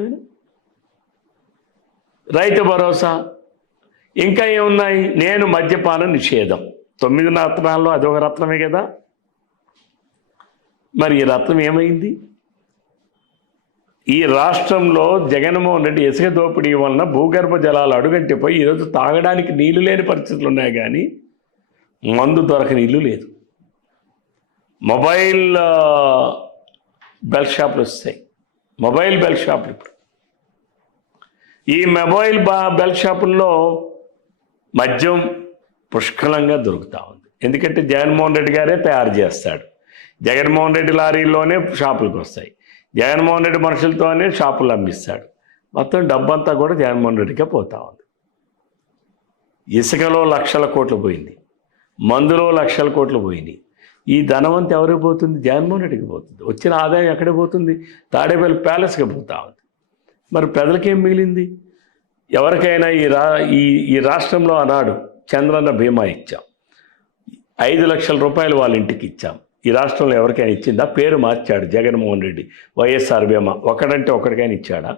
రైతు భరోసా ఇంకా ఏమున్నాయి? నేను మద్యపాన నిషేధం 9 రత్నాల్లో అదొక రత్నమే కదా. మరి ఈ రత్నం ఏమైంది? ఈ రాష్ట్రంలో జగన్మోహన్ రెడ్డి ఇసుక దోపిడీ వలన భూగర్భ జలాలు అడుగంటిపోయి ఈరోజు తాగడానికి నీళ్లు లేని పరిస్థితులు ఉన్నాయి, కానీ మందు దొరకని ఇల్లు లేదు. మొబైల్ బెల్ షాపులు వస్తాయి. మొబైల్ బెల్ షాపులు ఇప్పుడు ఈ మొబైల్ బెల్ షాపుల్లో మద్యం పుష్కలంగా దొరుకుతూ ఉంది. ఎందుకంటే జగన్మోహన్ రెడ్డి గారే తయారు చేస్తాడు. జగన్మోహన్ రెడ్డి లారీల్లోనే షాపులకు వస్తాయి. జగన్మోహన్ రెడ్డి మనుషులతోనే షాపులు అమ్మిస్తాడు. మొత్తం డబ్బంతా కూడా జగన్మోహన్ రెడ్డికే పోతా ఉంది. ఇసుకలో 1,00,000 కోట్లు పోయింది, మందులో 1,00,000 కోట్లు పోయినాయి. ఈ ధనవంతి ఎవరికి పోతుంది? జగన్మోహన్ రెడ్డికి పోతుంది. వచ్చిన ఆదాయం ఎక్కడికి పోతుంది? తాడేపల్లి ప్యాలెస్కి పోతా ఉంది. మరి ప్రజలకేం మిగిలింది? ఎవరికైనా ఈ రాష్ట్రంలో ఆనాడు చంద్రన్న బీమా ఇచ్చాం, 5 లక్షల రూపాయలు వాళ్ళ ఇంటికి ఇచ్చాం. ఈ రాష్ట్రంలో ఎవరికైనా ఇచ్చిందా? పేరు మార్చాడు జగన్మోహన్ రెడ్డి. వైఎస్ఆర్ బీమా ఒకడంటే ఒకటికైనా ఇచ్చాడా?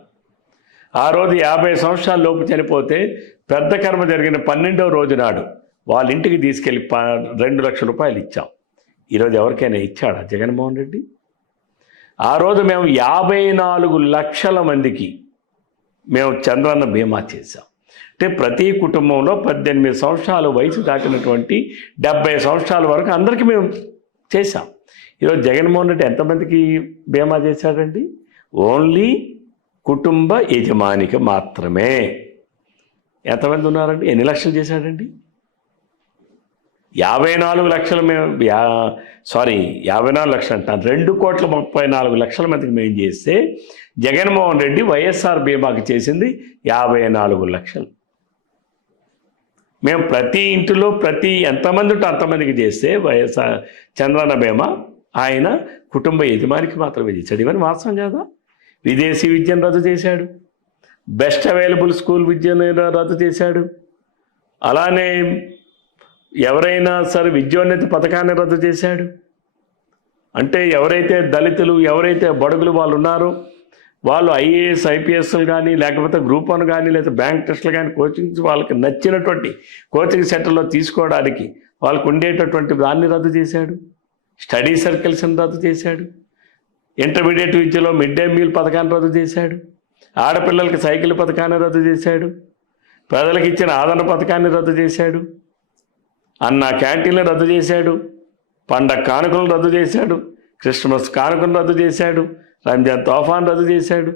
ఆ రోజు 50 సంవత్సరాల లోపు చనిపోతే పెద్ద కర్మ జరిగిన 12వ రోజు నాడు వాళ్ళ ఇంటికి తీసుకెళ్ళి 2 లక్షల రూపాయలు ఇచ్చాం. ఈరోజు ఎవరికైనా ఇచ్చాడా జగన్మోహన్ రెడ్డి? ఆ రోజు మేము 54 లక్షల మందికి మేము చంద్రన్న బీమా చేశాం. అంటే ప్రతి కుటుంబంలో 18 సంవత్సరాలు వయసు దాటినటువంటి 70 సంవత్సరాల వరకు అందరికీ మేము చేశాం. ఈరోజు జగన్మోహన్ రెడ్డి ఎంతమందికి బీమా చేశాడండి? ఓన్లీ కుటుంబ యజమానికి మాత్రమే. ఎంతమంది ఉన్నారండి? ఎన్ని లక్షలు చేశాడండి? 54 లక్షలు మేము 54 లక్షలు అంటాను, 2,34,00,000 మందికి మేము చేస్తే జగన్మోహన్ రెడ్డి వైఎస్ఆర్ బీమాకి చేసింది 54 లక్షలు. మేము ప్రతి ఇంటిలో ఎంతమంది ఉంటే అంతమందికి చేస్తే వైఎస్ఆర్ చంద్రన్న బీమా ఆయన కుటుంబ యజమానికి మాత్రమే చేశాడు. ఇవన్నీ వాస్తవం కాదా? విదేశీ విద్యను రద్దు చేశాడు, బెస్ట్ అవైలబుల్ స్కూల్ విద్యను రద్దు చేశాడు, అలానే ఎవరైనా సరే విద్యోన్నతి పథకాన్ని రద్దు చేశాడు. అంటే ఎవరైతే దళితులు, ఎవరైతే బడుగులు వాళ్ళు ఉన్నారో వాళ్ళు ఐఏఎస్ ఐపీఎస్లు కానీ, లేకపోతే గ్రూప్ 1 కానీ, లేదా బ్యాంక్ టెస్టులు కానీ కోచింగ్స్ వాళ్ళకి నచ్చినటువంటి కోచింగ్ సెంటర్లో తీసుకోవడానికి వాళ్ళకు ఉండేటటువంటి దాన్ని రద్దు చేశాడు. స్టడీ సర్కిల్స్ని రద్దు చేశాడు. ఇంటర్మీడియట్ విద్యలో మిడ్ డే మీల్ పథకాన్ని రద్దు చేశాడు. ఆడపిల్లలకి సైకిల్ పథకాన్ని రద్దు చేశాడు. పేదలకు ఇచ్చిన ఆదరణ పథకాన్ని రద్దు చేశాడు. అన్న క్యాంటీన్లు రద్దు చేశాడు. పండగ కానుకలను రద్దు చేశాడు. క్రిస్మస్ కానుకను రద్దు చేశాడు. రంజాన్ తోఫాన్ రద్దు చేశాడు.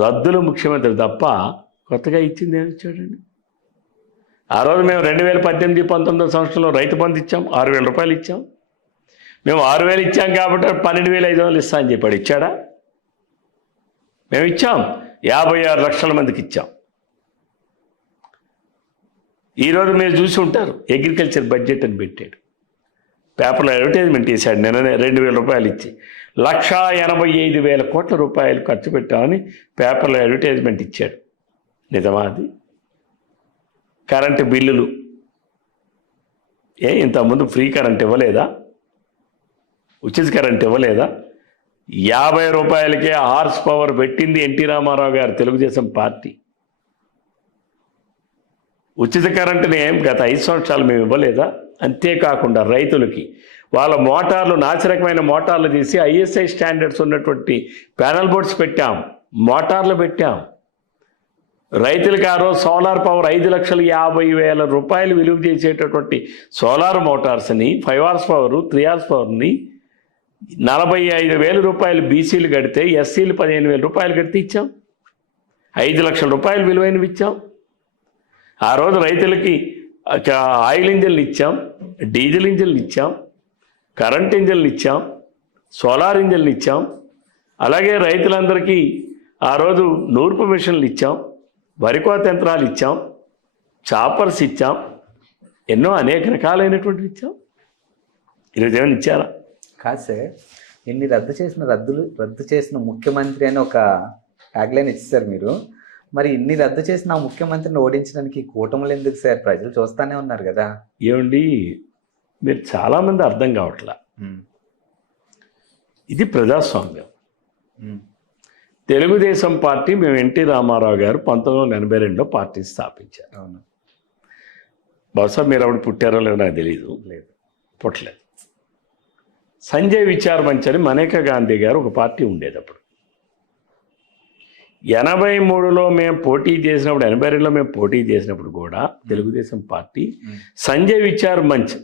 రద్దులు ముఖ్యమంత్రి తప్ప కొత్తగా ఇచ్చింది ఏమి ఇచ్చాడండి? ఆ రోజు మేము 2018-19 సంవత్సరంలో రైతు బంధు ఇచ్చాం, 6,000 రూపాయలు ఇచ్చాం. మేము 6,000 ఇచ్చాం కాబట్టి 12,500 ఇస్తా అని చెప్పాడు. ఇచ్చాడా? మేము ఇచ్చాం, 56 లక్షల మందికి ఇచ్చాం. ఈరోజు మీరు చూసి ఉంటారు, అగ్రికల్చర్ బడ్జెట్ అని పెట్టాడు, పేపర్లో అడ్వర్టైజ్మెంట్ చేశాడు. నిన్ననే 2,000 రూపాయలు ఇచ్చి 1,85,000 కోట్ల రూపాయలు ఖర్చు పెట్టామని పేపర్లో అడ్వర్టైజ్మెంట్ ఇచ్చాడు. నిజమా అది? కరెంటు బిల్లులు ఇంతకుముందు ఫ్రీ కరెంట్ ఇవ్వలేదా? ఉచిత కరెంట్ ఇవ్వలేదా? 50 రూపాయలకే హార్స్ పవర్ పెట్టింది ఎన్టీ రామారావు గారు, తెలుగుదేశం పార్టీ. ఉచిత కరెంటుని గత 5 సంవత్సరాలు మేము ఇవ్వలేదా? అంతేకాకుండా రైతులకి వాళ్ళ మోటార్లు నాసిరకమైన మోటార్లు తీసి ఐఎస్ఐ స్టాండర్డ్స్ ఉన్నటువంటి ప్యానల్ బోర్డ్స్ పెట్టాం, మోటార్లు పెట్టాం. రైతులకి ఆ రోజు సోలార్ పవర్ 5,50,000 రూపాయలు విలువ చేసేటటువంటి సోలార్ మోటార్స్ని 5 అవర్స్ పవర్ 3 అవర్స్ పవర్ని 45,000 రూపాయలు బీసీలు కడితే ఎస్సీలు 15,000 రూపాయలు కడితే ఇచ్చాం. 5 లక్షల రూపాయలు విలువైనవి ఇచ్చాం. ఆ రోజు రైతులకి ఆయిల్ ఇంజన్లు ఇచ్చాం, డీజిల్ ఇంజన్లు ఇచ్చాం, కరెంట్ ఇంజన్లు ఇచ్చాం, సోలార్ ఇంజన్లు ఇచ్చాం. అలాగే రైతులందరికీ ఆ రోజు నూర్పు మిషన్లు ఇచ్చాం, వరికోత యంత్రాలు ఇచ్చాం, చాపర్స్ ఇచ్చాం, ఎన్నో అనేక రకాలైనటువంటివి ఇచ్చాం. ఈరోజు ఏమైనా ఇచ్చారా? కాదు సార్, ఇన్ని రద్దు చేసిన ముఖ్యమంత్రి అని ఒక ట్యాగ్లైన్ ఇచ్చారు మీరు. మరి ఇన్ని రద్దు చేసిన ఆ ముఖ్యమంత్రిని ఓడించడానికి కూటములు ఎందుకు సార్? ప్రజలు చూస్తానే ఉన్నారు కదా. ఏమండి, మీరు చాలామంది అర్థం కావట్లా. ఇది ప్రజాస్వామ్యం. తెలుగుదేశం పార్టీ మేము ఎన్టీ రామారావు గారు 1982లో పార్టీ స్థాపించారు. అవును. బహుశా మీరు అప్పుడు పుట్టారో లేదో నాకు తెలియదు. లేదు, పుట్టలేదు. సంజయ్ విచార్ మంచ్ అని మనేకా గాంధీ గారు ఒక పార్టీ ఉండేది అప్పుడు. 83లో మేము పోటీ చేసినప్పుడు, 82లో మేము పోటీ చేసినప్పుడు కూడా తెలుగుదేశం పార్టీ సంజయ్ విచార్ మంచ్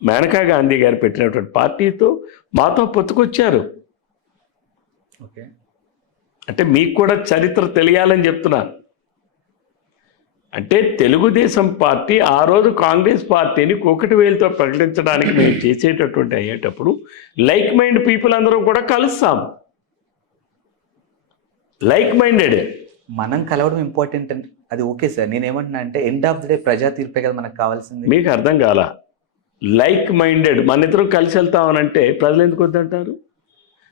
మేనకా గాంధీ గారు పెట్టినటువంటి పార్టీతో మాతో పొత్తుకొచ్చారు. ఓకే, అంటే మీకు కూడా చరిత్ర తెలియాలని చెప్తున్నాను. అంటే తెలుగుదేశం పార్టీ ఆ రోజు కాంగ్రెస్ పార్టీని ఒకటి వేలతో ప్రకటించడానికి మేము చేసేటటువంటి అయ్యేటప్పుడు లైక్ మైండ్ పీపుల్ అందరూ కూడా కలుస్తాం. Like minded. మనం కలవడం ఇంపార్టెంట్ అండి, అది ఓకే సార్. నేనేమంటున్నా అంటే ఎండ్ ఆఫ్ ది డే ప్రజా తీర్పే కదా మనకు కావాల్సింది. మీకు అర్థం కాల? లైక్ మైండెడ్ మన ఇద్దరు కలిసి వెళ్తామనంటే ప్రజలు ఎందుకు వద్దంటారు?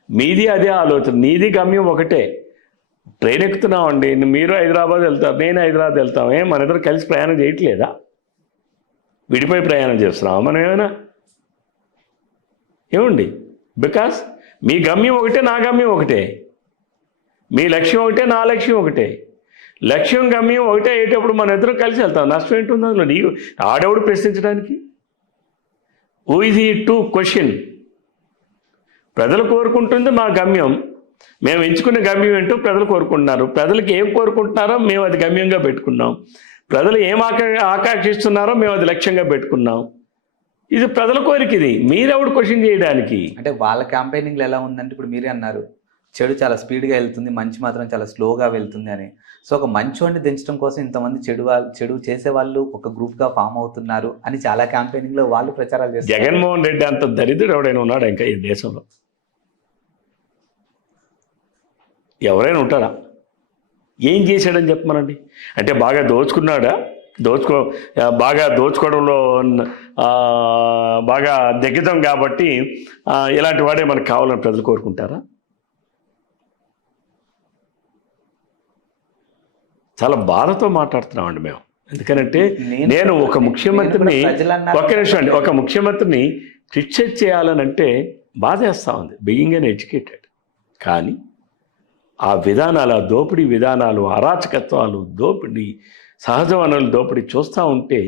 మీది అదే ఆలోచన, నీది గమ్యం ఒకటే. ట్రైన్ ఎక్కుతున్నామండి, మీరు హైదరాబాద్ వెళ్తారు, నేను హైదరాబాద్ వెళ్తామే, మన ఇద్దరు కలిసి ప్రయాణం చేయట్లేదా? విడిపోయి ప్రయాణం చేస్తున్నామా మనం? ఏమైనా ఏమండి? బికాస్ మీ గమ్యం ఒకటే, నా గమ్యం ఒకటే. మీ లక్ష్యం ఒకటే, నా లక్ష్యం ఒకటే. లక్ష్యం గమ్యం ఒకటే అయ్యేటప్పుడు మన ఇద్దరం కలిసి వెళ్తాం. నష్టం ఏంటుంది అందులో? నీకు ఆడెవడు ప్రశ్నించడానికి? హూ ఈజ్ ఈ టు క్వశ్చన్? ప్రజలు కోరుకుంటుంది మా గమ్యం, మేము ఎంచుకునే గమ్యం ఏంటో ప్రజలు కోరుకుంటున్నారు. ప్రజలకు ఏం కోరుకుంటున్నారో మేము అది గమ్యంగా పెట్టుకున్నాం. ప్రజలు ఏం ఆకాంక్షిస్తున్నారో మేము అది లక్ష్యంగా పెట్టుకున్నాం. ఇది ప్రజల కోరిక. ఇది మీరెవడు క్వశ్చన్ చేయడానికి? అంటే వాళ్ళ క్యాంపెయినింగ్లో ఎలా ఉందంటే, ఇప్పుడు మీరే అన్నారు చెడు చాలా స్పీడ్గా వెళ్తుంది, మంచి మాత్రం చాలా స్లోగా వెళ్తుంది అని. సో ఒక మంచోడిని దించడం కోసం ఇంతమంది చెడు చేసే వాళ్ళు ఒక గ్రూప్గా ఫామ్ అవుతున్నారు అని చాలా క్యాంపెయినింగ్లో వాళ్ళు ప్రచారాలు చేస్తారు. జగన్మోహన్ రెడ్డి అంత దరిద్రుడు ఎవడైనా ఉన్నాడా ఇంకా ఈ దేశంలో? ఎవరైనా ఉంటాడా? ఏం చేశాడని చెప్పమనండి. అంటే బాగా దోచుకున్నాడా? బాగా దోచుకోవడంలో బాగా దిగ్గజం కాబట్టి ఇలాంటి వాడే మనకు కావాలని ప్రజలు కోరుకుంటారా? చాలా బాధతో మాట్లాడుతున్నామండి మేము. ఎందుకనంటే నేను ఒక ముఖ్యమంత్రిని, ఒక ముఖ్యమంత్రిని క్రిటిసైజ్ చేయాలనంటే బాధేస్తూ ఉంది, బీయింగ్ ఎన్ ఎడ్యుకేటెడ్. కానీ ఆ విధానాలు, ఆ దోపిడీ విధానాలు, అరాచకత్వాలు, దోపిడీ, సహజ వనరుల దోపిడీ చూస్తూ ఉంటే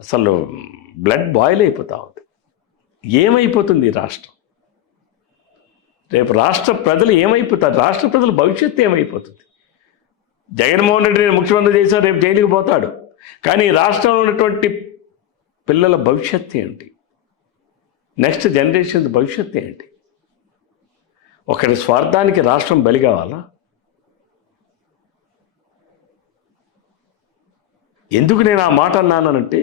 అసలు బ్లడ్ బాయిల్ అయిపోతూ ఉంది. ఏమైపోతుంది ఈ రాష్ట్రం? రేపు రాష్ట్ర ప్రజలు ఏమైపోతారు? రాష్ట్ర ప్రజల భవిష్యత్తు ఏమైపోతుంది? జగన్మోహన్ రెడ్డిని ముఖ్యమంత్రి చేశారు, రేపు జైలుకి పోతాడు. కానీ రాష్ట్రంలో ఉన్నటువంటి పిల్లల భవిష్యత్తు ఏంటి? నెక్స్ట్ జనరేషన్ భవిష్యత్తు ఏంటి? ఒకరి స్వార్థానికి రాష్ట్రం బలి కావాలా? ఎందుకు నేను ఆ మాట అన్నానంటే,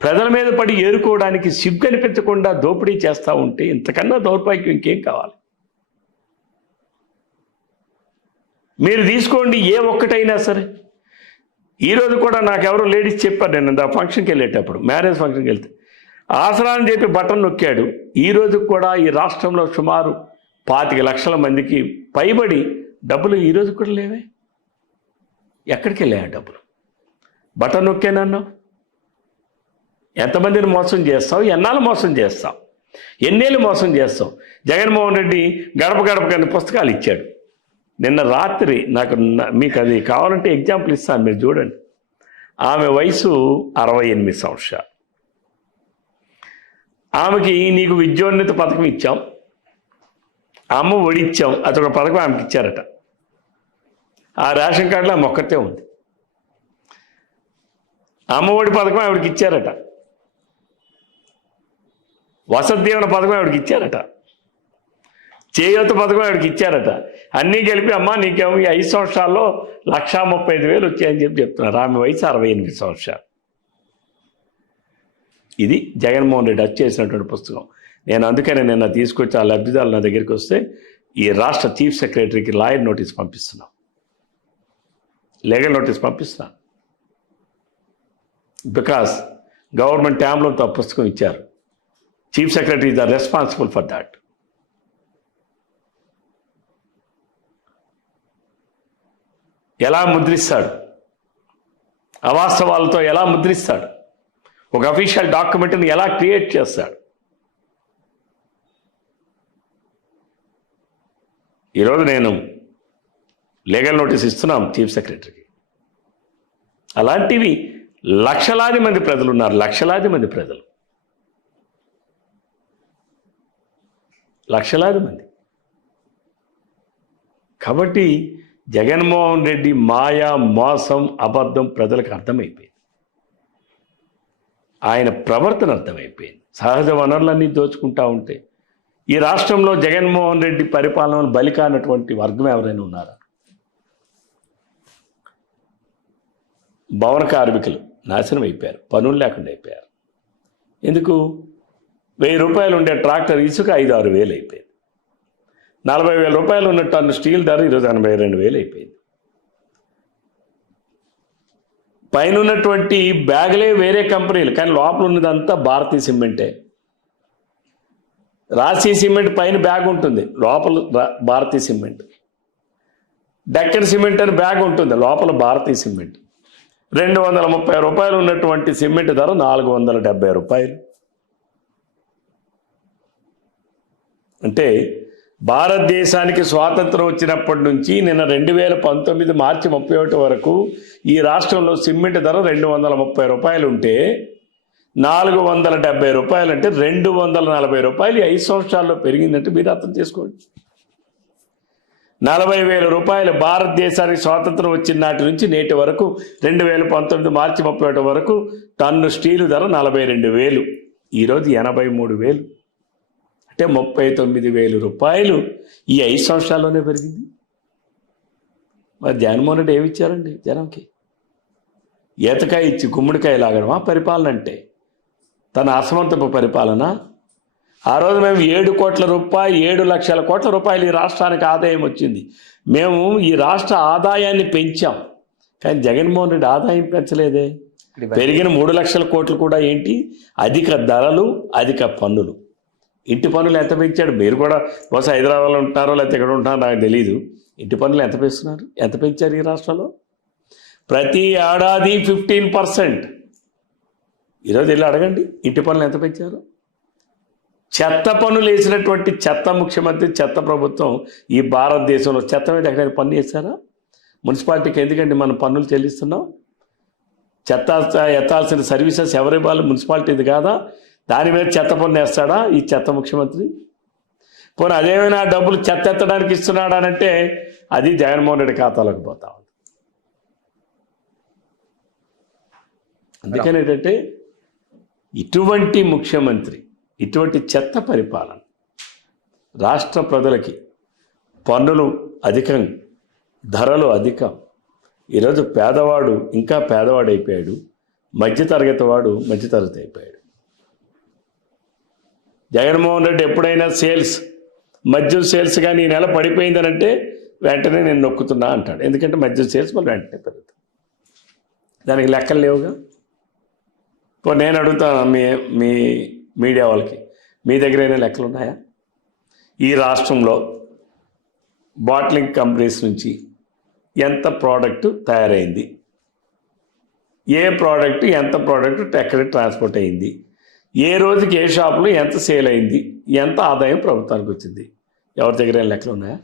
ప్రజల మీద పడి ఏరుకోవడానికి సిగ్గు అనిపించకుండా దోపిడీ చేస్తూ ఉంటే ఇంతకన్నా దౌర్భాగ్యం ఇంకేం కావాలి? మీరు తీసుకోండి ఏ ఒక్కటైనా సరే. ఈరోజు కూడా నాకెవరో లేడీస్ చెప్పారు, నేను ఆ ఫంక్షన్కి వెళ్ళేటప్పుడు, మ్యారేజ్ ఫంక్షన్కి వెళ్తే ఆసరా అని చెప్పి బటన్ నొక్కాడు. ఈరోజు కూడా ఈ రాష్ట్రంలో సుమారు 25 లక్షల మందికి పైబడి డబ్బులు ఈరోజు కూడా లేవే. ఎక్కడికి వెళ్ళాయి డబ్బులు? బటన్ నొక్కానన్నావు. ఎంతమందిని మోసం చేస్తావు? ఎన్నాళ్ళు మోసం చేస్తావు? ఎన్నేళ్ళు మోసం చేస్తావు? జగన్మోహన్ రెడ్డి గడప గడపకని పుస్తకాలు ఇచ్చాడు. నిన్న రాత్రి మీకు అది కావాలంటే ఎగ్జాంపుల్ ఇస్తాను, మీరు చూడండి. ఆమె వయసు 68 సంవత్సరాలు. ఆమెకి నీకు విద్యోన్నత పథకం ఇచ్చాం, అమ్మ ఒడి ఇచ్చాం, అదొక పథకం ఆమెకి ఇచ్చారట. ఆ రేషన్ కార్డులో ఆమె ఒక్కతే ఉంది. అమ్మ ఒడి పథకం ఆవిడకి ఇచ్చారట. వసతి దీవెన పథకం ఆవిడకి ఇచ్చారట. చేయూత పథకం ఆవిడకి ఇచ్చారట. అన్నీ కలిపి అమ్మ నీకేమో ఈ 5 సంవత్సరాల్లో 1,35,000 వచ్చాయని చెప్తున్నారు. ఆమె వయసు 68 సంవత్సరాలు. ఇది జగన్మోహన్ రెడ్డి చేసినటువంటి పుస్తకం. నేను అందుకనే నిన్న తీసుకొచ్చి ఆ లబ్ధిదారులు నా దగ్గరికి వస్తే ఈ రాష్ట్ర చీఫ్ సెక్రటరీకి లాయర్ నోటీస్ పంపిస్తున్నాం, లీగల్ నోటీస్ పంపిస్తున్నాను. బికాస్ గవర్నమెంట్ ట్యాబ్లో ఆ పుస్తకం ఇచ్చారు. Chief secretary is the responsible for that. ఎలా ముద్రిస్తాడు? అవాస్తవాలతో ఎలా ముద్రిస్తాడు? ఒక అఫీషియల్ డాక్యుమెంట్ని ఎలా క్రియేట్ చేస్తాడు? ఈరోజు నేను లీగల్ నోటీస్ ఇస్తున్నాం చీఫ్ సెక్రటరీకి. అలాంటివి లక్షలాది మంది ప్రజలు ఉన్నారు, లక్షలాది మంది ప్రజలు, లక్షలాది మంది. కాబట్టి జగన్మోహన్ రెడ్డి మాయా, మోసం, అబద్ధం ప్రజలకు అర్థమైపోయింది. ఆయన ప్రవర్తన అర్థమైపోయింది. సహజ వనరులన్నీ దోచుకుంటా ఉంటే ఈ రాష్ట్రంలో జగన్మోహన్ రెడ్డి పరిపాలనను బలికానటువంటి వర్గం ఎవరైనా ఉన్నారా? భవన కార్మికులు నాశనం అయిపోయారు, పనులు లేకుండా అయిపోయారు. ఎందుకు? 1000 రూపాయలు ఉండే ట్రాక్టర్ ఇసుక 5-6 వేలు అయిపోయింది. 40,000 రూపాయలు ఉన్న టన్ను స్టీల్ ధర ఈరోజు 82,000 అయిపోయింది. పైన ఉన్నటువంటి బ్యాగులే వేరే కంపెనీలు, కానీ లోపల ఉన్నదంతా భారతీయ సిమెంటే. రాశి సిమెంట్ పైన బ్యాగ్ ఉంటుంది, లోపల భారతీయ సిమెంట్. డెక్కన్ సిమెంట్ అని బ్యాగ్ ఉంటుంది, లోపల భారతీయ సిమెంట్. 230 రూపాయలు ఉన్నటువంటి సిమెంట్ ధర 470 రూపాయలు. అంటే భారతదేశానికి స్వాతంత్రం వచ్చినప్పటి నుంచి నిన్న 2019 మార్చి 31 వరకు ఈ రాష్ట్రంలో సిమెంట్ ధర 230 రూపాయలు ఉంటే 470 రూపాయలు అంటే 240 రూపాయలు 5 సంవత్సరాల్లో పెరిగిందంటే మీరు అర్థం చేసుకోండి. 40,000 రూపాయలు భారతదేశానికి స్వాతంత్రం వచ్చిన నాటి నుంచి నేటి వరకు 2019 మార్చి 31 వరకు టన్ను స్టీలు ధర 42,000, ఈరోజు 83,000 అంటే 39,000 రూపాయలు ఈ 5 సంవత్సరాల్లోనే పెరిగింది. మరి జగన్మోహన్ రెడ్డి ఏమి ఇచ్చారండి జనంకి? ఈతకాయ ఇచ్చి గుమ్మడికాయ లాగడమా పరిపాలన అంటే? తన అసమంతపు పరిపాలన. ఆ రోజు మేము 7 లక్షల కోట్ల రూపాయలు ఈ రాష్ట్రానికి ఆదాయం వచ్చింది. మేము ఈ రాష్ట్ర ఆదాయాన్ని పెంచాం, కానీ జగన్మోహన్ రెడ్డి ఆదాయం పెంచలేదే. పెరిగిన 3 లక్షల కోట్లు కూడా ఏంటి? అధిక ధరలు, అధిక పన్నులు. ఇంటి పన్నులు ఎంత పెంచాడు? మీరు కూడా బహుశా హైదరాబాద్లో ఉంటారో లేకపోతే ఎక్కడ ఉంటారో నాకు తెలియదు. ఇంటి పన్నులు ఎంత పెంచుతున్నారు? ఎంత పెంచారు ఈ రాష్ట్రంలో? ప్రతి ఏడాది 15%. ఈరోజు వెళ్ళి అడగండి ఇంటి పన్నులు ఎంత పెంచారు. చెత్త పన్నులు వేసినటువంటి చెత్త ముఖ్యమంత్రి, చెత్త ప్రభుత్వం ఈ భారతదేశంలో చెత్త మీద ఎక్కడైనా పన్ను వేస్తారా? మున్సిపాలిటీకి ఎందుకండి మనం పన్నులు చెల్లిస్తున్నాం? చెత్త ఎత్తాల్సిన సర్వీసెస్ ఎవరి వాళ్ళు? మున్సిపాలిటీది కాదా? దాని మీద చెత్త పన్ను వేస్తాడా ఈ చెత్త ముఖ్యమంత్రి? పోనీ అదేమైనా డబ్బులు చెత్త ఎత్తడానికి ఇస్తున్నాడా అంటే అది జగన్మోహన్ రెడ్డి ఖాతాలోకి పోతా ఉంది. అందుకని ఏంటంటే ఇటువంటి ముఖ్యమంత్రి, ఇటువంటి చెత్త పరిపాలన, రాష్ట్ర ప్రజలకి పన్నులు అధికం, ధరలు అధికం. ఈరోజు పేదవాడు ఇంకా పేదవాడైపోయాడు, మధ్యతరగతి వాడు మధ్యతరగతి అయిపోయాడు. జగన్మోహన్ రెడ్డి ఎప్పుడైనా మద్యం సేల్స్ కానీ ఈ నెల పడిపోయిందనంటే వెంటనే నేను నొక్కుతున్నా అంటాడు. ఎందుకంటే మద్యం సేల్స్ మళ్ళీ వెంటనే పెరుగుతాయి. దానికి లెక్కలు లేవుగా. ఇప్పుడు నేను అడుగుతాను మీ మీడియా వాళ్ళకి, మీ దగ్గరైనా లెక్కలు ఉన్నాయా? ఈ రాష్ట్రంలో బాట్లింగ్ కంపెనీస్ నుంచి ఎంత ప్రోడక్ట్ తయారైంది, ఏ ప్రోడక్ట్ ఎంత ప్రోడక్ట్ ఎక్కడికి ట్రాన్స్పోర్ట్ అయింది, ఏ రోజుకి ఏ షాపులో ఎంత సేల్ అయింది, ఎంత ఆదాయం ప్రభుత్వానికి వచ్చింది, ఎవరి దగ్గర లెక్కలు ఉన్నాయా?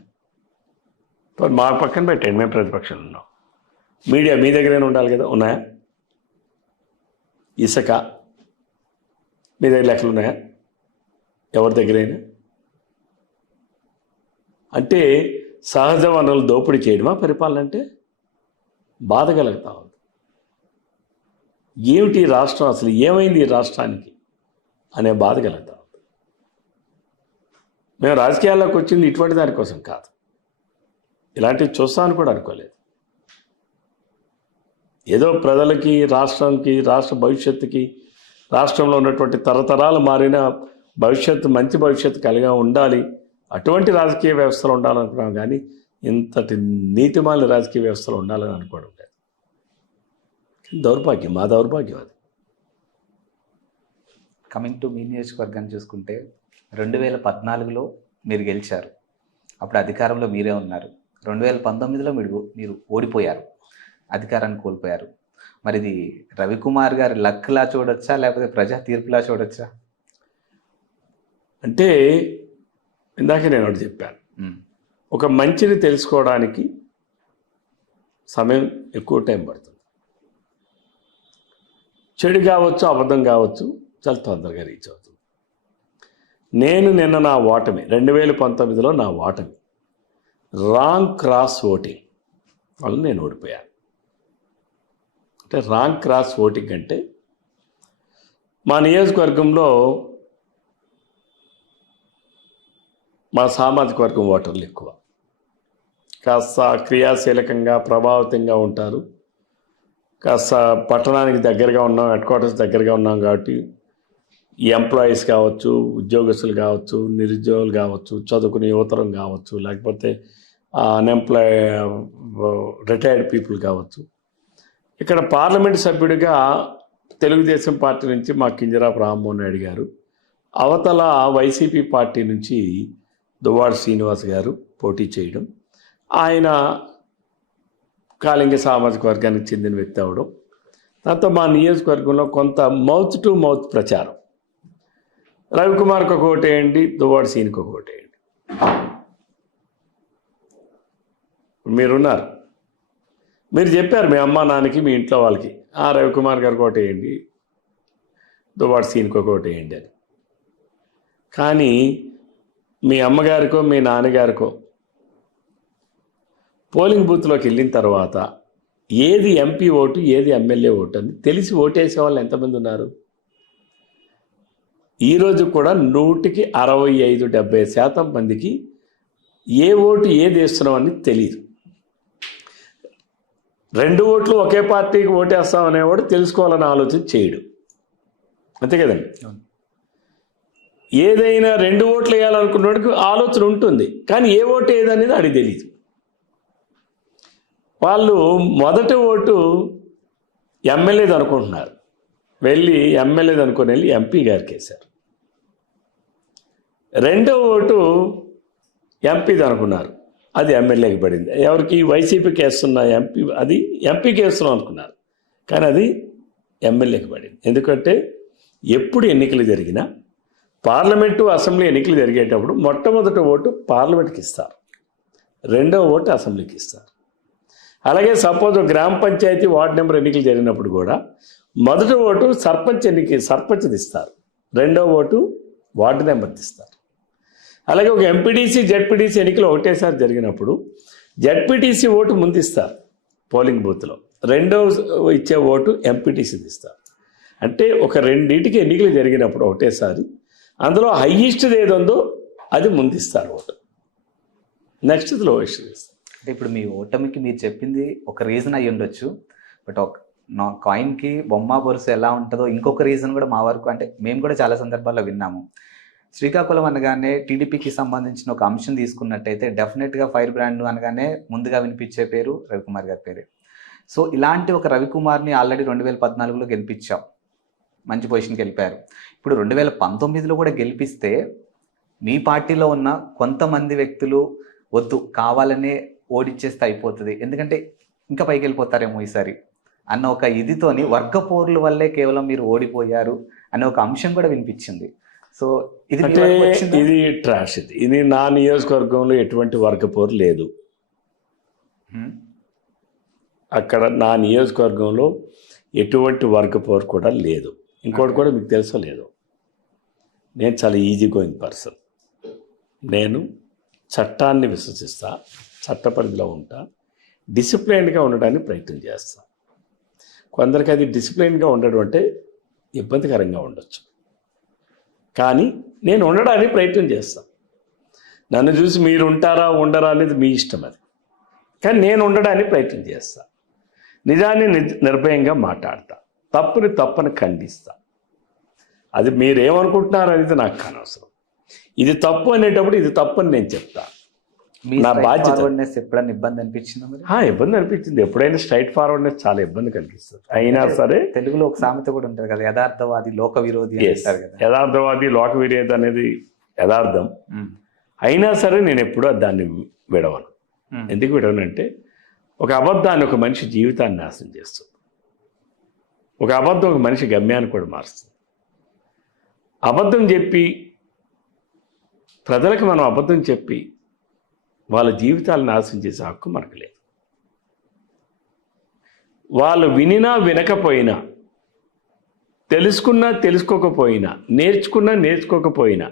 మా పక్కన పెట్టండి, మేము ప్రతిపక్షంలో ఉన్నాం. మీడియా మీ దగ్గరైనా ఉండాలి కదా, ఉన్నాయా? ఇసుక మీ దగ్గర లెక్కలు ఉన్నాయా? ఎవరి దగ్గరైనా? అంటే సహజ వనరులు దోపిడీ చేయడమా పరిపాలన అంటే? బాధ కలుగుతా ఉంది. ఏమిటి రాష్ట్రం, అసలు ఏమైంది ఈ రాష్ట్రానికి అనే బాధ కలుగుతా ఉంది. మేము రాజకీయాల్లోకి వచ్చింది ఇటువంటి దానికోసం కాదు, ఇలాంటివి చూస్తామని కూడా అనుకోలేదు. ఏదో ప్రజలకి, రాష్ట్రానికి, రాష్ట్ర భవిష్యత్తుకి, రాష్ట్రంలో ఉన్నటువంటి తరతరాలు మారిన భవిష్యత్తు, మంచి భవిష్యత్తు కలిగా ఉండాలి, అటువంటి రాజకీయ వ్యవస్థలు ఉండాలనుకున్నాం. కానీ ఇంతటి నీతిమాలిన రాజకీయ వ్యవస్థలు ఉండాలని అనుకోవడం లేదు. దౌర్భాగ్యం, మా దౌర్భాగ్యం అది. కమింగ్ టు మీ నియోజకవర్గాన్ని చూసుకుంటే 2014లో మీరు గెలిచారు, అప్పుడు అధికారంలో మీరే ఉన్నారు. 2019లో మీరు ఓడిపోయారు, అధికారాన్ని కోల్పోయారు. మరి ఇది రవికుమార్ గారి లక్లా చూడొచ్చా, లేకపోతే ప్రజా తీర్పులా చూడొచ్చా? అంటే ఇందాక నేను ఒకటి చెప్పాను, ఒక మంచిని తెలుసుకోవడానికి సమయం ఎక్కువ టైం పడుతుంది. చెడు కావచ్చు, అబద్ధం కావచ్చు, చాలా తొందరగా రీచ్ అవుతుంది. నేను నిన్న నా ఓటమి, 2019లో నా ఓటమి రాంగ్ క్రాస్ ఓటింగ్ వల్ల నేను ఓడిపోయాను. అంటే రాంగ్ క్రాస్ ఓటింగ్ అంటే మా నియోజకవర్గంలో మా సామాజిక వర్గం ఓటర్లు ఎక్కువ, కాస్త క్రియాశీలకంగా ప్రభావితంగా ఉంటారు. కాస్త పట్టణానికి దగ్గరగా ఉన్నాం, హెడ్ క్వార్టర్స్ దగ్గరగా ఉన్నాం కాబట్టి ఈ ఎంప్లాయీస్ కావచ్చు, ఉద్యోగస్తులు కావచ్చు, నిరుద్యోగులు కావచ్చు, చదువుకునే యువతరం కావచ్చు, లేకపోతే అన్ఎంప్లాయ్ రిటైర్డ్ పీపుల్ కావచ్చు. ఇక్కడ పార్లమెంట్ సభ్యుడిగా తెలుగుదేశం పార్టీ నుంచి మా కింజరాపు రామ్మోహన్ నాయుడు గారు, అవతల వైసీపీ పార్టీ నుంచి దువ్వాడ శ్రీనివాస్ గారు పోటీ చేయడం, ఆయన కాళింగ సామాజిక వర్గానికి చెందిన వ్యక్తి అవడం, దాంతో మా నియోజకవర్గంలో కొంత మౌత్ టు మౌత్ ప్రచారం, రవికుమార్కి ఒక ఓటేయండి, దువ్వాడ శ్రీనికి ఒక ఓటేయండి. మీరున్నారు, మీరు చెప్పారు మీ అమ్మ నాన్నకి మీ ఇంట్లో వాళ్ళకి రవికుమార్ గారికి ఒకటి వేయండి, దువ్వాడ సీన్కి ఒకటి వేయండి అని. కానీ మీ అమ్మగారికో మీ నాన్నగారికో పోలింగ్ బూత్లోకి వెళ్ళిన తర్వాత ఏది ఎంపీ ఓటు ఏది ఎమ్మెల్యే ఓటు అని తెలిసి ఓటేసే వాళ్ళు ఎంతమంది ఉన్నారు? ఈరోజు కూడా 100కి 65-70% మందికి ఏ ఓటు ఏది వేస్తున్నామని తెలియదు. 2 ఓట్లు ఒకే పార్టీకి ఓటేస్తామనేవాడు తెలుసుకోవాలని ఆలోచన చేయడు, అంతే కదండి. ఏదైనా 2 ఓట్లు వేయాలనుకున్నవాడికి ఆలోచన ఉంటుంది, కానీ ఏ ఓటు ఏదనేది అడిగి తెలియదు. వాళ్ళు మొదటి ఓటు ఎమ్మెల్యేది అనుకుంటున్నారు, వెళ్ళి ఎమ్మెల్యేది అనుకుని వెళ్ళి ఎంపీ గారికి వేశారు. రెండో ఓటు ఎంపీది అనుకున్నారు, అది ఎమ్మెల్యేకి పడింది. ఎవరికి? వైసీపీకి వేస్తున్న ఎంపీ, అది ఎంపీకి వేస్తున్నాం అనుకున్నారు, కానీ అది ఎమ్మెల్యేకి పడింది. ఎందుకంటే ఎప్పుడు ఎన్నికలు జరిగినా పార్లమెంటు అసెంబ్లీ ఎన్నికలు జరిగేటప్పుడు మొట్టమొదటి ఓటు పార్లమెంట్కి ఇస్తారు, రెండవ ఓటు అసెంబ్లీకి ఇస్తారు. అలాగే సపోజ్ గ్రామ పంచాయతీ వార్డు నెంబర్ ఎన్నికలు జరిగినప్పుడు కూడా మొదటి ఓటు సర్పంచ్ది ఇస్తారు, రెండవ ఓటు వార్డు నెంబర్ది ఇస్తారు. అలాగే ఒక ఎంపీటీసీ జెడ్పీటీసీ ఎన్నికలు ఒకటేసారి జరిగినప్పుడు జెడ్పీటీసీ ఓటు ముందు ఇస్తారు పోలింగ్ బూత్లో, రెండవ ఇచ్చే ఓటు ఎంపీటీసీది ఇస్తారు. అంటే ఒక రెండింటికి ఎన్నికలు జరిగినప్పుడు ఒకటేసారి అందులో హయ్యెస్ట్ది ఏది ఉందో అది ముందు ఇస్తారు ఓటు, నెక్స్ట్ లోయెస్ట్ ఇస్తారు. అంటే ఇప్పుడు మీ ఓటమికి మీరు చెప్పింది ఒక రీజన్ అయ్యి ఉండొచ్చు, బట్ ఒక నా కాయిన్కి బొమ్మ బొరుసు ఎలా ఉంటుందో ఇంకొక రీజన్ కూడా మా వరకు, అంటే మేము కూడా చాలా సందర్భాల్లో విన్నాము. శ్రీకాకుళం అనగానే టీడీపీకి సంబంధించిన ఒక అంశం తీసుకున్నట్టయితే డెఫినెట్గా ఫైర్ బ్రాండ్ అనగానే ముందుగా వినిపించే పేరు రవికుమార్ గారి పేరే. సో ఇలాంటి ఒక రవికుమార్ని ఆల్రెడీ 2014లో గెలిపించాం, మంచి పొజిషన్కి వెళ్ళిపోయారు. ఇప్పుడు 2019లో కూడా గెలిపిస్తే మీ పార్టీలో ఉన్న కొంతమంది వ్యక్తులు వద్దు కావాలనే ఓడిచ్చేస్తే అయిపోతుంది, ఎందుకంటే ఇంకా పైకి వెళ్ళిపోతారేమో ఈసారి అన్న ఒక ఇదితోని వర్గ పోర్ల వల్లే కేవలం మీరు ఓడిపోయారు అనే ఒక అంశం కూడా వినిపించింది. సో ఇది అంటే ఇది ట్రాష్, ఇది నా నియోజకవర్గంలో ఎటువంటి వర్గ పోరు లేదు. అక్కడ నా నియోజకవర్గంలో ఎటువంటి వర్గ పోరు కూడా లేదు. ఇంకోటి కూడా మీకు తెలుసో లేదు, నేను చాలా ఈజీ గోయింగ్ పర్సన్. నేను చట్టాన్ని విశ్వసిస్తా, చట్ట పరిధిలో ఉంటా, డిసిప్లైన్డ్గా ఉండడానికి ప్రయత్నం చేస్తా. కొందరికి అది డిసిప్లైన్గా ఉండడం అంటే ఇబ్బందికరంగా ఉండొచ్చు, కానీ నేను ఉండడానికి ప్రయత్నం చేస్తాను. నన్ను చూసి మీరు ఉంటారా ఉండరా అనేది మీ ఇష్టం, అది కానీ నేను ఉండడానికి ప్రయత్నం చేస్తా. నిజాన్ని నిర్భయంగా మాట్లాడతా, తప్పని ఖండిస్తా. అది మీరేమనుకుంటున్నారు అనేది నాకు అనవసరం. ఇది తప్పు అనేటప్పుడు ఇది తప్పు అని నేను చెప్తా, నా బాధ్యత. ఎప్పుడైనా ఇబ్బంది అనిపించిందా మరి? ఇబ్బంది అనిపించింది, ఎప్పుడైనా స్ట్రైట్ ఫార్వర్డ్నెస్ చాలా ఇబ్బంది కనిపిస్తుంది. అయినా సరే తెలుగులో ఒక సామెత కూడా ఉంటుంది కదా, యథార్థవాది లోక విరోధి అంటారు కదా. యథార్థవాది లోక విరోధి అనేది యథార్థం. అయినా సరే నేను ఎప్పుడూ దాన్ని విడవను. ఎందుకు విడవనంటే ఒక అబద్ధాన్ని ఒక మనిషి జీవితాన్ని నాశనం చేస్తుంది, ఒక అబద్ధం ఒక మనిషి గమ్యాన్ని కూడా మారుస్తుంది. అబద్ధం చెప్పి ప్రజలకు మనం అబద్ధం చెప్పి వాళ్ళ జీవితాలను నాశనం చేసే హక్కు మనకు లేదు. వాళ్ళు వినినా వినకపోయినా, తెలుసుకున్నా తెలుసుకోకపోయినా, నేర్చుకున్నా నేర్చుకోకపోయినా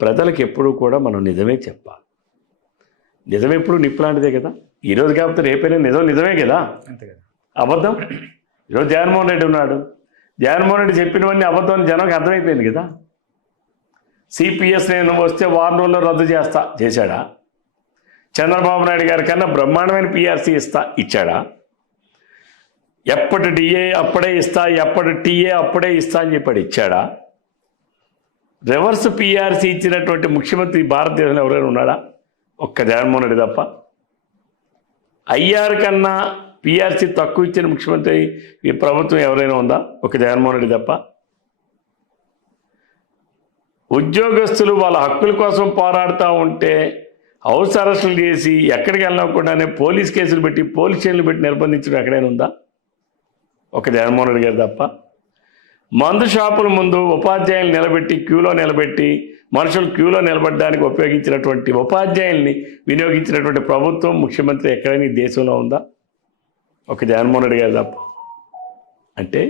ప్రజలకు ఎప్పుడూ కూడా మనం నిజమే చెప్పాలి. నిజం ఎప్పుడు నిప్పులాంటిదే కదా, ఈరోజు కాకపోతే రేపైనా నిజమే కదా, అంతే కదా. అబద్ధం ఈరోజు జగన్మోహన్ రెడ్డి ఉన్నాడు, జగన్మోహన్ రెడ్డి చెప్పినవన్నీ అబద్ధం అని జనానికి అర్థమైపోయింది కదా. సిపిఎస్ నేను వస్తే 6 రోజుల్లో రద్దు చేశాడా? చంద్రబాబు నాయుడు గారి కన్నా బ్రహ్మాండమైన పిఆర్సీ ఇచ్చాడా? ఎప్పటి డిఏ అప్పుడే ఇస్తా, ఎప్పటి టీఏ అప్పుడే ఇస్తా అని చెప్పాడు, ఇచ్చాడా? రివర్స్ పిఆర్సీ ఇచ్చినటువంటి ముఖ్యమంత్రి భారతదేశంలో ఎవరైనా ఉన్నాడా? ఒక్క జగన్మోహన్ రెడ్డి తప్ప. ఐఆర్ కన్నా పిఆర్సీ తక్కువ ఇచ్చిన ముఖ్యమంత్రి ఈ ప్రభుత్వం ఎవరైనా ఉందా? ఒక జగన్మోహన్ రెడ్డి తప్ప. ఉద్యోగస్తులు వాళ్ళ హక్కుల కోసం పోరాడుతూ ఉంటే హౌస్ అరెస్టులు చేసి ఎక్కడికి వెళ్ళకుండానే పోలీస్ కేసులు పెట్టి పోలీస్ స్టేషన్లు పెట్టి నిర్బంధించడం ఎక్కడైనా ఉందా? ఒక జగన్మోహన్ రెడ్డి గారు తప్ప. మందు షాపుల ముందు ఉపాధ్యాయులు నిలబెట్టి క్యూలో నిలబెట్టి మనుషులు క్యూలో నిలబడడానికి ఉపయోగించినటువంటి ఉపాధ్యాయుల్ని వినియోగించినటువంటి ప్రభుత్వం ముఖ్యమంత్రి ఎక్కడైనా ఈ దేశంలో ఉందా? ఒక జగన్మోహన్ రెడ్డి గారు తప్ప. అంటే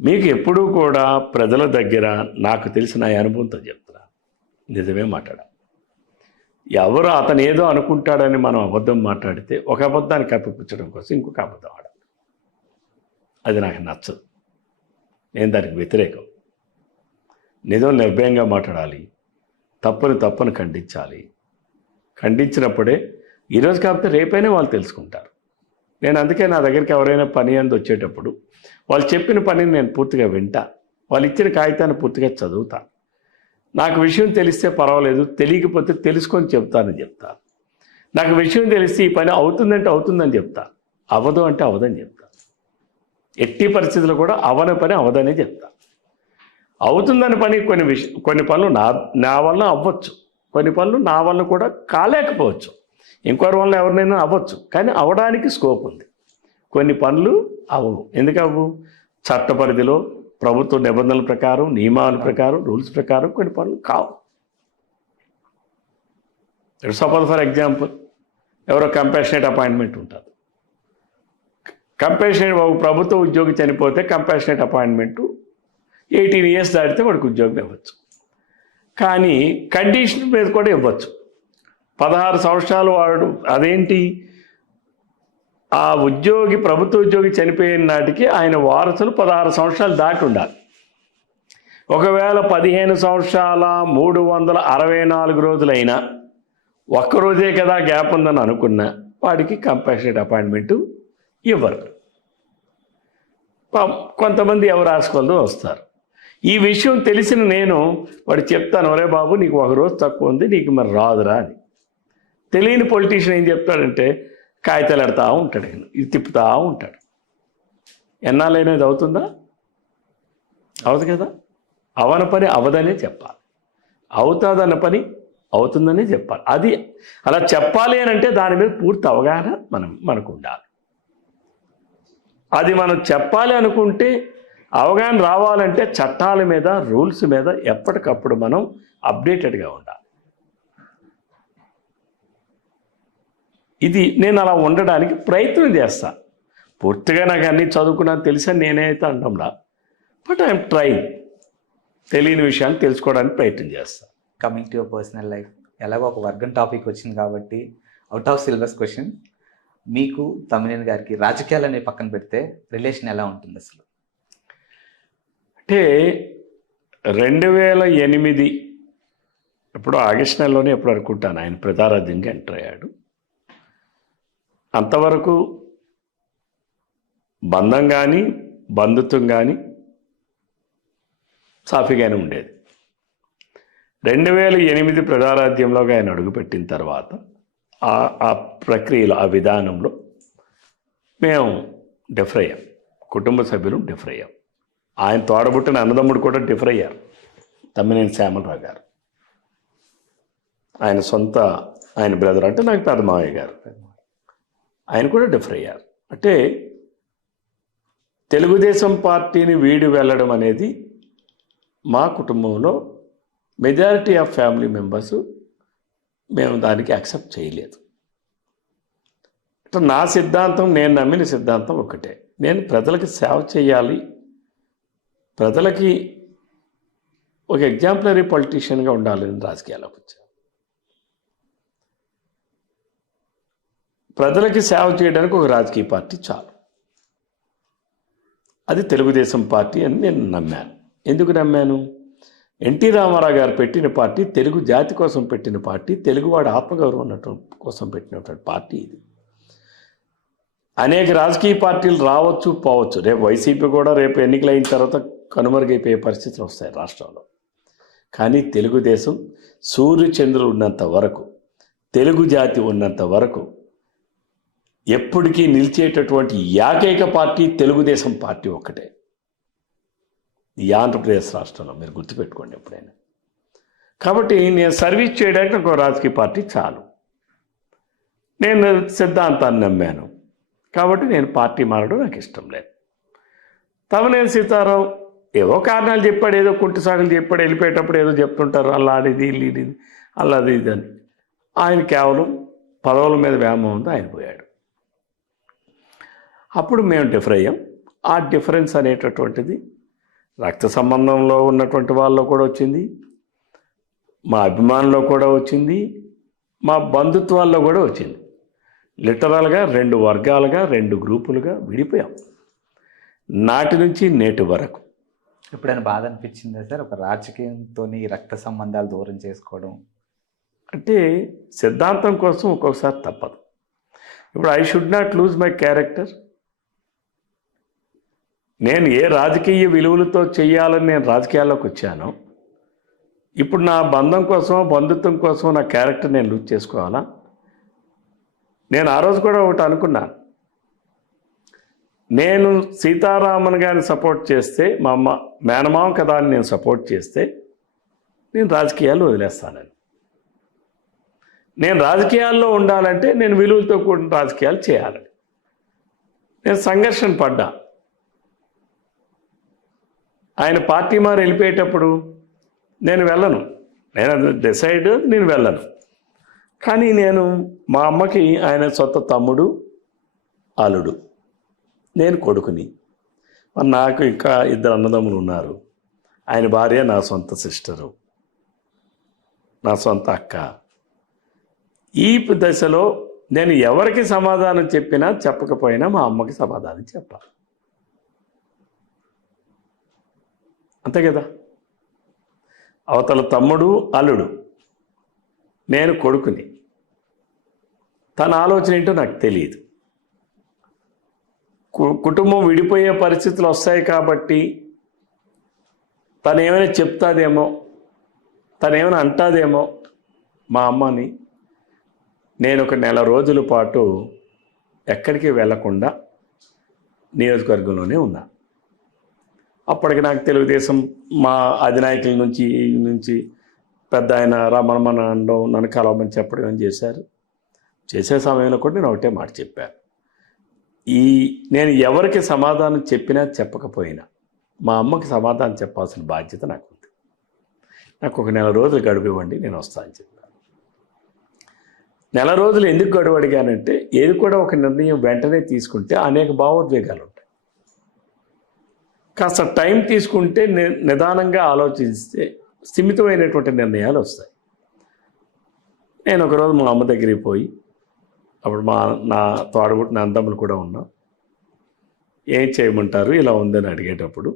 మీకు ఎప్పుడూ కూడా ప్రజల దగ్గర నాకు తెలిసిన అనుభవంతో చెప్తున్నా, నిజమే మాట్లాడాలి. ఎవరు అతను ఏదో అనుకుంటాడని మనం అబద్ధం మాట్లాడితే ఒక అబద్ధాన్ని కప్పిపుచ్చడం కోసం ఇంకొక అబద్ధం ఆడాలి. అది నాకు నచ్చదు. నేను దానికి వ్యతిరేకం. నిజం నిర్భయంగా మాట్లాడాలి, తప్పుని ఖండించాలి. ఖండించినప్పుడే ఈరోజు కాకపోతే రేపైనా వాళ్ళు తెలుసుకుంటారు. నేను అందుకే నా దగ్గరికి ఎవరైనా పని అందు వచ్చేటప్పుడు వాళ్ళు చెప్పిన పనిని నేను పూర్తిగా వింటా, వాళ్ళు ఇచ్చిన కాగితాన్ని పూర్తిగా చదువుతా. నాకు విషయం తెలిస్తే పర్వాలేదు, తెలియకపోతే తెలుసుకొని చెప్తానని చెప్తాను. నాకు విషయం తెలిస్తే ఈ పని అవుతుందంటే అవుతుందని చెప్తా, అవ్వదు అంటే అవ్వదని చెప్తా. ఎట్టి పరిస్థితుల్లో కూడా అవని పని అవదనే చెప్తా. అవుతుందని పని కొన్ని పనులు నా వల్ల అవ్వచ్చు, కొన్ని పనులు నా వల్ల కూడా కాలేకపోవచ్చు, ఇంకొకరి వల్ల ఎవరినైనా అవ్వచ్చు. కానీ అవడానికి స్కోప్ ఉంది. కొన్ని పనులు అవ్వవు. ఎందుకు అవ్వవు? చట్ట పరిధిలో ప్రభుత్వ నిబంధనల ప్రకారం, నియమాల ప్రకారం, రూల్స్ ప్రకారం కొన్ని పనులు కావు. సపోజ్ ఫర్ ఎగ్జాంపుల్ ఎవరో కంపాషనేట్ అపాయింట్మెంట్ ఉంటుంది. కంపాషనేట్ ఒక ప్రభుత్వ ఉద్యోగి చనిపోతే కంపాషనేట్ అపాయింట్మెంటు 18 years దాటితే వాడికి ఉద్యోగం ఇవ్వచ్చు. కానీ కండిషన్ మీద కూడా ఇవ్వచ్చు. 16 సంవత్సరాలు వాడు, అదేంటి, ఆ ఉద్యోగి ప్రభుత్వ ఉద్యోగి చనిపోయిన నాటికి ఆయన వారసులు 16 సంవత్సరాలు దాటి ఉండాలి. ఒకవేళ 15 సంవత్సరాల 364 రోజులైనా ఒక్కరోజే కదా గ్యాప్ ఉందని అనుకున్నా వాడికి కంపాషనేట్ అపాయింట్మెంటు ఇవ్వరు. కొంతమంది ఎవరు రాసుకోవాలో వస్తారు. ఈ విషయం తెలిసిన నేను వాడు చెప్తాను, ఒరే బాబు నీకు ఒక రోజు తక్కువ ఉంది, నీకు మరి రాదురా అని. తెలియని పొలిటీషియన్ ఏం చెప్తాడంటే కాగితాలు ఎడతా ఉంటాడు, ఇది తిప్పుతా ఉంటాడు. ఎన్నాళ్ళైనది అవుతుందా? అవదు కదా. అవన పని అవదనే చెప్పాలి, అవుతుందన్న పని అవుతుందనే చెప్పాలి. అది అలా చెప్పాలి అని అంటే దాని మీద పూర్తి అవగాహన మనకు ఉండాలి. అది మనం చెప్పాలి అనుకుంటే, అవగాహన రావాలంటే చట్టాల మీద, రూల్స్ మీద ఎప్పటికప్పుడు మనం అప్డేటెడ్గా ఉండాలి. ఇది నేను అలా ఉండడానికి ప్రయత్నం చేస్తాను. పూర్తిగా నాకు అన్నీ చదువుకున్నా తెలుసని నేనైతే అంటంలా, బట్ ఐఎమ్ ట్రైయింగ్. తెలియని విషయాన్ని తెలుసుకోవడానికి ప్రయత్నం చేస్తాను. Coming to your personal life, ఎలాగో ఒక వర్గం టాపిక్ వచ్చింది కాబట్టి అవుట్ ఆఫ్ సిలబస్ క్వశ్చన్, మీకు తమ్మినేని గారికి రాజకీయాలని పక్కన పెడితే రిలేషన్ ఎలా ఉంటుంది అసలు? అంటే 2008 ఎప్పుడో ఆగస్టు నెలలోనే ఎప్పుడు అనుకుంటాను ఆయన ప్రజారాజ్యంగా ఎంటర్ అయ్యాడు. అంతవరకు బంధం కానీ బంధుత్వం కానీ సాఫీగానే ఉండేది. 2008 ప్రజారాజ్యంలోకి ఆయన అడుగుపెట్టిన తర్వాత ఆ ప్రక్రియలో, ఆ విధానంలో మేము డిఫర్ అయ్యాం. కుటుంబ సభ్యులు డిఫర్ అయ్యాం. ఆయన తోడబుట్టిన అన్నదమ్ముడు కూడా డిఫర్ అయ్యారు, తమ్మినేని శ్యామలరావు గారు. ఆయన బ్రదర్ అంటే నాకు పెద్ద మావయ్య గారు, ఆయన కూడా డిఫర్ అయ్యారు. అంటే తెలుగుదేశం పార్టీని వీడి వెళ్ళడం అనేది మా కుటుంబంలో మెజారిటీ ఆఫ్ ఫ్యామిలీ మెంబర్స్ మేము దానికి యాక్సెప్ట్ చేయలేదు. నా సిద్ధాంతం, నేను నమ్మిన సిద్ధాంతం ఒకటే, నేను ప్రజలకి సేవ చేయాలి, ప్రజలకి ఒక ఎగ్జాంపులరీ పొలిటీషియన్గా ఉండాలని రాజకీయాల్లోకి వచ్చాను. ప్రజలకి సేవ చేయడానికి ఒక రాజకీయ పార్టీ చాలు, అది తెలుగుదేశం పార్టీ అని నేను నమ్మాను. ఎందుకు నమ్మాను? ఎన్టీ రామారావు గారు పెట్టిన పార్టీ, తెలుగు జాతి కోసం పెట్టిన పార్టీ, తెలుగువాడి ఆత్మగౌరవం ఉన్నటువంటి కోసం పెట్టినటువంటి పార్టీ ఇది. అనేక రాజకీయ పార్టీలు రావచ్చు, పోవచ్చు. రేపు వైసీపీ కూడా రేపు ఎన్నికలైన తర్వాత కనుమరుగైపోయే పరిస్థితులు వస్తాయి రాష్ట్రంలో. కానీ తెలుగుదేశం సూర్యచంద్రులు ఉన్నంత వరకు, తెలుగు జాతి ఉన్నంత వరకు ఎప్పటికీ నిలిచేటటువంటి ఏకైక పార్టీ తెలుగుదేశం పార్టీ ఒక్కటే ఈ ఆంధ్రప్రదేశ్ రాష్ట్రంలో. మీరు గుర్తుపెట్టుకోండి ఎప్పుడైనా. కాబట్టి నేను సర్వీస్ చేయడానికి ఒక రాజకీయ పార్టీ చాలు. నేను సిద్ధాంతాన్ని నమ్మాను కాబట్టి నేను పార్టీ మారడం నాకు ఇష్టం లేదు. తమ్మినేని సీతారాం ఏవో కారణాలు చెప్పాడు, ఏదో కుంటి సాగులు చెప్పాడు, వెళ్ళిపోయేటప్పుడు ఏదో చెప్తుంటారు అలా ఆడిది ఇది అలా అది ఇది అని. ఆయన కేవలం పదవుల మీద వ్యామోహంతో ఆయన పోయాడు. అప్పుడు మేము డిఫర్ అయ్యాం. ఆ డిఫరెన్స్ అనేటటువంటిది రక్త సంబంధంలో ఉన్నటువంటి వాళ్ళలో కూడా వచ్చింది, మా అభిమానుల్లో కూడా వచ్చింది, మా బంధుత్వాల్లో కూడా వచ్చింది. లిటరల్గా 2 వర్గాలుగా 2 గ్రూపులుగా విడిపోయాం నాటి నుంచి నేటి వరకు. ఎప్పుడైనా బాధ అనిపించిందా సార్, ఒక రాజకీయంతో రక్త సంబంధాలు దూరం చేసుకోవడం? అంటే సిద్ధాంతం కోసం ఒక్కొక్కసారి తప్పదు. ఇప్పుడు I should not lose my character. నేను ఏ రాజకీయ విలువలతో చేయాలని నేను రాజకీయాల్లోకి వచ్చానో, ఇప్పుడు నా బంధం కోసం బంధుత్వం కోసం నా క్యారెక్టర్ నేను లూజ్ చేసుకోవాలా? నేను ఆ రోజు కూడా ఒకటి అనుకున్నాను, నేను సీతారామన్ గారిని సపోర్ట్ చేస్తే, మా అమ్మ మేనమామ కదా అని నేను సపోర్ట్ చేస్తే నేను రాజకీయాలు వదిలేస్తానని. నేను రాజకీయాల్లో ఉండాలంటే నేను విలువలతో కూడిన రాజకీయాలు చేయాలని నేను సంఘర్షణ పడ్డా. ఆయన పార్టీ మారి వెళ్ళిపోయేటప్పుడు నేను వెళ్ళను, నేను డిసైడ్, నేను వెళ్ళను. కానీ నేను మా అమ్మకి ఆయన సొంత తమ్ముడు, అల్లుడు, నేను కొడుకుని. మరి నాకు ఇంకా 2 అన్నదమ్ములు ఉన్నారు. ఆయన భార్య నా సొంత సిస్టరు, నా సొంత అక్క. ఈ దశలో నేను ఎవరికి సమాధానం చెప్పినా చెప్పకపోయినా మా అమ్మకి సమాధానం చెప్పాలి, అంతే కదా. అవతల తమ్ముడు, అల్లుడు, నేను కొడుకుని. తన ఆలోచన ఏంటో నాకు తెలియదు. కుటుంబం విడిపోయే పరిస్థితులు వస్తాయి కాబట్టి తను ఏమైనా చెప్తాదేమో, తను ఏమైనా అంటాదేమో మా అమ్మని. నేను ఒక 1 నెల రోజుల పాటు ఎక్కడికి వెళ్లకుండా నియోజకవర్గంలోనే ఉన్నా. అప్పటికి నాకు తెలుగుదేశం మా అధినాయకుల నుంచి పెద్ద ఆయన రమణమణ అనడం, నన్ను కలవమని చెప్పడం ఏం చేశారు. చేసే సమయంలో కూడా నేను ఒకటే మాట చెప్పాను, నేను ఎవరికి సమాధానం చెప్పినా చెప్పకపోయినా మా అమ్మకి సమాధానం చెప్పాల్సిన బాధ్యత నాకు ఉంది. నాకు ఒక 1 నెల రోజులు గడువివ్వండి, నేను వస్తానని చెప్పాను. 1 నెల రోజులు ఎందుకు గడువు అడిగానంటే, ఏది కూడా ఒక నిర్ణయం వెంటనే తీసుకుంటే అనేక భావోద్వేగాలు ఉంటాయి. కాస్త టైం తీసుకుంటే, నిదానంగా ఆలోచిస్తే స్థిమితమైనటువంటి నిర్ణయాలు వస్తాయి. నేను ఒకరోజు మా అమ్మ దగ్గరికి పోయి, అప్పుడు నా తోడబుట్టిన అన్నదమ్ములు కూడా ఉన్నాం, ఏం చేయమంటారు ఇలా ఉందని అడిగేటప్పుడు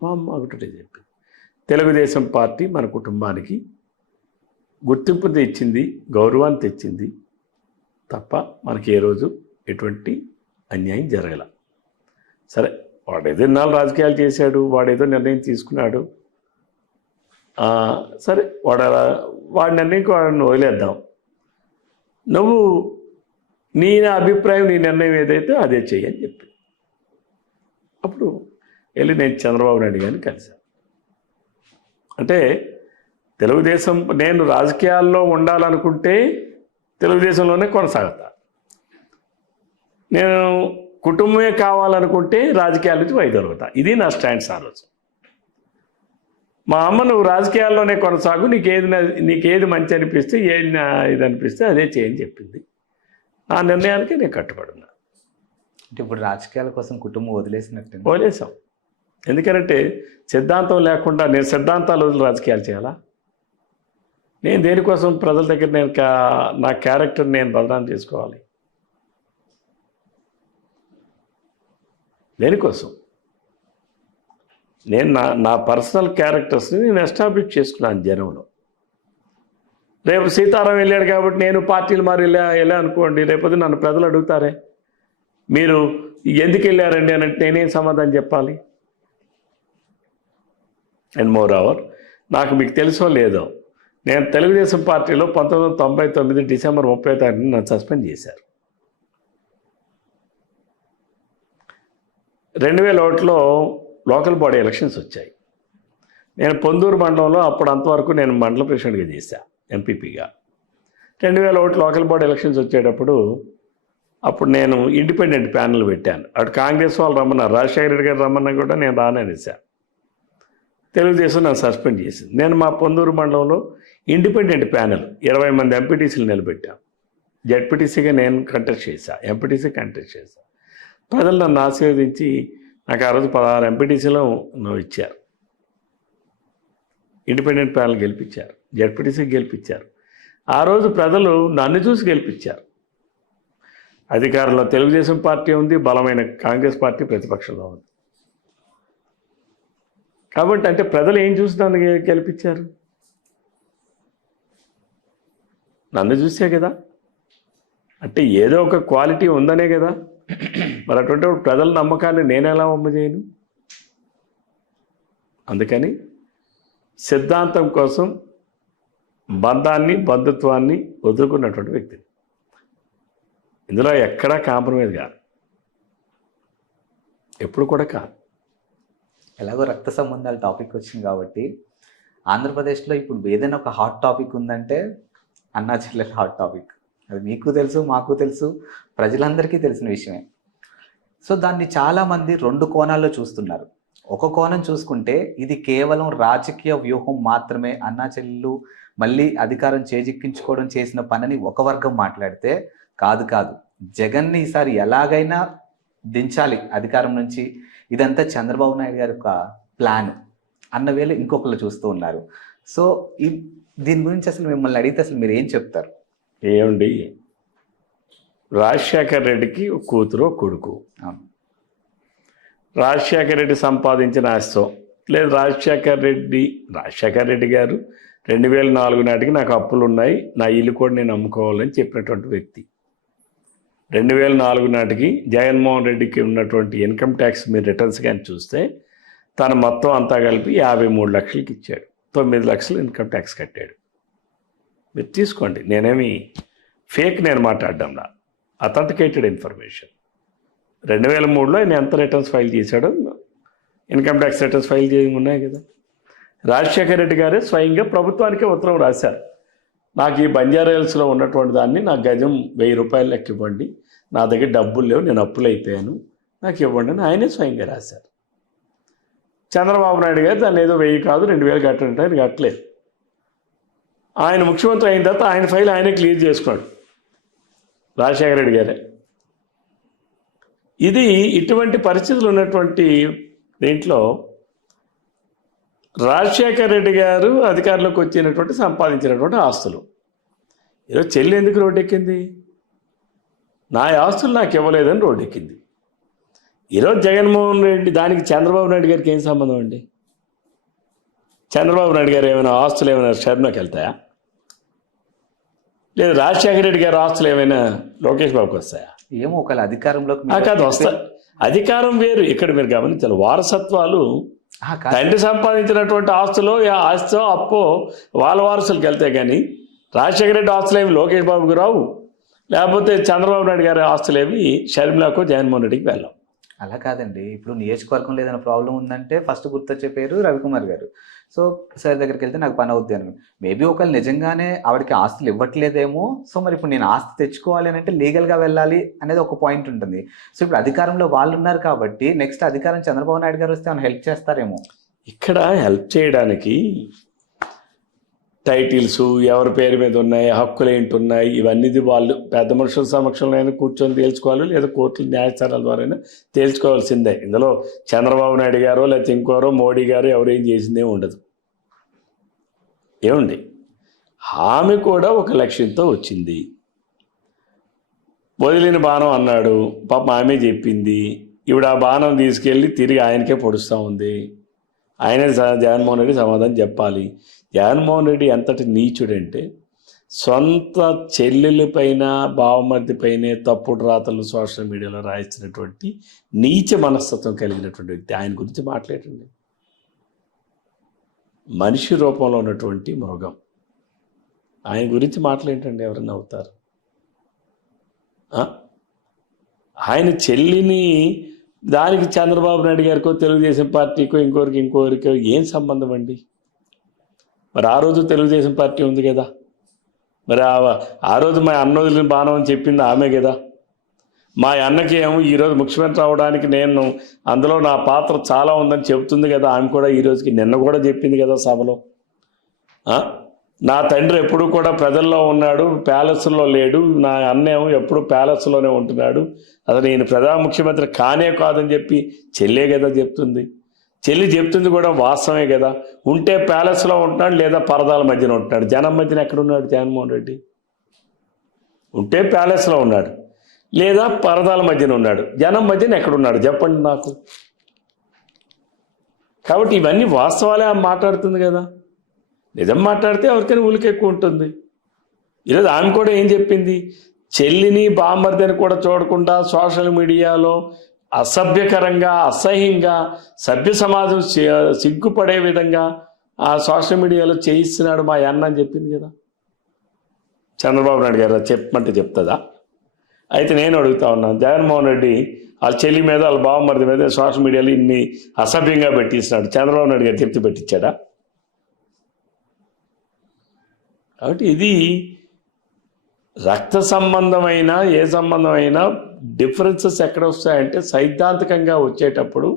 మా అమ్మ ఒకటే చెప్పింది, తెలుగుదేశం పార్టీ మన కుటుంబానికి గుర్తింపు తెచ్చింది, గౌరవాన్ని తెచ్చింది తప్ప మనకి ఏ రోజు ఎటువంటి అన్యాయం జరగల. సరే, వాడేదో 4 రాజకీయాలు చేశాడు, వాడేదో నిర్ణయం తీసుకున్నాడు, సరే వాడి నిర్ణయంకి వాడిని వదిలేద్దాం. నువ్వు నీ అభిప్రాయం, నీ నిర్ణయం ఏదైతే అదే చెయ్యని చెప్పి అప్పుడు వెళ్ళి నేను చంద్రబాబు నాయుడు గారిని కలిశాను. అంటే తెలుగుదేశం, నేను రాజకీయాల్లో ఉండాలనుకుంటే తెలుగుదేశంలోనే కొనసాగుతా. నేను కుటుంబమే కావాలనుకుంటే రాజకీయాల నుంచి వైదొలుగుతా. ఇది నా స్టాండ్స్ ఆ రోజు. మా అమ్మ నువ్వు రాజకీయాల్లోనే కొనసాగు, నీకేది మంచి అనిపిస్తే, ఏది ఇది అనిపిస్తే అదే చేయని చెప్పింది. ఆ నిర్ణయానికి నేను కట్టుబడున్నా. అంటే ఇప్పుడు రాజకీయాల కోసం కుటుంబం వదిలేసినట్టు? వదిలేసాం. ఎందుకంటే సిద్ధాంతం లేకుండా నేను సిద్ధాంతాల వదిలి రాజకీయాలు చేయాలా? నేను దేనికోసం ప్రజల దగ్గర నా క్యారెక్టర్ నేను బదనాం చేసుకోవాలి? దేనికోసం? నేను నా పర్సనల్ క్యారెక్టర్స్ని నేను ఎస్టాబ్లిష్ చేసుకున్నాను జనంలో. రేపు సీతారాం వెళ్ళాడు కాబట్టి నేను పార్టీలు మారి వెళ్ళా అనుకోండి, రేపొద్దు నన్ను ప్రజలు అడుగుతారే మీరు ఎందుకు వెళ్ళారండి అని అంటే నేనేం సమాధానం చెప్పాలి? అండ్ మోర్ ఓవర్, నాకు మీకు తెలుసో లేదో, నేను తెలుగుదేశం పార్టీలో 1999 డిసెంబర్ 30 నన్ను సస్పెండ్ చేశారు. 2001లో లోకల్ బాడీ ఎలక్షన్స్ వచ్చాయి. నేను పొందూరు మండలంలో అప్పుడు అంతవరకు నేను మండల ప్రెసిడెంట్గా చేశాను, ఎంపీపీగా. 2001 లోకల్ బాడీ ఎలక్షన్స్ వచ్చేటప్పుడు అప్పుడు నేను ఇండిపెండెంట్ ప్యానెల్ పెట్టాను. అటు కాంగ్రెస్ వాళ్ళు రమ్మన్నారు, రాజశేఖర రెడ్డి గారు రమ్మన్నా కూడా నేను రాననేసాను. తెలుగుదేశం నన్ను సస్పెండ్ చేసింది. నేను మా పొందూరు మండలంలో ఇండిపెండెంట్ ప్యానెల్ 20 మంది ఎంపీటీసీలు నిలబెట్టాం. జెడ్పీటీసీగా నేను కంటెస్ట్ చేశా, ఎంపీటీసీ కంటెస్ట్ చేశా. ప్రజలు నన్ను ఆశీర్వదించి నాకు ఆ రోజు 16 ఎంపీటీసీలో ఇచ్చారు. ఇండిపెండెంట్ ప్యానెల్ గెలిపించారు, జెడ్పీటీసీ గెలిపించారు. ఆ రోజు ప్రజలు నన్ను చూసి గెలిపించారు. అధికారంలో తెలుగుదేశం పార్టీ ఉంది, బలమైన కాంగ్రెస్ పార్టీ ప్రతిపక్షంలో ఉంది. కాబట్టి అంటే ప్రజలు ఏం చూసి నన్ను గెలిపించారు? నన్ను చూసే కదా. అంటే ఏదో ఒక క్వాలిటీ ఉందనే కదా. మరి అటువంటి ప్రజల నమ్మకాన్ని నేను ఎలా చేయను? అందుకని సిద్ధాంతం కోసం బంధాన్ని, బంధుత్వాన్ని వదులుకున్నటువంటి వ్యక్తి. ఇందులో ఎక్కడా కాంప్రమైజ్ కాదు, ఎప్పుడు కూడా కాదు. ఎలాగో రక్త సంబంధాల టాపిక్ వచ్చింది కాబట్టి ఆంధ్రప్రదేశ్లో ఇప్పుడు ఏదైనా ఒక హాట్ టాపిక్ ఉందంటే అన్నా చెల్లెల హాట్ టాపిక్. అది మీకు తెలుసు, మాకు తెలుసు, ప్రజలందరికీ తెలిసిన విషయమే. సో దాన్ని చాలామంది 2 కోణాల్లో చూస్తున్నారు. ఒక కోణం చూసుకుంటే ఇది కేవలం రాజకీయ వ్యూహం మాత్రమే, అన్నా చెల్లెలు మళ్ళీ అధికారం చేజిక్కించుకోవడం చేసిన పనని ఒక వర్గం మాట్లాడితే, కాదు జగన్ని ఈసారి ఎలాగైనా దించాలి అధికారం నుంచి, ఇదంతా చంద్రబాబు నాయుడు గారి ఒక ప్లాన్ అన్న వేళ ఇంకొకరు చూస్తూ ఉన్నారు. సో దీని గురించి అసలు మిమ్మల్ని అడిగితే అసలు మీరు ఏం చెప్తారు? ఏమండి, రాజశేఖర్ రెడ్డికి ఒక కూతురు, కొడుకు. రాజశేఖర్ రెడ్డి సంపాదించిన ఆస్తో లేదు, రాజశేఖర్ రెడ్డి గారు 2004 నాటికి నాకు అప్పులు ఉన్నాయి, నా ఇల్లు కూడా నేను అమ్ముకోవాలని చెప్పినటువంటి వ్యక్తి. 2004 నాటికి జగన్మోహన్ రెడ్డికి ఉన్నటువంటి ఇన్కమ్ ట్యాక్స్ మీరు రిటర్న్స్ కానీ చూస్తే తను మొత్తం అంతా కలిపి 53 లక్షలకి ఇచ్చాడు. 9 లక్షలు ఇన్కమ్ ట్యాక్స్ కట్టాడు. మీరు తీసుకోండి, నేనేమి ఫేక్ నేను మాట్లాడడంలా, అథెంటికేటెడ్ ఇన్ఫర్మేషన్. 2003లో ఆయన ఎంత రిటర్న్స్ ఫైల్ చేశాడో, ఇన్కమ్ ట్యాక్స్ రిటర్న్స్ ఫైల్ చేయడం ఉన్నాయి కదా. రాజశేఖర రెడ్డి గారే స్వయంగా ప్రభుత్వానికే ఉత్తరం రాశారు, నాకు ఈ బంజారా హిల్స్లో ఉన్నటువంటి దాన్ని నాకు గజం 1000 రూపాయలు లెక్క ఇవ్వండి, నా దగ్గర డబ్బులు లేవు, నేను అప్పులు అయిపోయాను, నాకు ఇవ్వండి అని ఆయనే స్వయంగా రాశారు. చంద్రబాబు నాయుడు గారు దాన్ని ఏదో 1000 కాదు 2000 కట్టంటే ఆయన కట్టలేదు. ఆయన ముఖ్యమంత్రి అయిన తర్వాత ఆయన ఫైల్ ఆయనే క్లియర్ చేసుకున్నాడు, రాజశేఖర రెడ్డి గారే. ఇది ఇటువంటి పరిస్థితులు ఉన్నటువంటి దీంట్లో రాజశేఖర రెడ్డి గారు అధికారంలోకి వచ్చినటువంటి సంపాదించినటువంటి ఆస్తులు ఈరోజు చెల్లి ఎందుకు రోడ్డెక్కింది? నా ఆస్తులు నాకు ఇవ్వలేదని రోడ్డెక్కింది. ఈరోజు జగన్మోహన్ రెడ్డి, దానికి చంద్రబాబు నాయుడు గారికి ఏం సంబంధం అండి? చంద్రబాబు నాయుడు గారు ఏమైనా ఆస్తులు ఏమైనా షర్మిలాకి వెళ్తాయా? లేదు రాజశేఖర రెడ్డి గారి ఆస్తులు ఏమైనా లోకేష్ బాబుకి వస్తాయా? ఏమో ఒకవేళ అధికారంలోకి కాదు, వస్తా. అధికారం వేరు, ఇక్కడ మీరు గమనించాలి. వారసత్వాలు తండ్రి సంపాదించినటువంటి ఆస్తులో అప్పో వాళ్ళ వారసులకు వెళ్తాయి, కానీ రాజశేఖర రెడ్డి ఆస్తులు ఏమి లోకేష్ బాబుకి రావు, లేకపోతే చంద్రబాబు నాయుడు గారి ఆస్తులు ఏమి షర్మిలాకో జగన్మోహన్ రెడ్డికి వెళ్ళాం. అలా కాదండి, ఇప్పుడు నియోజకవర్గంలో ఏదైనా ప్రాబ్లం ఉందంటే ఫస్ట్ గుర్తొచ్చే పేరు రవికుమార్ గారు. సో సార్ దగ్గరికి వెళ్తే నాకు పని అవుద్ది అని. మేబీ ఒకవేళ నిజంగానే ఆవిడకి ఆస్తులు ఇవ్వట్లేదేమో, సో మరి ఇప్పుడు నేను ఆస్తి తెచ్చుకోవాలి అని అంటే లీగల్గా వెళ్ళాలి అనేది ఒక పాయింట్ ఉంటుంది. సో ఇప్పుడు అధికారంలో వాళ్ళు ఉన్నారు కాబట్టి నెక్స్ట్ అధికారం చంద్రబాబు నాయుడు గారు వస్తే ఏమైనా హెల్ప్ చేస్తారేమో. ఇక్కడ హెల్ప్ చేయడానికి టైటిల్స్ ఎవరి పేరు మీద ఉన్నాయి, హక్కులు ఏంటి ఉన్నాయి, ఇవన్నీ వాళ్ళు పెద్ద మనుషుల సమక్షంలో అయినా కూర్చొని తేల్చుకోవాలి, లేదా కోర్టుల న్యాయస్థానాల ద్వారా తేల్చుకోవాల్సిందే. ఇందులో చంద్రబాబు నాయుడు గారో లేకపోతే ఇంకోరో మోడీ గారు ఎవరేం చేసిందే ఉండదు. ఏమండి, ఆమె కూడా ఒక లక్ష్యంతో వచ్చింది. వదిలిన బాణం అన్నాడు, పాపం ఆమె చెప్పింది. ఈవిడ ఆ బాణం తీసుకెళ్ళి తిరిగి ఆయనకే పొడుస్తూ ఉంది. ఆయనే జగన్మోహన్ రెడ్డి సమాధానం చెప్పాలి. జగన్మోహన్ రెడ్డి ఎంతటి నీచుడంటే సొంత చెల్లెలపైన బావమర్ది పైనే తప్పుడు రాతలు సోషల్ మీడియాలో రాయిస్తున్నటువంటి నీచ మనస్తత్వం కలిగినటువంటి వ్యక్తి. ఆయన గురించి మాట్లాడండి. మనిషి రూపంలో ఉన్నటువంటి మృగం, ఆయన గురించి మాట్లాడేటండి ఎవరన్నా అవుతారు? ఆయన చెల్లిని దానికి చంద్రబాబు నాయుడు గారికో తెలుగుదేశం పార్టీకో ఇంకోరికో ఏం సంబంధం అండి? మరి ఆ రోజు తెలుగుదేశం పార్టీ ఉంది కదా, మరి ఆ రోజు మా అన్నోదిలిన బాణం అని చెప్పింది ఆమె కదా. మా అన్నకి ఏమో ఈరోజు ముఖ్యమంత్రి అవడానికి నేను అందులో నా పాత్ర చాలా ఉందని చెబుతుంది కదా ఆమె కూడా ఈరోజుకి, నిన్న కూడా చెప్పింది కదా సభలో. నా తండ్రి ఎప్పుడు కూడా ప్రజల్లో ఉన్నాడు, ప్యాలెస్లో లేడు, నా అన్న ఏమో ఎప్పుడు ప్యాలెస్లోనే ఉంటున్నాడు, అసలు నేను ప్రధాన ముఖ్యమంత్రి కానే కాదని చెప్పి చెల్లే కదా చెప్తుంది. చెల్లి చెప్తుంది కూడా వాస్తవమే కదా. ఉంటే ప్యాలెస్లో ఉంటున్నాడు, లేదా పరదాల మధ్యన ఉంటున్నాడు. జనం మధ్యన ఎక్కడున్నాడు జగన్మోహన్ రెడ్డి? ఉంటే ప్యాలెస్లో ఉన్నాడు, లేదా పరదాల మధ్యన ఉన్నాడు. జనం మధ్యన ఎక్కడున్నాడు చెప్పండి నాకు. కాబట్టి ఇవన్నీ వాస్తవాలే ఆమె మాట్లాడుతుంది కదా. నిజం మాట్లాడితే ఎవరికైనా ఉలికి ఎక్కువ ఉంటుంది. ఈరోజు ఆమె కూడా ఏం చెప్పింది, చెల్లిని బామ్మర్దని కూడా చూడకుండా సోషల్ మీడియాలో అసభ్యకరంగా, అసహ్యంగా, సభ్య సమాజం సిగ్గుపడే విధంగా ఆ సోషల్ మీడియాలో చేయిస్తున్నాడు మా అన్న అని చెప్పింది కదా. చంద్రబాబు నాయుడు గారు చెప్పమంటే చెప్తుందా? అయితే నేను అడుగుతా ఉన్నాను, జగన్మోహన్ రెడ్డి వాళ్ళ చెల్లి మీద వాళ్ళ బావమరిది మీద సోషల్ మీడియాలో ఇన్ని అసభ్యంగా పెట్టిస్తున్నాడు, చంద్రబాబు నాయుడు గారు చెప్తే పెట్టించాడా? కాబట్టి ఇది రక్త సంబంధమైన ఏ సంబంధమైనా డిఫరెన్సెస్ ఎక్కడ వస్తాయంటే సైద్ధాంతికంగా వచ్చేటప్పుడు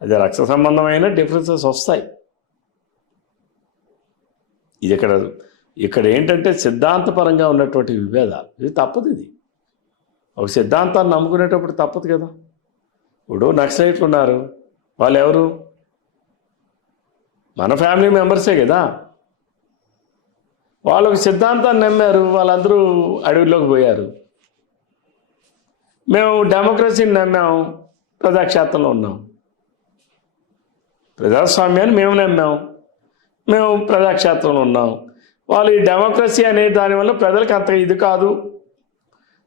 అది రక్త సంబంధమైన డిఫరెన్సెస్ వస్తాయి. ఇది ఇక్కడ ఏంటంటే సిద్ధాంతపరంగా ఉన్నటువంటి విభేదాలు. ఇది తప్పదు. ఇది ఒక సిద్ధాంతాన్ని నమ్ముకునేటప్పుడు తప్పదు కదా. ఇప్పుడు నక్సలైట్లు ఉన్నారు, వాళ్ళు ఎవరు? మన ఫ్యామిలీ మెంబర్సే కదా. వాళ్ళు ఒక సిద్ధాంతాన్ని నమ్మారు, వాళ్ళందరూ అడవిలోకి పోయారు. మేము డెమోక్రసీని నమ్మాము, ప్రజాక్షేత్రంలో ఉన్నాం. ప్రజాస్వామ్యాన్ని మేము నమ్మాము, మేము ప్రజాక్షేత్రంలో ఉన్నాం. వాళ్ళు ఈ డెమోక్రసీ అనే దానివల్ల ప్రజలకు అంత ఇది కాదు,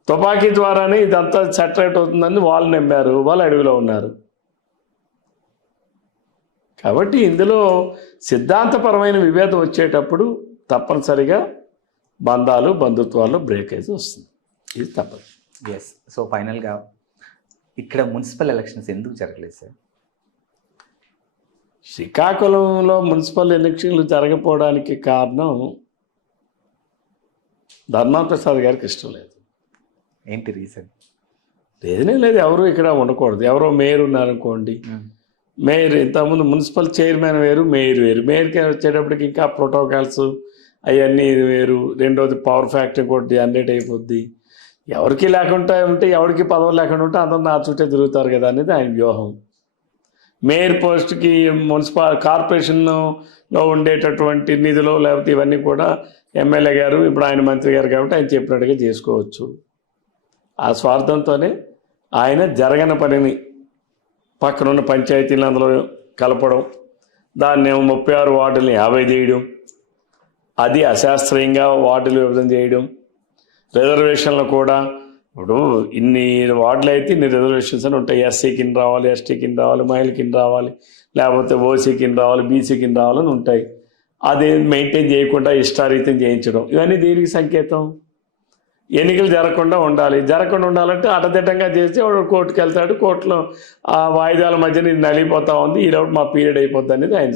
తుపాకీ ద్వారానే ఇదంతా సెటరేట్ అవుతుందని వాళ్ళు నమ్మారు, వాళ్ళు అడవిలో ఉన్నారు. కాబట్టి ఇందులో సిద్ధాంతపరమైన విభేదం వచ్చేటప్పుడు తప్పనిసరిగా బంధాలు, బంధుత్వాల్లో బ్రేకేజ్ వస్తుంది. ఇది తప్పదు. ఎస్. సో ఫైనల్గా ఇక్కడ మున్సిపల్ ఎలక్షన్స్ ఎందుకు జరగలేదు సార్? శ్రీకాకుళంలో మున్సిపల్ ఎలక్షన్లు జరగకపోవడానికి కారణం ధర్మాప్రసాద్ గారికి ఇష్టం లేదు. ఏంటి రీజన్? రీజనే లేదు, ఎవరు ఇక్కడ ఉండకూడదు. ఎవరో మేయర్ ఉన్నారనుకోండి, మేయర్ ఇంతకుముందు మున్సిపల్ చైర్మన్ వేరు, మేయర్ వేరు. మేయర్కి వచ్చేటప్పటికి ఇంకా ప్రోటోకాల్స్ అవన్నీ వేరు. రెండోది పవర్ ఫ్యాక్టరీ కూడా జనరేట్ అయిపోద్ది. ఎవరికి లేకుండా ఉంటే, ఎవరికి పదవి లేకుండా ఉంటే అందరూ నా చుట్టే తిరుగుతారు కదా అనేది ఆయన వ్యూహం. మేయర్ పోస్ట్కి కార్పొరేషన్లో ఉండేటటువంటి నిధులు లేకపోతే ఇవన్నీ కూడా ఎమ్మెల్యే గారు, ఇప్పుడు ఆయన మంత్రి గారు కాబట్టి ఆయన చెప్పినట్టుగా చేసుకోవచ్చు. ఆ స్వార్థంతోనే ఆయన జరగని పనిని పక్కనున్న పంచాయతీలు అందులో కలపడం, దాన్ని 36 వార్డుల్ని 50 చేయడం, అది అశాస్త్రీయంగా వార్డులు విభజన చేయడం, రిజర్వేషన్లు కూడా ఇప్పుడు ఇన్ని వార్డులు అయితే ఇన్ని రిజర్వేషన్స్ అని ఉంటాయి. ఎస్సీ కింద రావాలి, ఎస్టీ కింద రావాలి, మహిళ కింద రావాలి, లేకపోతే ఓసీ కింద రావాలి, బీసీ కింద రావాలని ఉంటాయి. అది మెయింటైన్ చేయకుండా ఇష్టారీతం చేయించడం, ఇవన్నీ దీనికి సంకేతం. ఎన్నికలు జరగకుండా ఉండాలి. జరగకుండా ఉండాలంటే అటదిట్టంగా చేసి వాడు కోర్టుకు వెళ్తాడు, కోర్టులో ఆ వాయిదాల మధ్యన ఇది నలిగిపోతా ఉంది, ఈరోజు మా పీరియడ్ అయిపోద్ది అనేది ఆయన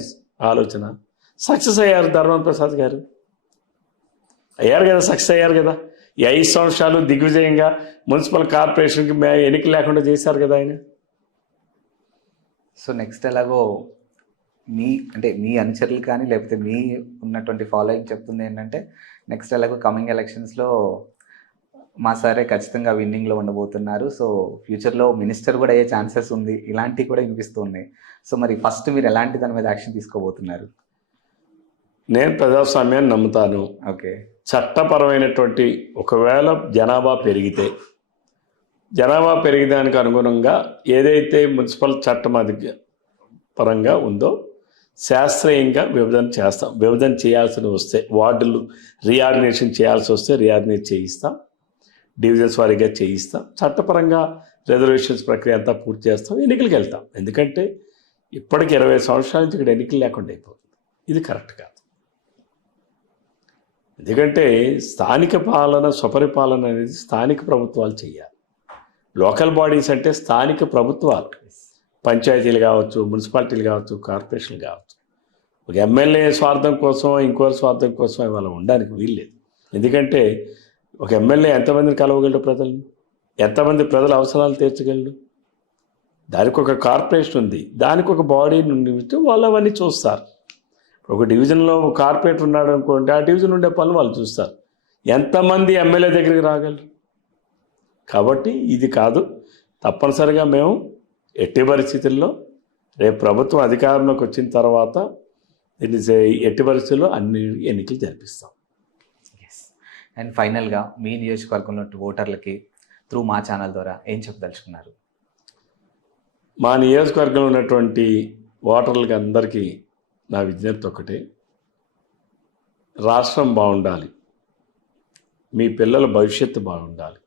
ఆలోచన. సక్సెస్ అయ్యారు ధర్మప్రసాద్ గారు, అయ్యారు కదా, సక్సెస్ అయ్యారు కదా. ఈ 5 సంవత్సరాలు దిగ్విజయంగా మున్సిపల్ కార్పొరేషన్కి ఎన్నికలు లేకుండా చేశారు కదా ఆయన. సో నెక్స్ట్ ఎలాగో మీ అనుచరులు కానీ లేకపోతే మీ ఉన్నటువంటి ఫాలోయింగ్ చెప్తుంది ఏంటంటే నెక్స్ట్ ఎలాగో కమింగ్ ఎలక్షన్స్లో మా సారే ఖచ్చితంగా విన్నింగ్లో ఉండబోతున్నారు. సో ఫ్యూచర్లో మినిస్టర్ కూడా అయ్యే ఛాన్సెస్ ఉంది, ఇలాంటివి కూడా వినిపిస్తూ ఉన్నాయి. సో మరి ఫస్ట్ మీరు ఎలాంటి దాని మీద యాక్షన్ తీసుకోబోతున్నారు? నేను ప్రజాస్వామ్యాన్ని నమ్ముతాను. ఓకే. చట్టపరమైనటువంటి ఒకవేళ జనాభా పెరిగేదానికి అనుగుణంగా ఏదైతే మున్సిపల్ చట్టం అది పరంగా ఉందో శాస్త్రీయంగా విభజన చేస్తాం. విభజన చేయాల్సి వస్తే వార్డులు రీఆర్గనైజేషన్ చేయాల్సి వస్తే రీఆర్గనైజ్ చేయిస్తాం, డివిజన్స్ వారీగా చేయిస్తాం, చట్టపరంగా రిజర్వేషన్స్ ప్రక్రియ అంతా పూర్తి చేస్తాం, ఎన్నికలకు వెళ్తాం. ఎందుకంటే ఇప్పటికి 20 సంవత్సరాల నుంచి ఇక్కడ ఎన్నికలు లేకుండా అయిపోతుంది. ఇది కరెక్ట్ కాదు. ఎందుకంటే స్థానిక పాలన, స్వపరిపాలన అనేది స్థానిక ప్రభుత్వాలు చేయాలి. లోకల్ బాడీస్ అంటే స్థానిక ప్రభుత్వాలు, పంచాయతీలు కావచ్చు, మున్సిపాలిటీలు కావచ్చు, కార్పొరేషన్లు కావచ్చు. ఒక ఎమ్మెల్యే స్వార్థం కోసం, ఇంకోరి స్వార్థం కోసం ఇవాళ ఉండడానికి వీల్లేదు. ఎందుకంటే ఒక ఎమ్మెల్యే ఎంతమందిని కలవగలరు ప్రజల్ని? ఎంతమంది ప్రజల అవసరాలు తీర్చగలడు? దానికి ఒక కార్పొరేషన్ ఉంది, దానికి ఒక బాడీ నుండి వాళ్ళు అవన్నీ చూస్తారు. ఒక డివిజన్లో ఒక కార్పొరేటర్ ఉన్నాడు అనుకోండి, ఆ డివిజన్ ఉండే పనులు వాళ్ళు చూస్తారు. ఎంతమంది ఎమ్మెల్యే దగ్గరికి రాగలరు? కాబట్టి ఇది కాదు, తప్పనిసరిగా మేము ఎట్టి పరిస్థితుల్లో రేపు ప్రభుత్వం అధికారంలోకి వచ్చిన తర్వాత ఎట్టి పరిస్థితుల్లో అన్ని ఎన్నికలు జరిపిస్తాం. అండ్ ఫైనల్గా మీ నియోజకవర్గంలో ఓటర్లకి త్రూ మా ఛానల్ ద్వారా ఏం చెప్పదలుచుకున్నారు? మా నియోజకవర్గంలో ఉన్నటువంటి ఓటర్లకి అందరికీ నా విజ్ఞప్తి ఒకటే, రాష్ట్రం బాగుండాలి, మీ పిల్లల భవిష్యత్తు బాగుండాలి.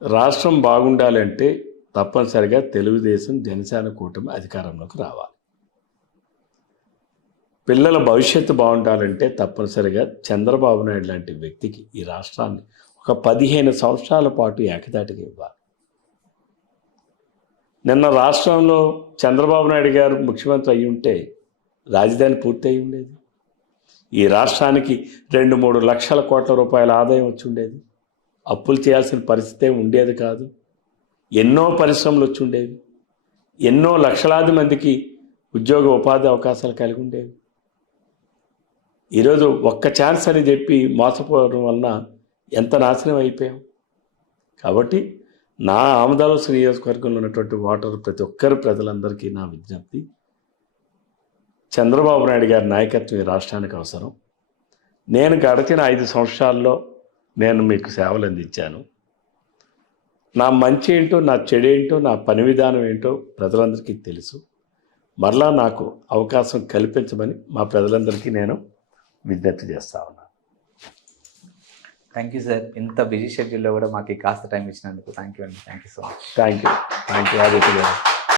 రాష్ట్రం బాగుండాలి అంటే తప్పనిసరిగా తెలుగుదేశం జనసేన కూటమి అధికారంలోకి రావాలి. పిల్లల భవిష్యత్తు బాగుండాలంటే తప్పనిసరిగా చంద్రబాబు నాయుడు లాంటి వ్యక్తికి ఈ రాష్ట్రాన్ని ఒక 15 సంవత్సరాల పాటు ఏకదాటిగా ఇవ్వాలి. నిన్న రాష్ట్రంలో చంద్రబాబు నాయుడు గారు ముఖ్యమంత్రి అయ్యి ఉంటే రాజధాని పూర్తి అయి ఉండేది. ఈ రాష్ట్రానికి 2-3 లక్షల కోట్ల రూపాయల ఆదాయం వచ్చి ఉండేది. అప్పులు చేయాల్సిన పరిస్థితే ఉండేది కాదు. ఎన్నో పరిశ్రమలు వచ్చి ఉండేవి. ఎన్నో లక్షలాది మందికి ఉద్యోగ ఉపాధి అవకాశాలు కలిగి ఉండేవి. ఈరోజు ఒక్క ఛాన్స్ అని చెప్పి మోసపోవడం వలన ఎంత నాశనం అయిపోయాం. కాబట్టి నా ఆమదాలవలస నియోజకవర్గంలో ఉన్నటువంటి ఓటరు ప్రతి ఒక్కరు ప్రజలందరికీ నా విజ్ఞప్తి, చంద్రబాబు నాయుడు గారి నాయకత్వం ఈ రాష్ట్రానికి అవసరం. నేను గడిచిన 5 సంవత్సరాల్లో నేను మీకు సేవలు అందించాను. నా మంచి ఏంటో, నా చెడేంటో, నా పని విధానం ఏంటో ప్రజలందరికీ తెలుసు. మరలా నాకు అవకాశం కల్పించమని మా ప్రజలందరికీ నేను విజ్ఞప్తి చేస్తా ఉన్నాను. థ్యాంక్ యూ సార్, ఇంత బిజీ షెడ్యూల్లో కూడా మాకు కాస్త టైం ఇచ్చినందుకు థ్యాంక్ యూ అండి. Thank you so much. Thank you.